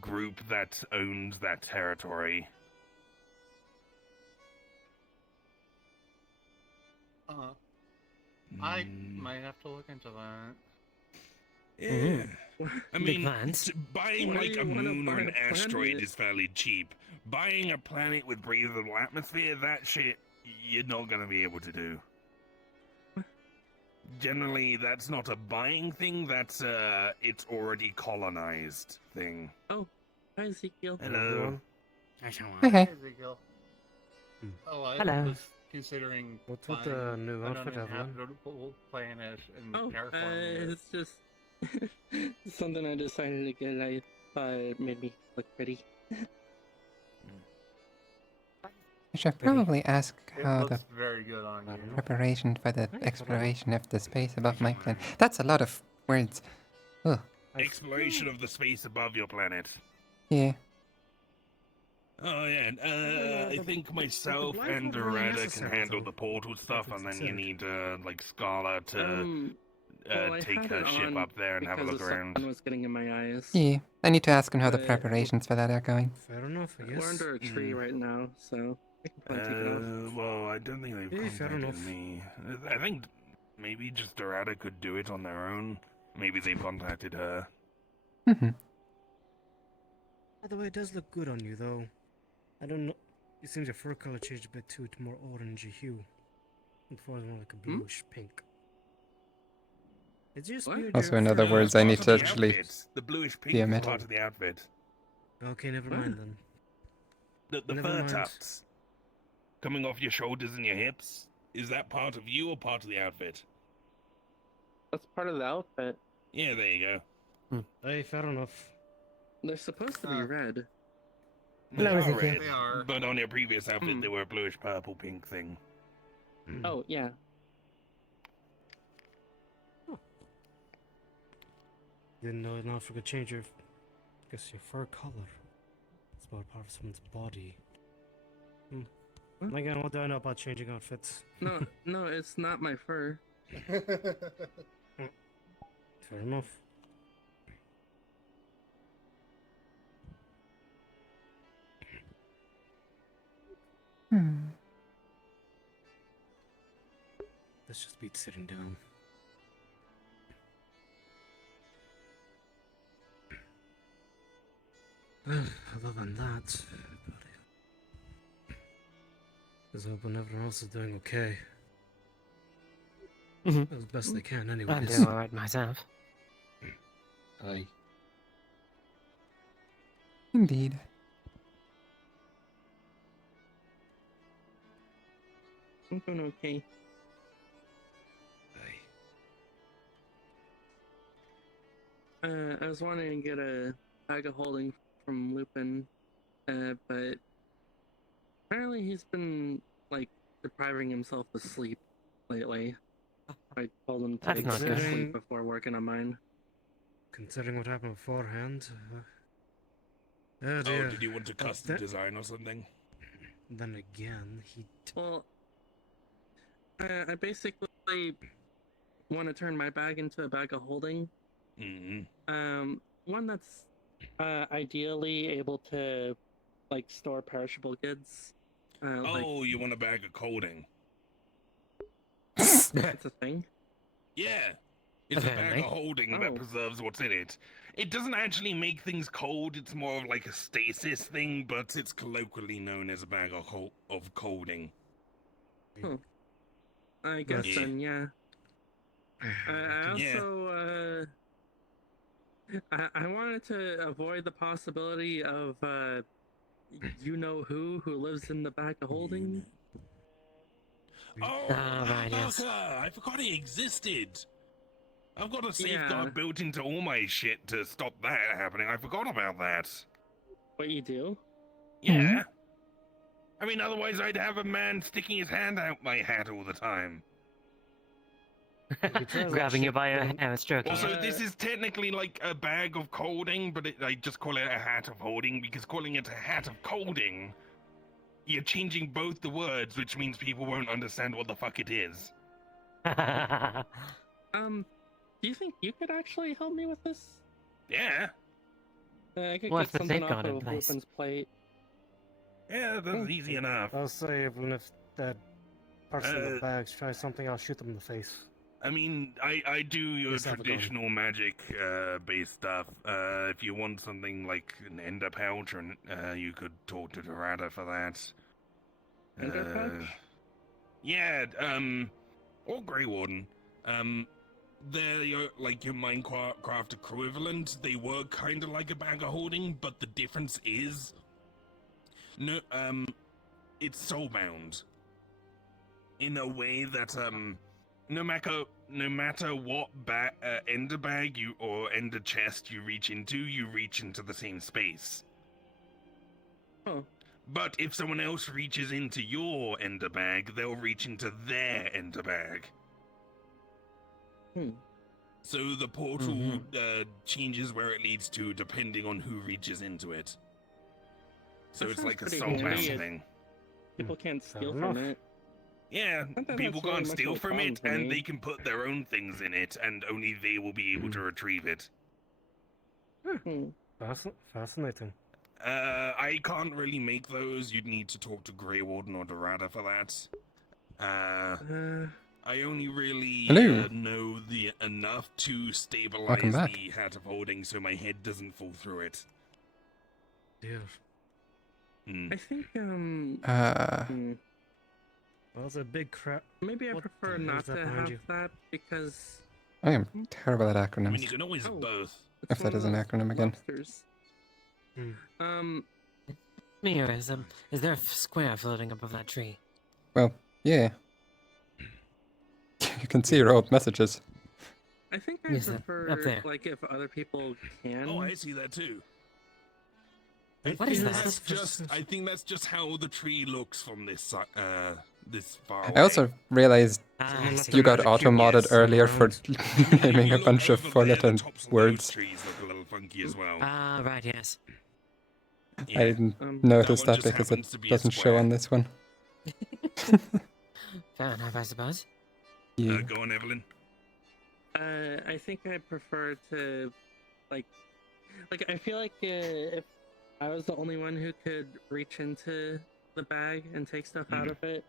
group that owns that territory. I might have to look into that. Yeah. I Big mean, plans. buying Why like do a you wanna moon or buy an a asteroid planet? is fairly cheap. Buying a planet with breathable atmosphere, that shit, you're not gonna be able to do. Generally, that's not a buying thing, that's it's already colonized thing. Oh, hi Ezekiel. Hello. Okay. Ezekiel. Oh, I Hello. was considering What's with buying the new an outfit, Evelyn? uninhabitable planet and Oh, terraforming it. it's just something I decided to get. I thought it made me look pretty. I should probably ask It how the looks very good on you. preparation for the exploration of the space above my planet. That's a lot of words. Ugh. Exploration of the space above your planet. Yeah. Oh yeah, I think myself blindfold and really Dorada can necessary, handle though? the portal stuff, and then you need like Scala to Well, I take had her it ship on up there and have a because look the sun around. was getting in my eyes. Yeah. I need to ask him how the But preparations for that are going. Fair enough, I guess. we're under a tree right now, so I can probably take it off. Well, I don't think they've Yeah, fair contacted enough. me. I think maybe just Dorada could do it on their own. Maybe they've contacted her. Mm-hmm. By the way, it does look good on you, though. I don't know. It seems your fur color changed a bit too, to more orangey hue. Before it was more like a bluish pink. It's just weird. Also, your in fur other color words, I Part need of to the actually outfit. The bluish pink DM is it. part of the outfit. Okay, never mind then. The Never fur mind. tufts coming off your shoulders and your hips. Is that part of you or part of the outfit? That's part of the outfit. Yeah, there you go. Hey, fair enough. They're supposed to be red. They Hello, are Ezekiel. red, They are. but on your previous outfit they were a bluish purple pink thing. Oh, yeah. Didn't know an outfit could change your, fur color. It's more part of someone's body. Again, what do I know about changing outfits? No, no, it's not my fur. Fair enough. Let's just beat sitting down. Other than that, let's hope everyone else is doing okay. As best they can, anyways. I'm doing alright myself. Aye. Indeed. I'm doing okay. I was wanting to get a bag of holding from Lupin, but apparently he's been, like, depriving himself of sleep lately. I told him to That's get not some good. sleep before working on mine. Considering what happened beforehand. Oh Oh, dear. did you want to custom design or something? Then again, he. Well, I basically want to turn my bag into a bag of holding. One that's ideally able to, like, store perishable goods. Oh, you want a bag of coding? That's a thing. Yeah. It's a bag Apparently. of holding that preserves what's in it. It doesn't actually make things cold. It's more of like a stasis thing, but it's colloquially known as a bag of holding. Hmm. I guess Yeah. then, yeah. I also, I wanted to avoid the possibility of, you know who lives in the bag of holding. Oh, right, yes. Parker! I forgot he existed. I've got a safeguard Yeah. built into all my shit to stop that happening. I forgot about that. What you do? Yeah. I mean, otherwise I'd have a man sticking his hand out my hat all the time. Grabbing you by your hair and stroking Also, it. this is technically like a bag of holding, but I just call it a hat of holding because calling it a hat of holding, you're changing both the words, which means people won't understand what the fuck it is. Do you think you could actually help me with this? Yeah. I could What's get the something off safeguard in of place? Lupin's plate. Yeah, that's easy enough. I'll say even if that person in the bags tries something, I'll shoot them in the face. I mean, I do your Yes, have a gun. traditional magic based stuff. If you want something like an ender pouch, or you could talk to Dorada for that. Ender pouch? Yeah, or Grey Warden. They're like your Minecraft equivalent. They work kind of like a bag of holding, but the difference is, no, it's soulbound. In a way that no matter what ender bag or ender chest you reach into the same space. Oh. But if someone else reaches into your ender bag, they'll reach into their ender bag. So the portal changes where it leads to depending on who reaches into it. So That it's sounds like a pretty soulbound handy. thing. People can't steal Fair from enough. it. Yeah, Not that people that's really can't much of steal a from problem it, for and me. they can put their own things in it, and only they will be able to retrieve it. Fascinating. I can't really make those. You'd need to talk to Grey Warden or Dorada for that. I only really Hello. know the enough to stabilize Welcome back. the hat of holding so my head doesn't fall through it. Dear. I think, Well, it's a big crap. maybe I What prefer the hell not is that to behind have you? that because I am terrible at I mean, acronyms. you can always have both. If that is an acronym again. lobsters. Mir, is there a square floating above that tree? Well, yeah. You can see your old messages. I think I Yes, up prefer, there. like, if other people can. Oh, I see that too. What is that? I think that's just how the tree looks from this this far away. I also realized I see. you got auto-modded Yes. earlier for naming a Look bunch of over there, four-letter the tops of those words. trees look a little funky as well. Ah, right, yes. Yeah. I didn't That notice one that just because happens it to be a doesn't show square. on this one. Fair enough, I suppose. Yeah. Go on, Evelyn. I think I prefer to, like I feel like if I was the only one who could reach into the bag and take stuff out of it,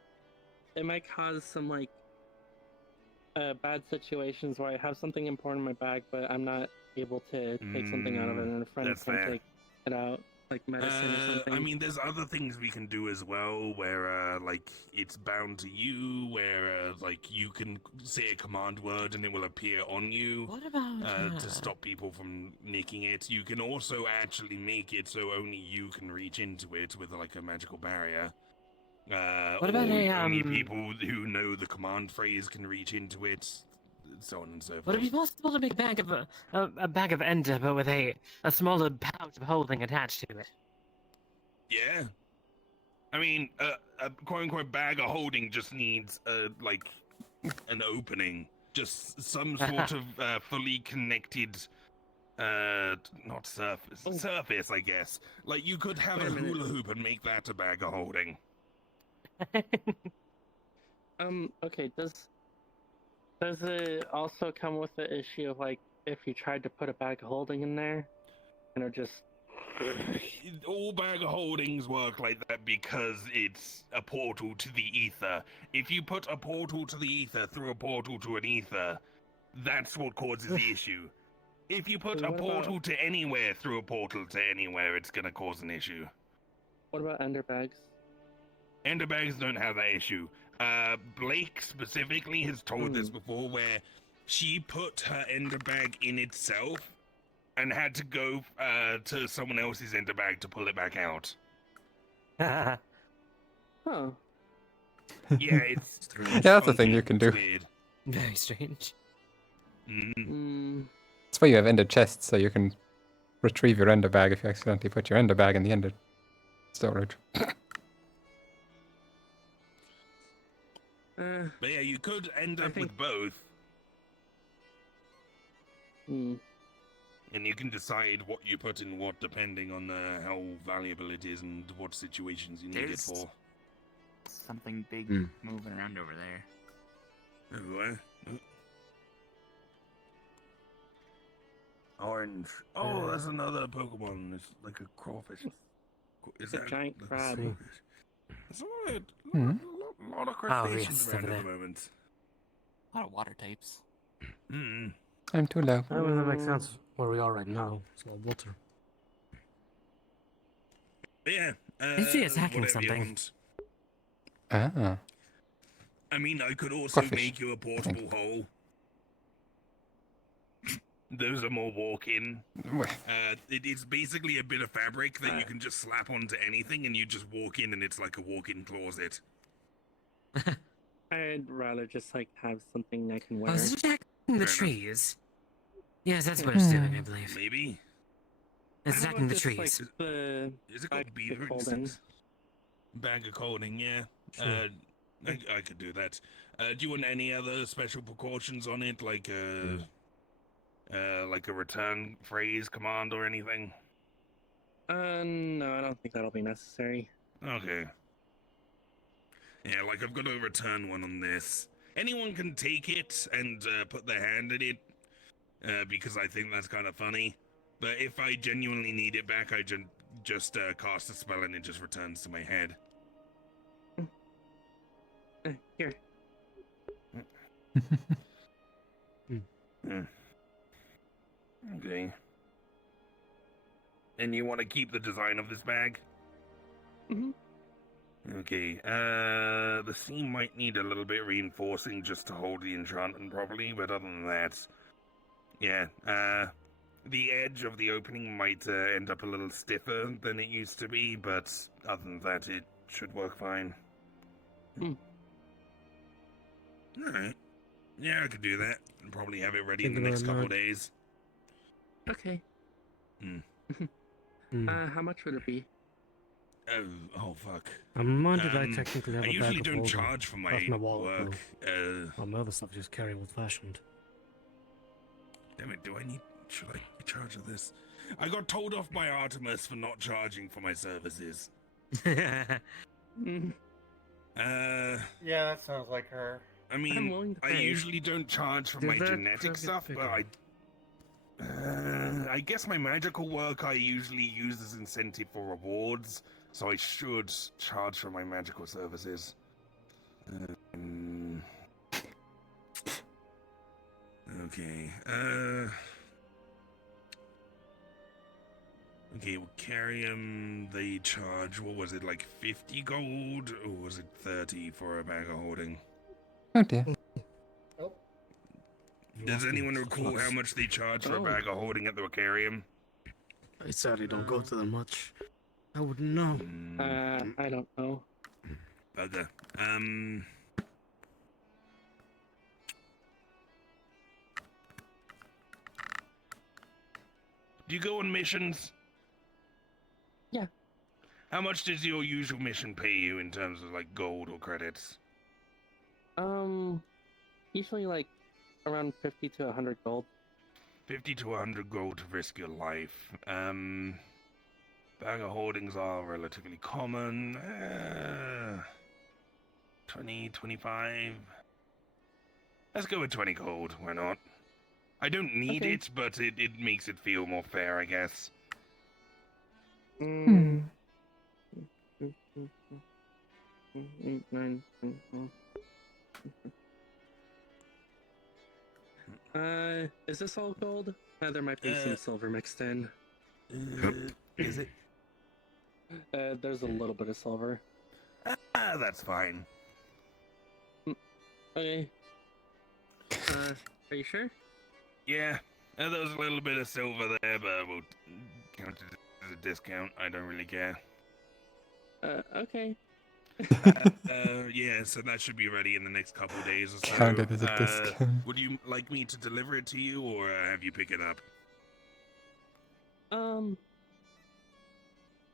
it might cause some like bad situations where I have something important in my bag, but I'm not able to take something out of it, and a friend That's can fair. take it out, like medicine or something. I mean, there's other things we can do as well, where like it's bound to you, where like you can say a command word and it will appear on you. What about to stop people from nicking it? You can also actually make it so only you can reach into it with like a magical barrier. What about or a, only people who know the command phrase can reach into it, so on and so forth. Would it be possible to make a bag of ender, but with a smaller pouch of holding attached to it? Yeah. I mean, a quote-unquote bag of holding just needs, like, an opening. Just some sort of fully connected, not surface. Surface, I guess. Like, you could have Wait a a minute. hula hoop and make that a bag of holding. Okay, does it also come with the issue of, like, if you tried to put a bag of holding in there, and it just... All bag of holdings work like that because it's a portal to the ether. If you put a portal to the ether through a portal to an ether, That's what causes the issue. If you put So a what portal about- to anywhere through a portal to anywhere, it's gonna cause an issue. What about enderbags? Enderbags don't have that issue. Blake specifically has told this before, where she put her enderbag in itself and had to go to someone else's enderbag to pull it back out. Huh. Yeah, it's Yeah, that's a thing you can do. weird. Very strange. That's why you have ender chests, so you can retrieve your ender bag if you accidentally put your ender bag in the ender storage. But yeah, you could end up with both. And you can decide what you put in what depending on how valuable it is and what situations you need it There's for. something big moving around over there. Where? Orange. Oh, that's another Pokemon. It's like a crawfish. Is It's a that giant the crab. crawfish? There's a lot of Oh, crustaceans yes, around over at the there. moment. A lot of water types. I'm too low. I mean, that makes sense where we are right now. It's all water. But yeah. Is he attacking whatever you something? want. Ah. I mean, I could also Crawfish, make you a portable hole. Those are more walk-in. It's basically a bit of fabric that you can just slap onto anything, and you just walk in, and it's like a walk-in closet. I'd rather just like have something I can Oh, wear. is it attacking the Fair enough. trees? Yes, that's what it's doing, I believe. Maybe. It's How about attacking the just, like, trees. the Is it bag called beaver of holding? insects? Bag of holding, yeah. Sure. I could do that. Do you want any other special precautions on it, like a return phrase command or anything? No, I don't think that'll be necessary. Okay. Yeah, like I've got a return one on this. Anyone can take it and put their hand in it, because I think that's kind of funny. But if I genuinely need it back, I just cast a spell and it just returns to my head. Here. Okay. And you want to keep the design of this bag? Okay, the seam might need a little bit reinforcing just to hold the enchantment properly, but other than that, yeah, the edge of the opening might end up a little stiffer than it used to be, but other than that, it should work fine. Alright. Yeah, I could do that. And probably have it ready in the Thank you next very couple of much. days. Okay. How much would it be? Oh fuck. When did I technically have I a usually bag of don't holding? charge for my That's my wallet, work. All my other stuff I just carry old fashioned. Damn it, should I charge of this? I got told off by Artemis for not charging for my services. Yeah, that sounds like her. I mean, I usually don't charge for Did my that genetic target stuff, pick but up? I guess my magical work I usually use as incentive for rewards, so I should charge for my magical services. Okay, okay, we'll carry them. They charge, what was it, like 50 gold? Or was it 30 for a bag of holding? Oh dear. Does anyone recall how much they charge for a bag of holding at the Ricarium? I sadly don't go to them much. I wouldn't know. I don't know. Bugger. Do you go on missions? Yeah. How much does your usual mission pay you in terms of like gold or credits? Usually like around 50 to 100 gold. 50 to 100 gold to risk your life. Bag of holdings are relatively common. 20, 25. Let's go with 20 gold, why not? I don't need Okay. it, but it makes it feel more fair, I guess. Is this all gold? There might be some silver mixed in. Is it? There's a little bit of silver. That's fine. Okay. Are you sure? Yeah, there's a little bit of silver there, but we'll count it as a discount. I don't really care. Okay. Yeah, so that should be ready in the next couple of days or so. Count it as a discount. Would you like me to deliver it to you, or have you pick it up?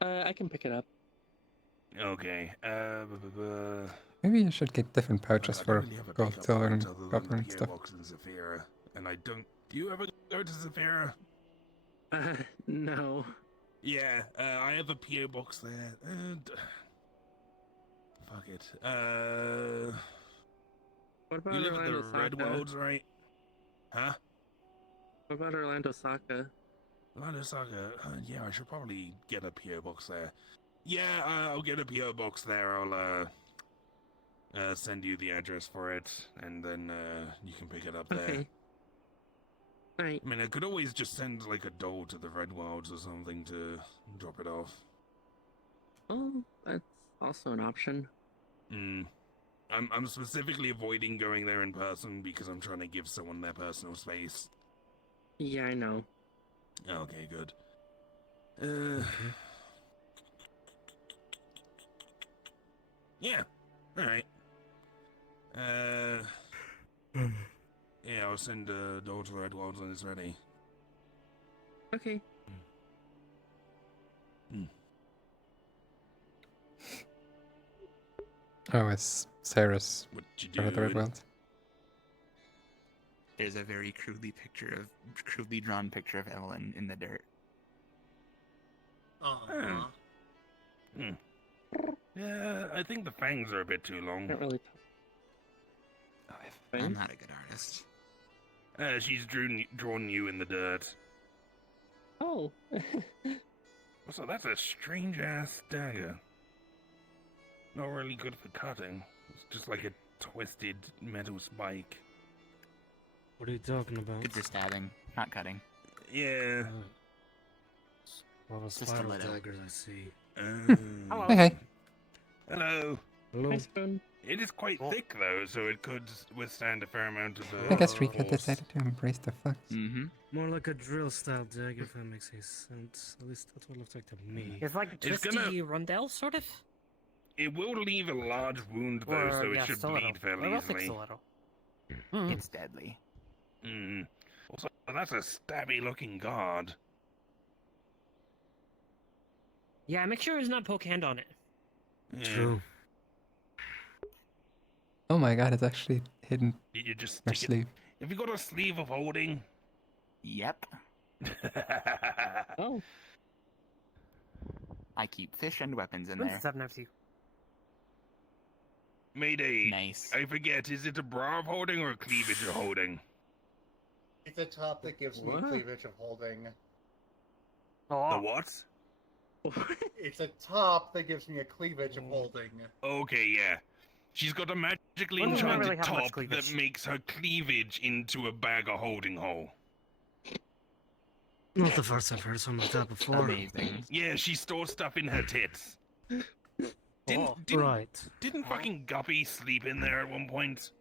I can pick it up. Okay. Maybe you should get different pouches I don't for really have a gold, pickup silver, point and other than copper the and stuff. Gearbox and Zafira, and I don't. Do you ever go to Zafira? No. Yeah, I have a PO box there. Fuck it. What about You live at Orlando the Red Saka? Worlds, right? Huh? What about Orlando Saka? Orlando Saga. Yeah, I should probably get a PO box there. Yeah, I'll get a PO box there. I'll send you the address for it, and then you can pick it up there. Okay. Right. I mean, I could always just send like a doll to the Red Wilds or something to drop it off. Oh, that's also an option. I'm specifically avoiding going there in person because I'm trying to give someone their personal space. Yeah, I know. Okay, good. Yeah. All right. Yeah, I'll send doll to the Red Wilds when it's ready. Okay. Oh, it's Sarah's. What you Or the Red doing? World. There's a very crudely drawn picture of Evelyn in the dirt. Oh. Yeah, I think the fangs are a bit too long. Not really. I'm not a good artist. She's drawn you in the dirt. Oh. Also, that's a strange ass dagger. Not really good for cutting. It's just like a twisted metal spike. What are you talking about? Good for stabbing, not cutting. Yeah. Well, Just a spiral little. daggers, I see. Hey, hey. Hello. Hello. Nice spoon. It is quite thick though, so it could withstand a fair amount of. I guess Rika force. decided to embrace the fact. More like a drill style dagger, if that makes any sense. At least that's what it looks like to me. It's like It's twisty rondelle, sort of. It will leave a large wound though, Or, so yeah, it should stiletto. bleed fairly Or elastic easily. stiletto. It's deadly. Also, that's a stabby looking guard. Yeah, make sure it's not poke hand on it. Yeah. True. Oh my god, it's actually hidden. Did you just Your stick sleeve. Have you got a sleeve of holding? Yep. Oh. I keep fish and weapons in When's there. this happening to you? Mayday. Nice. I forget, is it a bra of holding or a cleavage of holding? It's a top that gives me What? cleavage of holding. The what? It's a top that gives me a cleavage of holding. Okay, yeah. She's got a magically Women don't enchanted really have much top cleavage. that makes her cleavage into a bag of holding hole. Not the first I've heard something like that before. Amazing. Yeah, she stores stuff in her tits. Oh, Didn't right. fucking Guppy sleep in there at one point?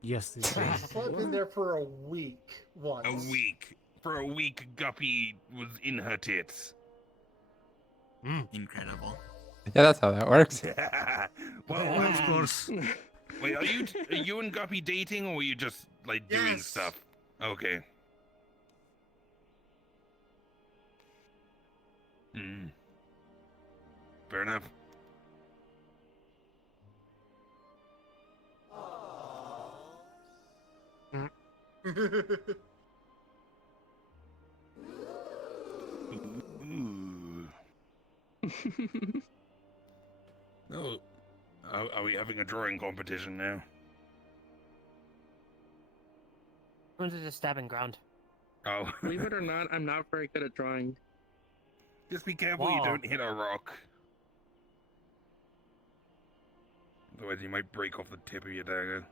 Yes, these I days. slept in there for a week once. A week. For a week, Guppy was in her tits. Incredible. Yeah, that's how that works. Well, Of course. wait, are you and Guppy dating, or are you just like doing Yes. stuff? Okay. Fair enough. Ooh. Oh, are we having a drawing competition now? When's it just stabbing ground? Oh. Believe it or not, I'm not very good at drawing. Just be careful you don't hit a rock. Otherwise you might break off the tip of your dagger.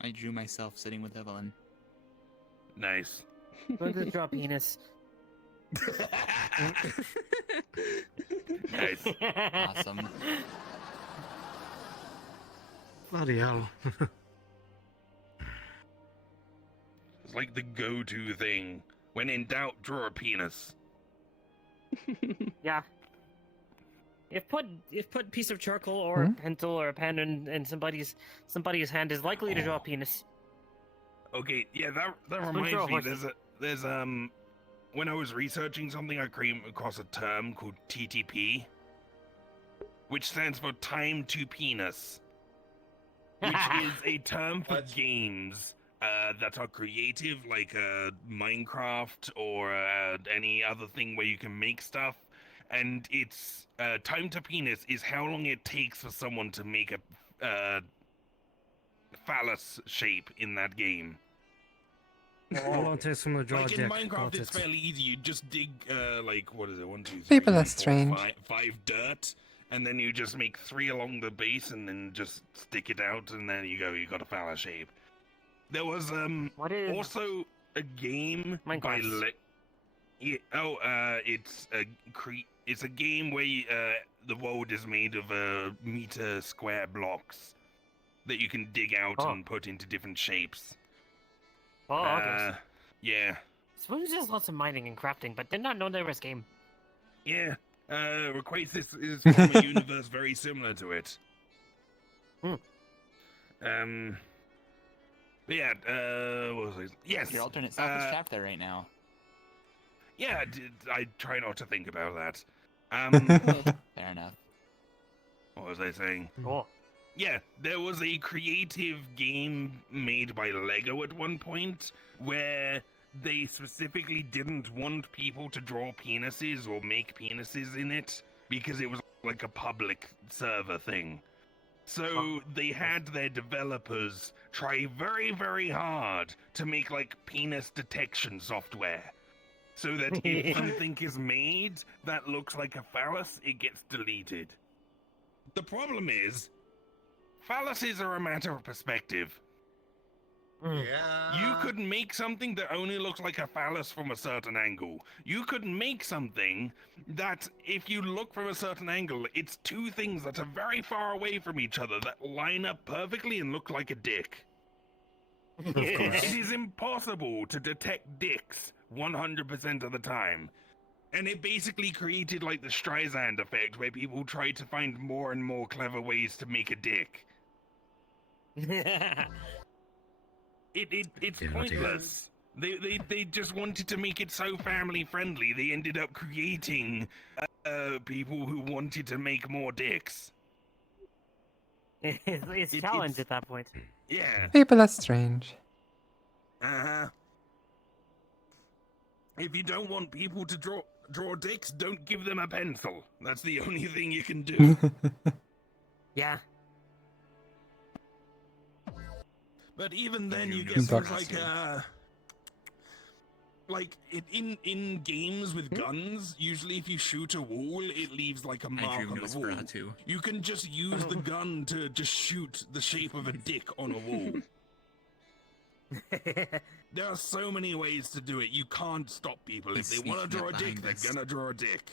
I drew myself sitting with Evelyn. Nice. Going to draw penis. Nice. Awesome. Bloody hell. It's like the go-to thing. When in doubt, draw a penis. Yeah. If put a piece of charcoal or a pencil or a pen in somebody's hand is likely to draw a penis. Okay, yeah, that Swim reminds through a me. horse. There's when I was researching something, I came across a term called TTP, which stands for time to penis, which is a term for games that are creative, like Minecraft or any other thing where you can make stuff. And it's time to penis is how long it takes for someone to make a phallus shape in that game. How long takes someone to draw Like a in dick? Minecraft, Got it's it. fairly easy. You just dig, like, what is it, 1, 2, 3, People are 4, strange. 5 dirt, and then you just make 3 along the base, and then just stick it out, and then you got a phallus shape. There was also a game by it's a game where the world is made of meter square blocks that you can dig out and put into different shapes. Oh, okay. Yeah. Suppose there's lots of mining and crafting, but did not know there was game. Yeah. Requasis is from a universe very similar to it. But yeah, what was it? Yes. Your alternate self is trapped there right now. Yeah, I try not to think about that. Fair enough. What was I saying? Cool. Yeah, there was a creative game made by Lego at one point where they specifically didn't want people to draw penises or make penises in it because it was like a public server thing. So they had their developers try very, very hard to make like penis detection software. So that if something is made that looks like a phallus, it gets deleted. The problem is, phalluses are a matter of perspective. Yeah. You could make something that only looks like a phallus from a certain angle. You could make something that, if you look from a certain angle, it's 2 things that are very far away from each other that line up perfectly and look like a dick. Of course. It is impossible to detect dicks 100% of the time. And it basically created like the Streisand effect, where people try to find more and more clever ways to make a dick. It's pointless. They just wanted to make it so family friendly. They ended up creating people who wanted to make more dicks. It's challenge at that point. Yeah. People are strange. If you don't want people to draw dicks, don't give them a pencil. That's the only thing you can do. Yeah. But even then, you get things like in games with guns. Usually, if you shoot a wall, it leaves like a mark on the wall. You can just use the gun to just shoot the shape of a dick on a wall. There are so many ways to do it. You can't stop people. If they want to draw a dick, they're gonna draw a dick.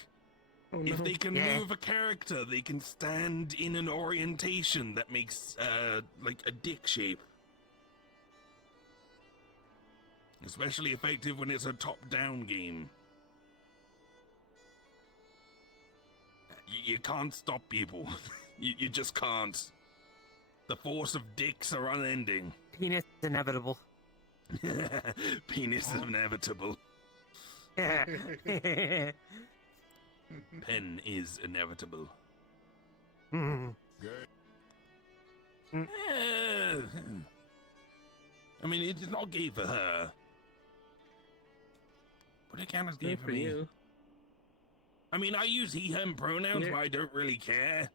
If they can move a character, they can stand in an orientation that makes like a dick shape. Especially effective when it's a top-down game. You can't stop people. you just can't. The force of dicks are unending. Penis is inevitable. Penis is inevitable. Pen is inevitable. I mean, it's not gay for her. But it count as gay for me. You. I mean, I use he, him pronouns, but I don't really care.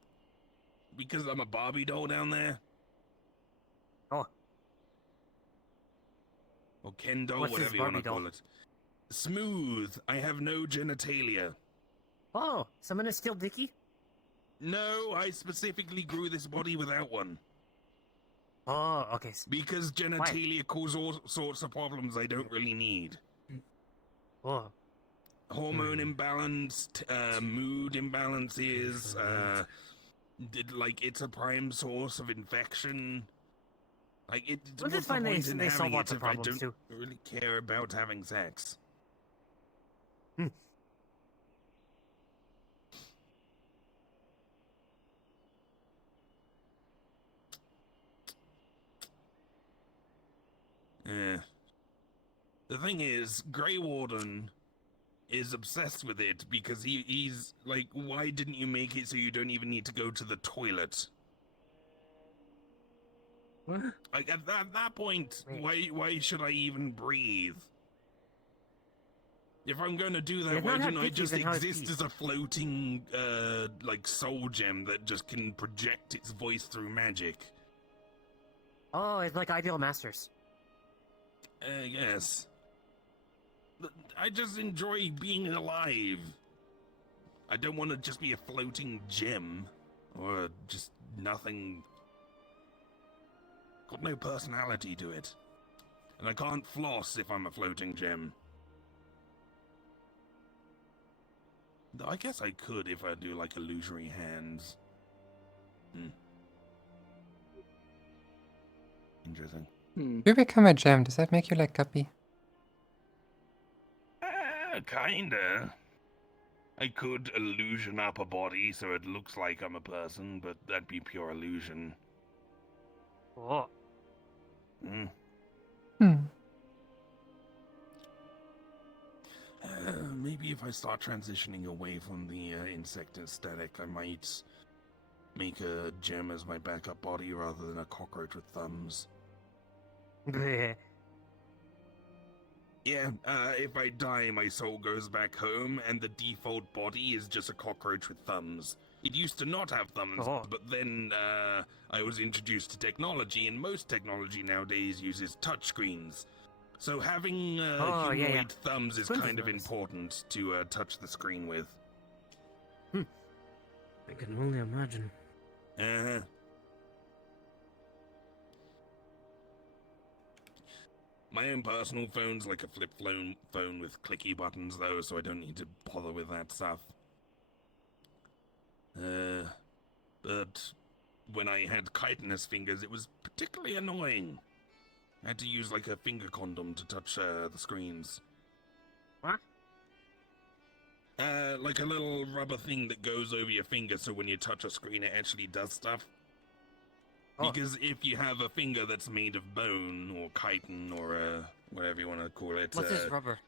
Because I'm a Barbie doll down there. Oh. Or Ken doll, What's whatever this you want to Barbie call it. Smooth. I have no genitalia. Oh, someone is still Dicky? No, I specifically grew this body without one. Oh, okay. Because genitalia cause all sorts of problems I don't really need. Oh. Hormone imbalanced, mood imbalances, it's a prime source of infection. Like, Well, what's that's the fine. point in They solve having lots it of if I problems don't too. really care about having sex? Yeah. The thing is, Grey Warden is obsessed with it because he's like, why didn't you make it so you don't even need to go to the toilet? What? Like at that point, why should I even breathe? If I'm going to do that, why don't I just exist as a floating, soul gem that just can project its voice through magic? Oh, it's like Ideal Masters. Yes. I just enjoy being alive. I don't want to just be a floating gem. Or just nothing. Got no personality to it. And I can't floss if I'm a floating gem. Though I guess I could if I do like illusory hands. Interesting. If you become a gem, does that make you like Guppy? Kinda. I could illusion up a body so it looks like I'm a person, but that'd be pure illusion. Oh. Maybe if I start transitioning away from the insect aesthetic, I might make a gem as my backup body rather than a cockroach with thumbs. Yeah, if I die, my soul goes back home, and the default body is just a cockroach with thumbs. It used to not have thumbs, but then I was introduced to technology, and most technology nowadays uses touchscreens. So having humanoid thumbs is kind of important to touch the screen with. I can only imagine. My own personal phone's like a flip phone with clicky buttons, though, so I don't need to bother with that stuff. But when I had chitinous fingers, it was particularly annoying. I had to use like a finger condom to touch the screens. What? Like a little rubber thing that goes over your finger, so when you touch a screen, it actually does stuff. Because if you have a finger that's made of bone or chitin or whatever you want to call it, What's this rubber?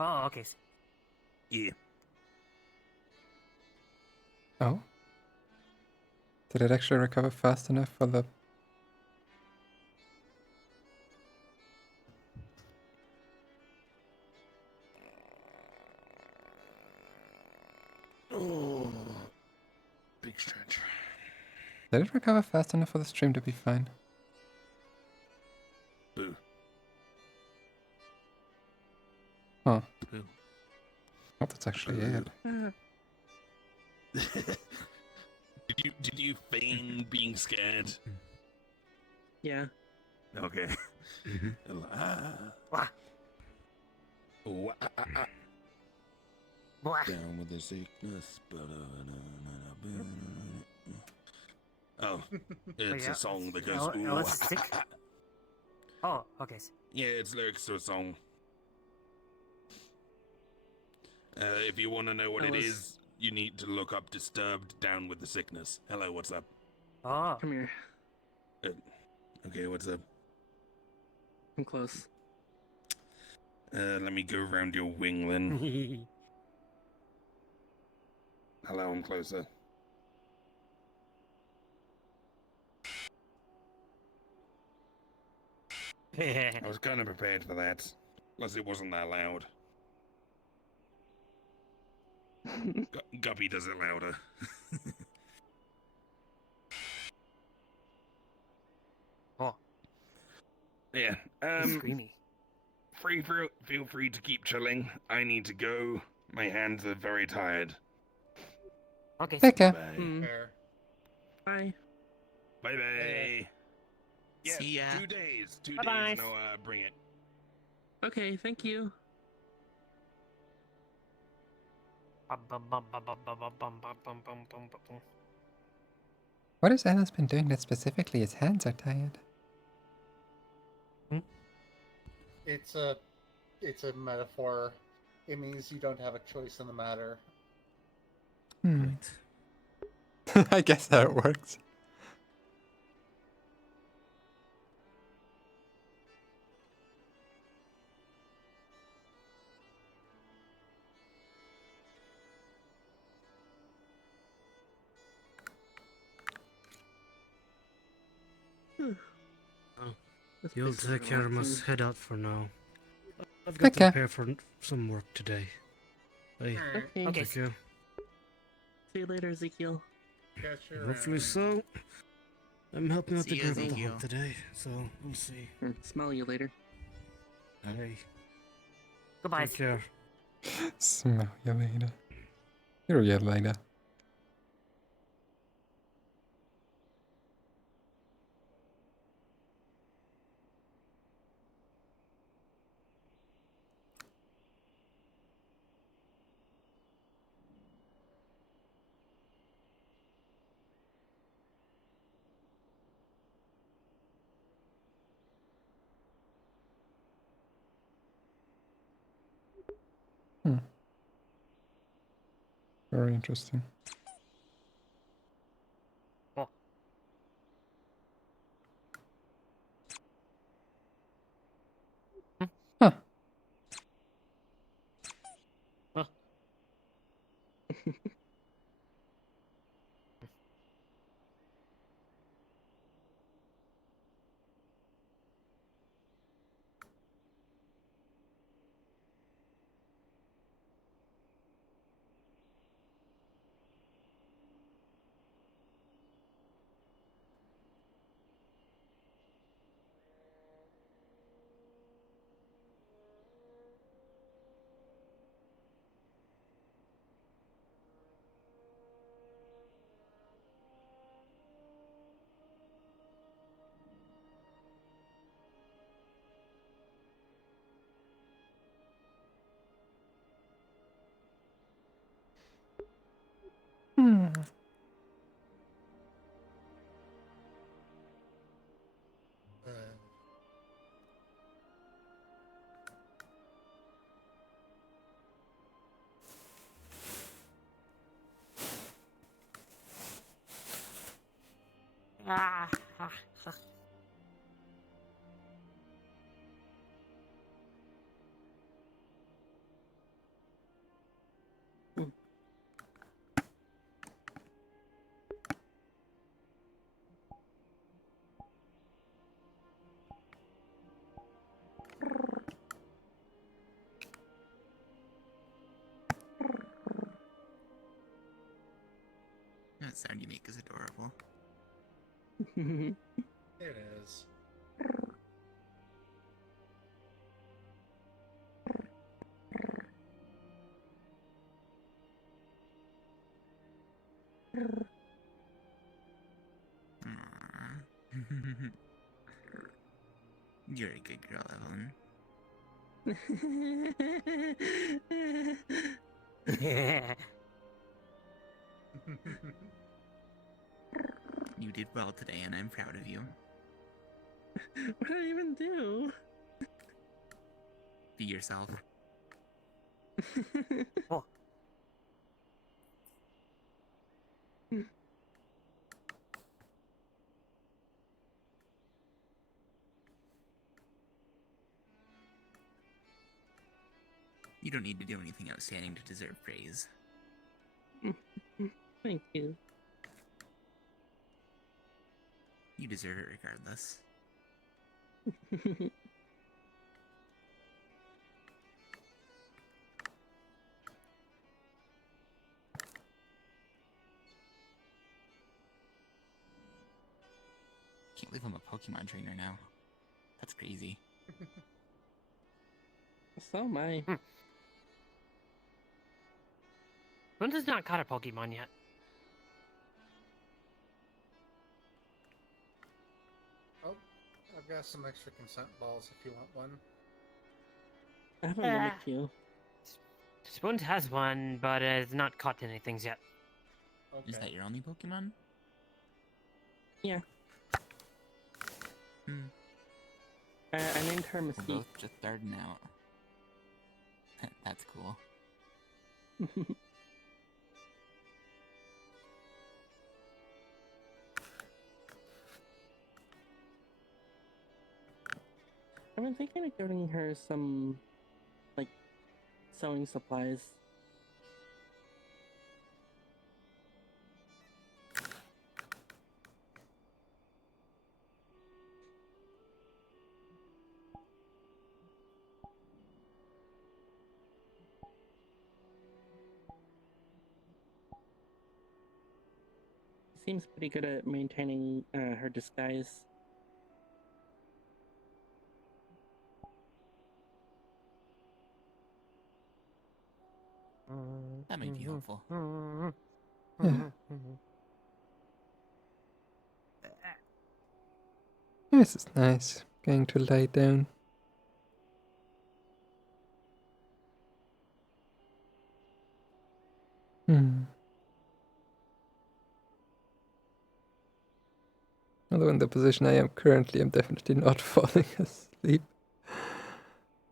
Oh, okay. Yeah. Oh? Did it actually recover fast enough for the... Oh, big stretch. Did it recover fast enough for the stream to be fine? Boo. Huh. Boo. Oh, that's actually it. Did you feign being scared? Yeah. Okay. Down with the sickness. Oh, it's a song that goes. Ooh. Sick? Oh, okay. Yeah, it's lyrics to a song. If you want to know what it is, you need to look up "Disturbed Down with the Sickness." Hello, what's up? Oh. Come here. Okay, what's up? I'm close. Let me go around your wing then. Hello, I'm closer. I was kind of prepared for that. Plus, it wasn't that loud. Guppy does it louder. Oh. Yeah. Screamy. feel free to keep chilling. I need to go. My hands are very tired. Okay. Take care. Bye. Fair. Bye. Bye bye. Yeah, See ya. 2 days. 2 Bye-bye. days. No, bring it. Okay, thank you. What has Alice been doing that specifically his hands are tired? It's a metaphor. It means you don't have a choice in the matter. Hmm. I guess that it works. You'll take care. I must head out for now. I've Take got to care. prepare for some work today. Hey, Okay. take care. See you later, Ezekiel. Catch you Hopefully around. so. I'm helping out See the ya, girl with the Ezekiel. hump today, so we'll see. Smell you later. Hey, Goodbye. take care. Smell you later. Hear you later. Very interesting. Oh. Huh. Huh. Hmm. Ah. That sound you make is adorable. It is. You're a good girl, Evelyn. You did well today, and I'm proud of you. What did I even do? Be yourself. Oh. You don't need to do anything outstanding to deserve praise. Thank you. You deserve it regardless. Can't believe I'm a Pokemon trainer now. That's crazy. So am I. Spoons has not caught a Pokemon yet. Oh, I've got some extra consent balls if you want one. I have a Mimikyu. Spoons has one, but has not caught anything yet. Okay. Is that your only Pokemon? Yeah. Hmm. I named her We're Mystique. both just starting out. That's cool. I've been thinking of getting her some, like, sewing supplies. Seems pretty good at maintaining her disguise. That might be helpful. Yeah. This is nice. Going to lie down. Although in the position I am currently, I'm definitely not falling asleep.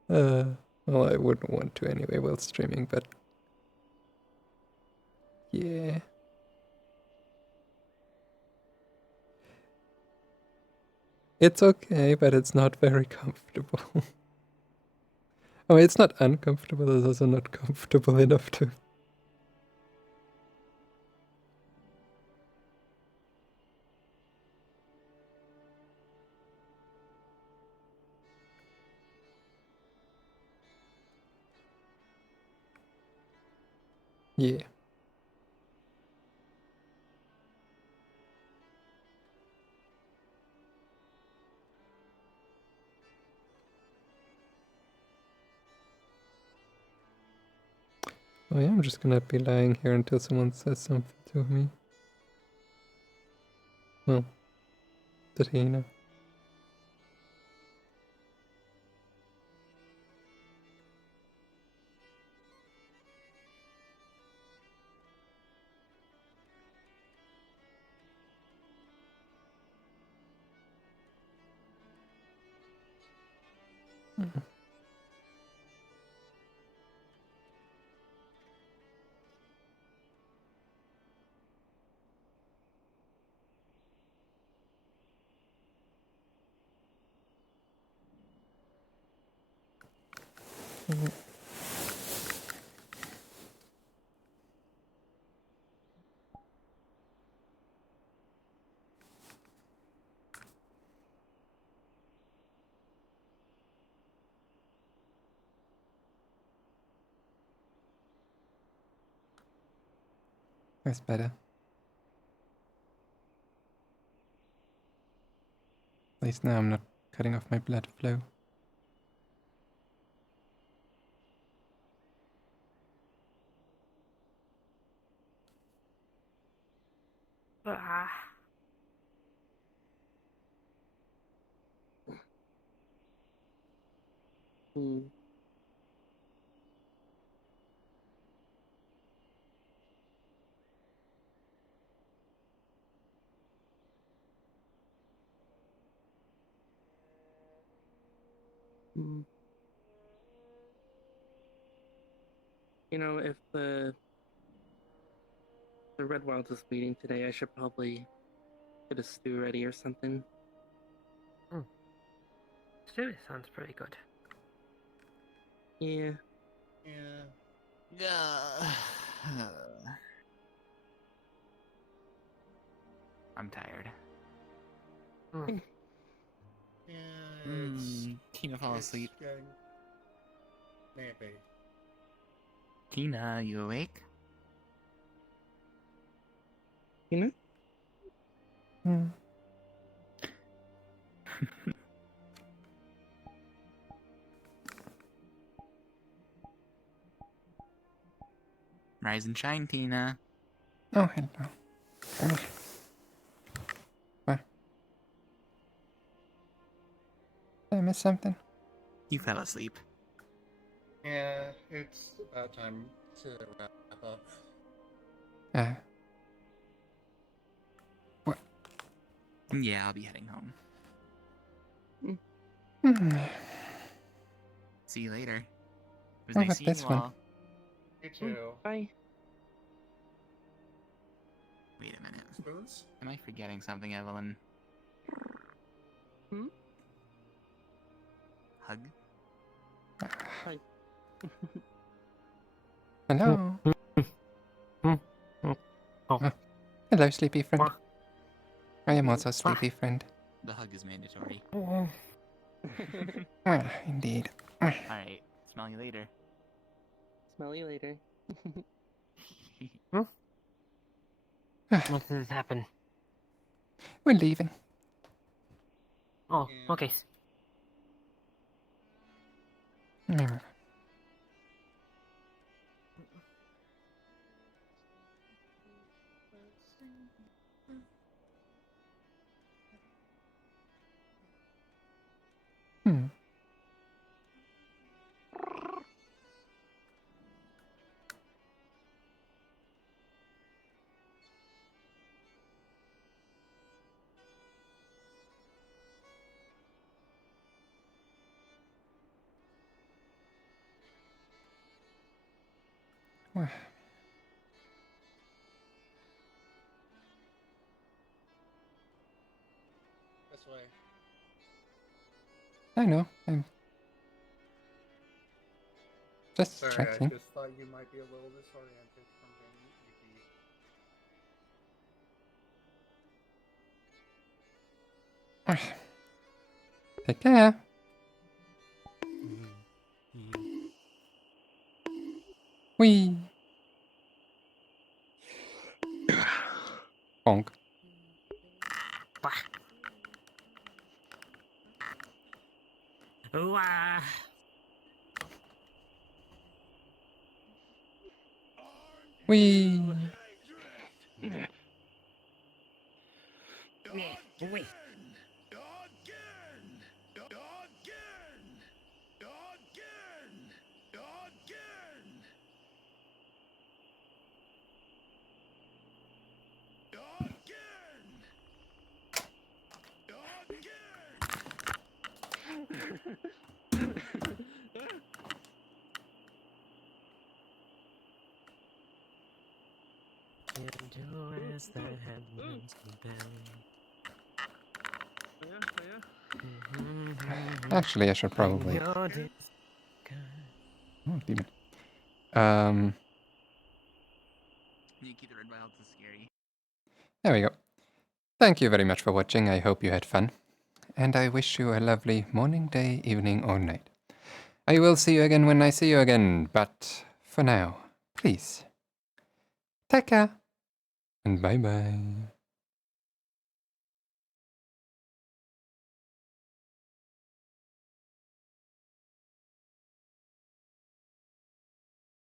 Well, I wouldn't want to anyway while streaming, but yeah. It's okay, but it's not very comfortable. Oh, it's not uncomfortable, it's also not comfortable enough to... Yeah. Oh yeah, I'm just gonna be lying here until someone says something to me. Well, did he know? That's better. At least now I'm not cutting off my blood flow. Ah. You know, if the Red Wild is bleeding today, I should probably get a stew ready or something. Stew sounds pretty good. Yeah. Yeah. I'm tired. Tina fell asleep. Maybe. Tina, you awake? Tina? Rise and shine, Tina. Oh, hello. What? Did I miss something? You fell asleep. Yeah, it's about time to wrap up. What? Yeah, I'll be heading home. See you later. It was Oh, nice but seeing this you one. all. You too. Bye. Wait a minute. Spoons? Am I forgetting something, Evelyn? Hmm? Hug? Hi. Hello. Oh. Hello, sleepy friend. I am also sleepy friend. The hug is mandatory. Indeed. Alright, smell you later. Smell you later. What does happen? We're leaving. Oh, okay. Hmm. Well, This way. I know. I'm just Sorry, checking. I just thought you might be a little disoriented from being EP. Take care. Wee. Bonk. Ooh, Wee. Wait. As the headlands Actually, I should probably. Oh, demon. Nikki the Red Wild is scary. There we go. Thank you very much for watching. I hope you had fun. And I wish you a lovely morning, day, evening, or night. I will see you again when I see you again. But for now, please, take care. And bye-bye.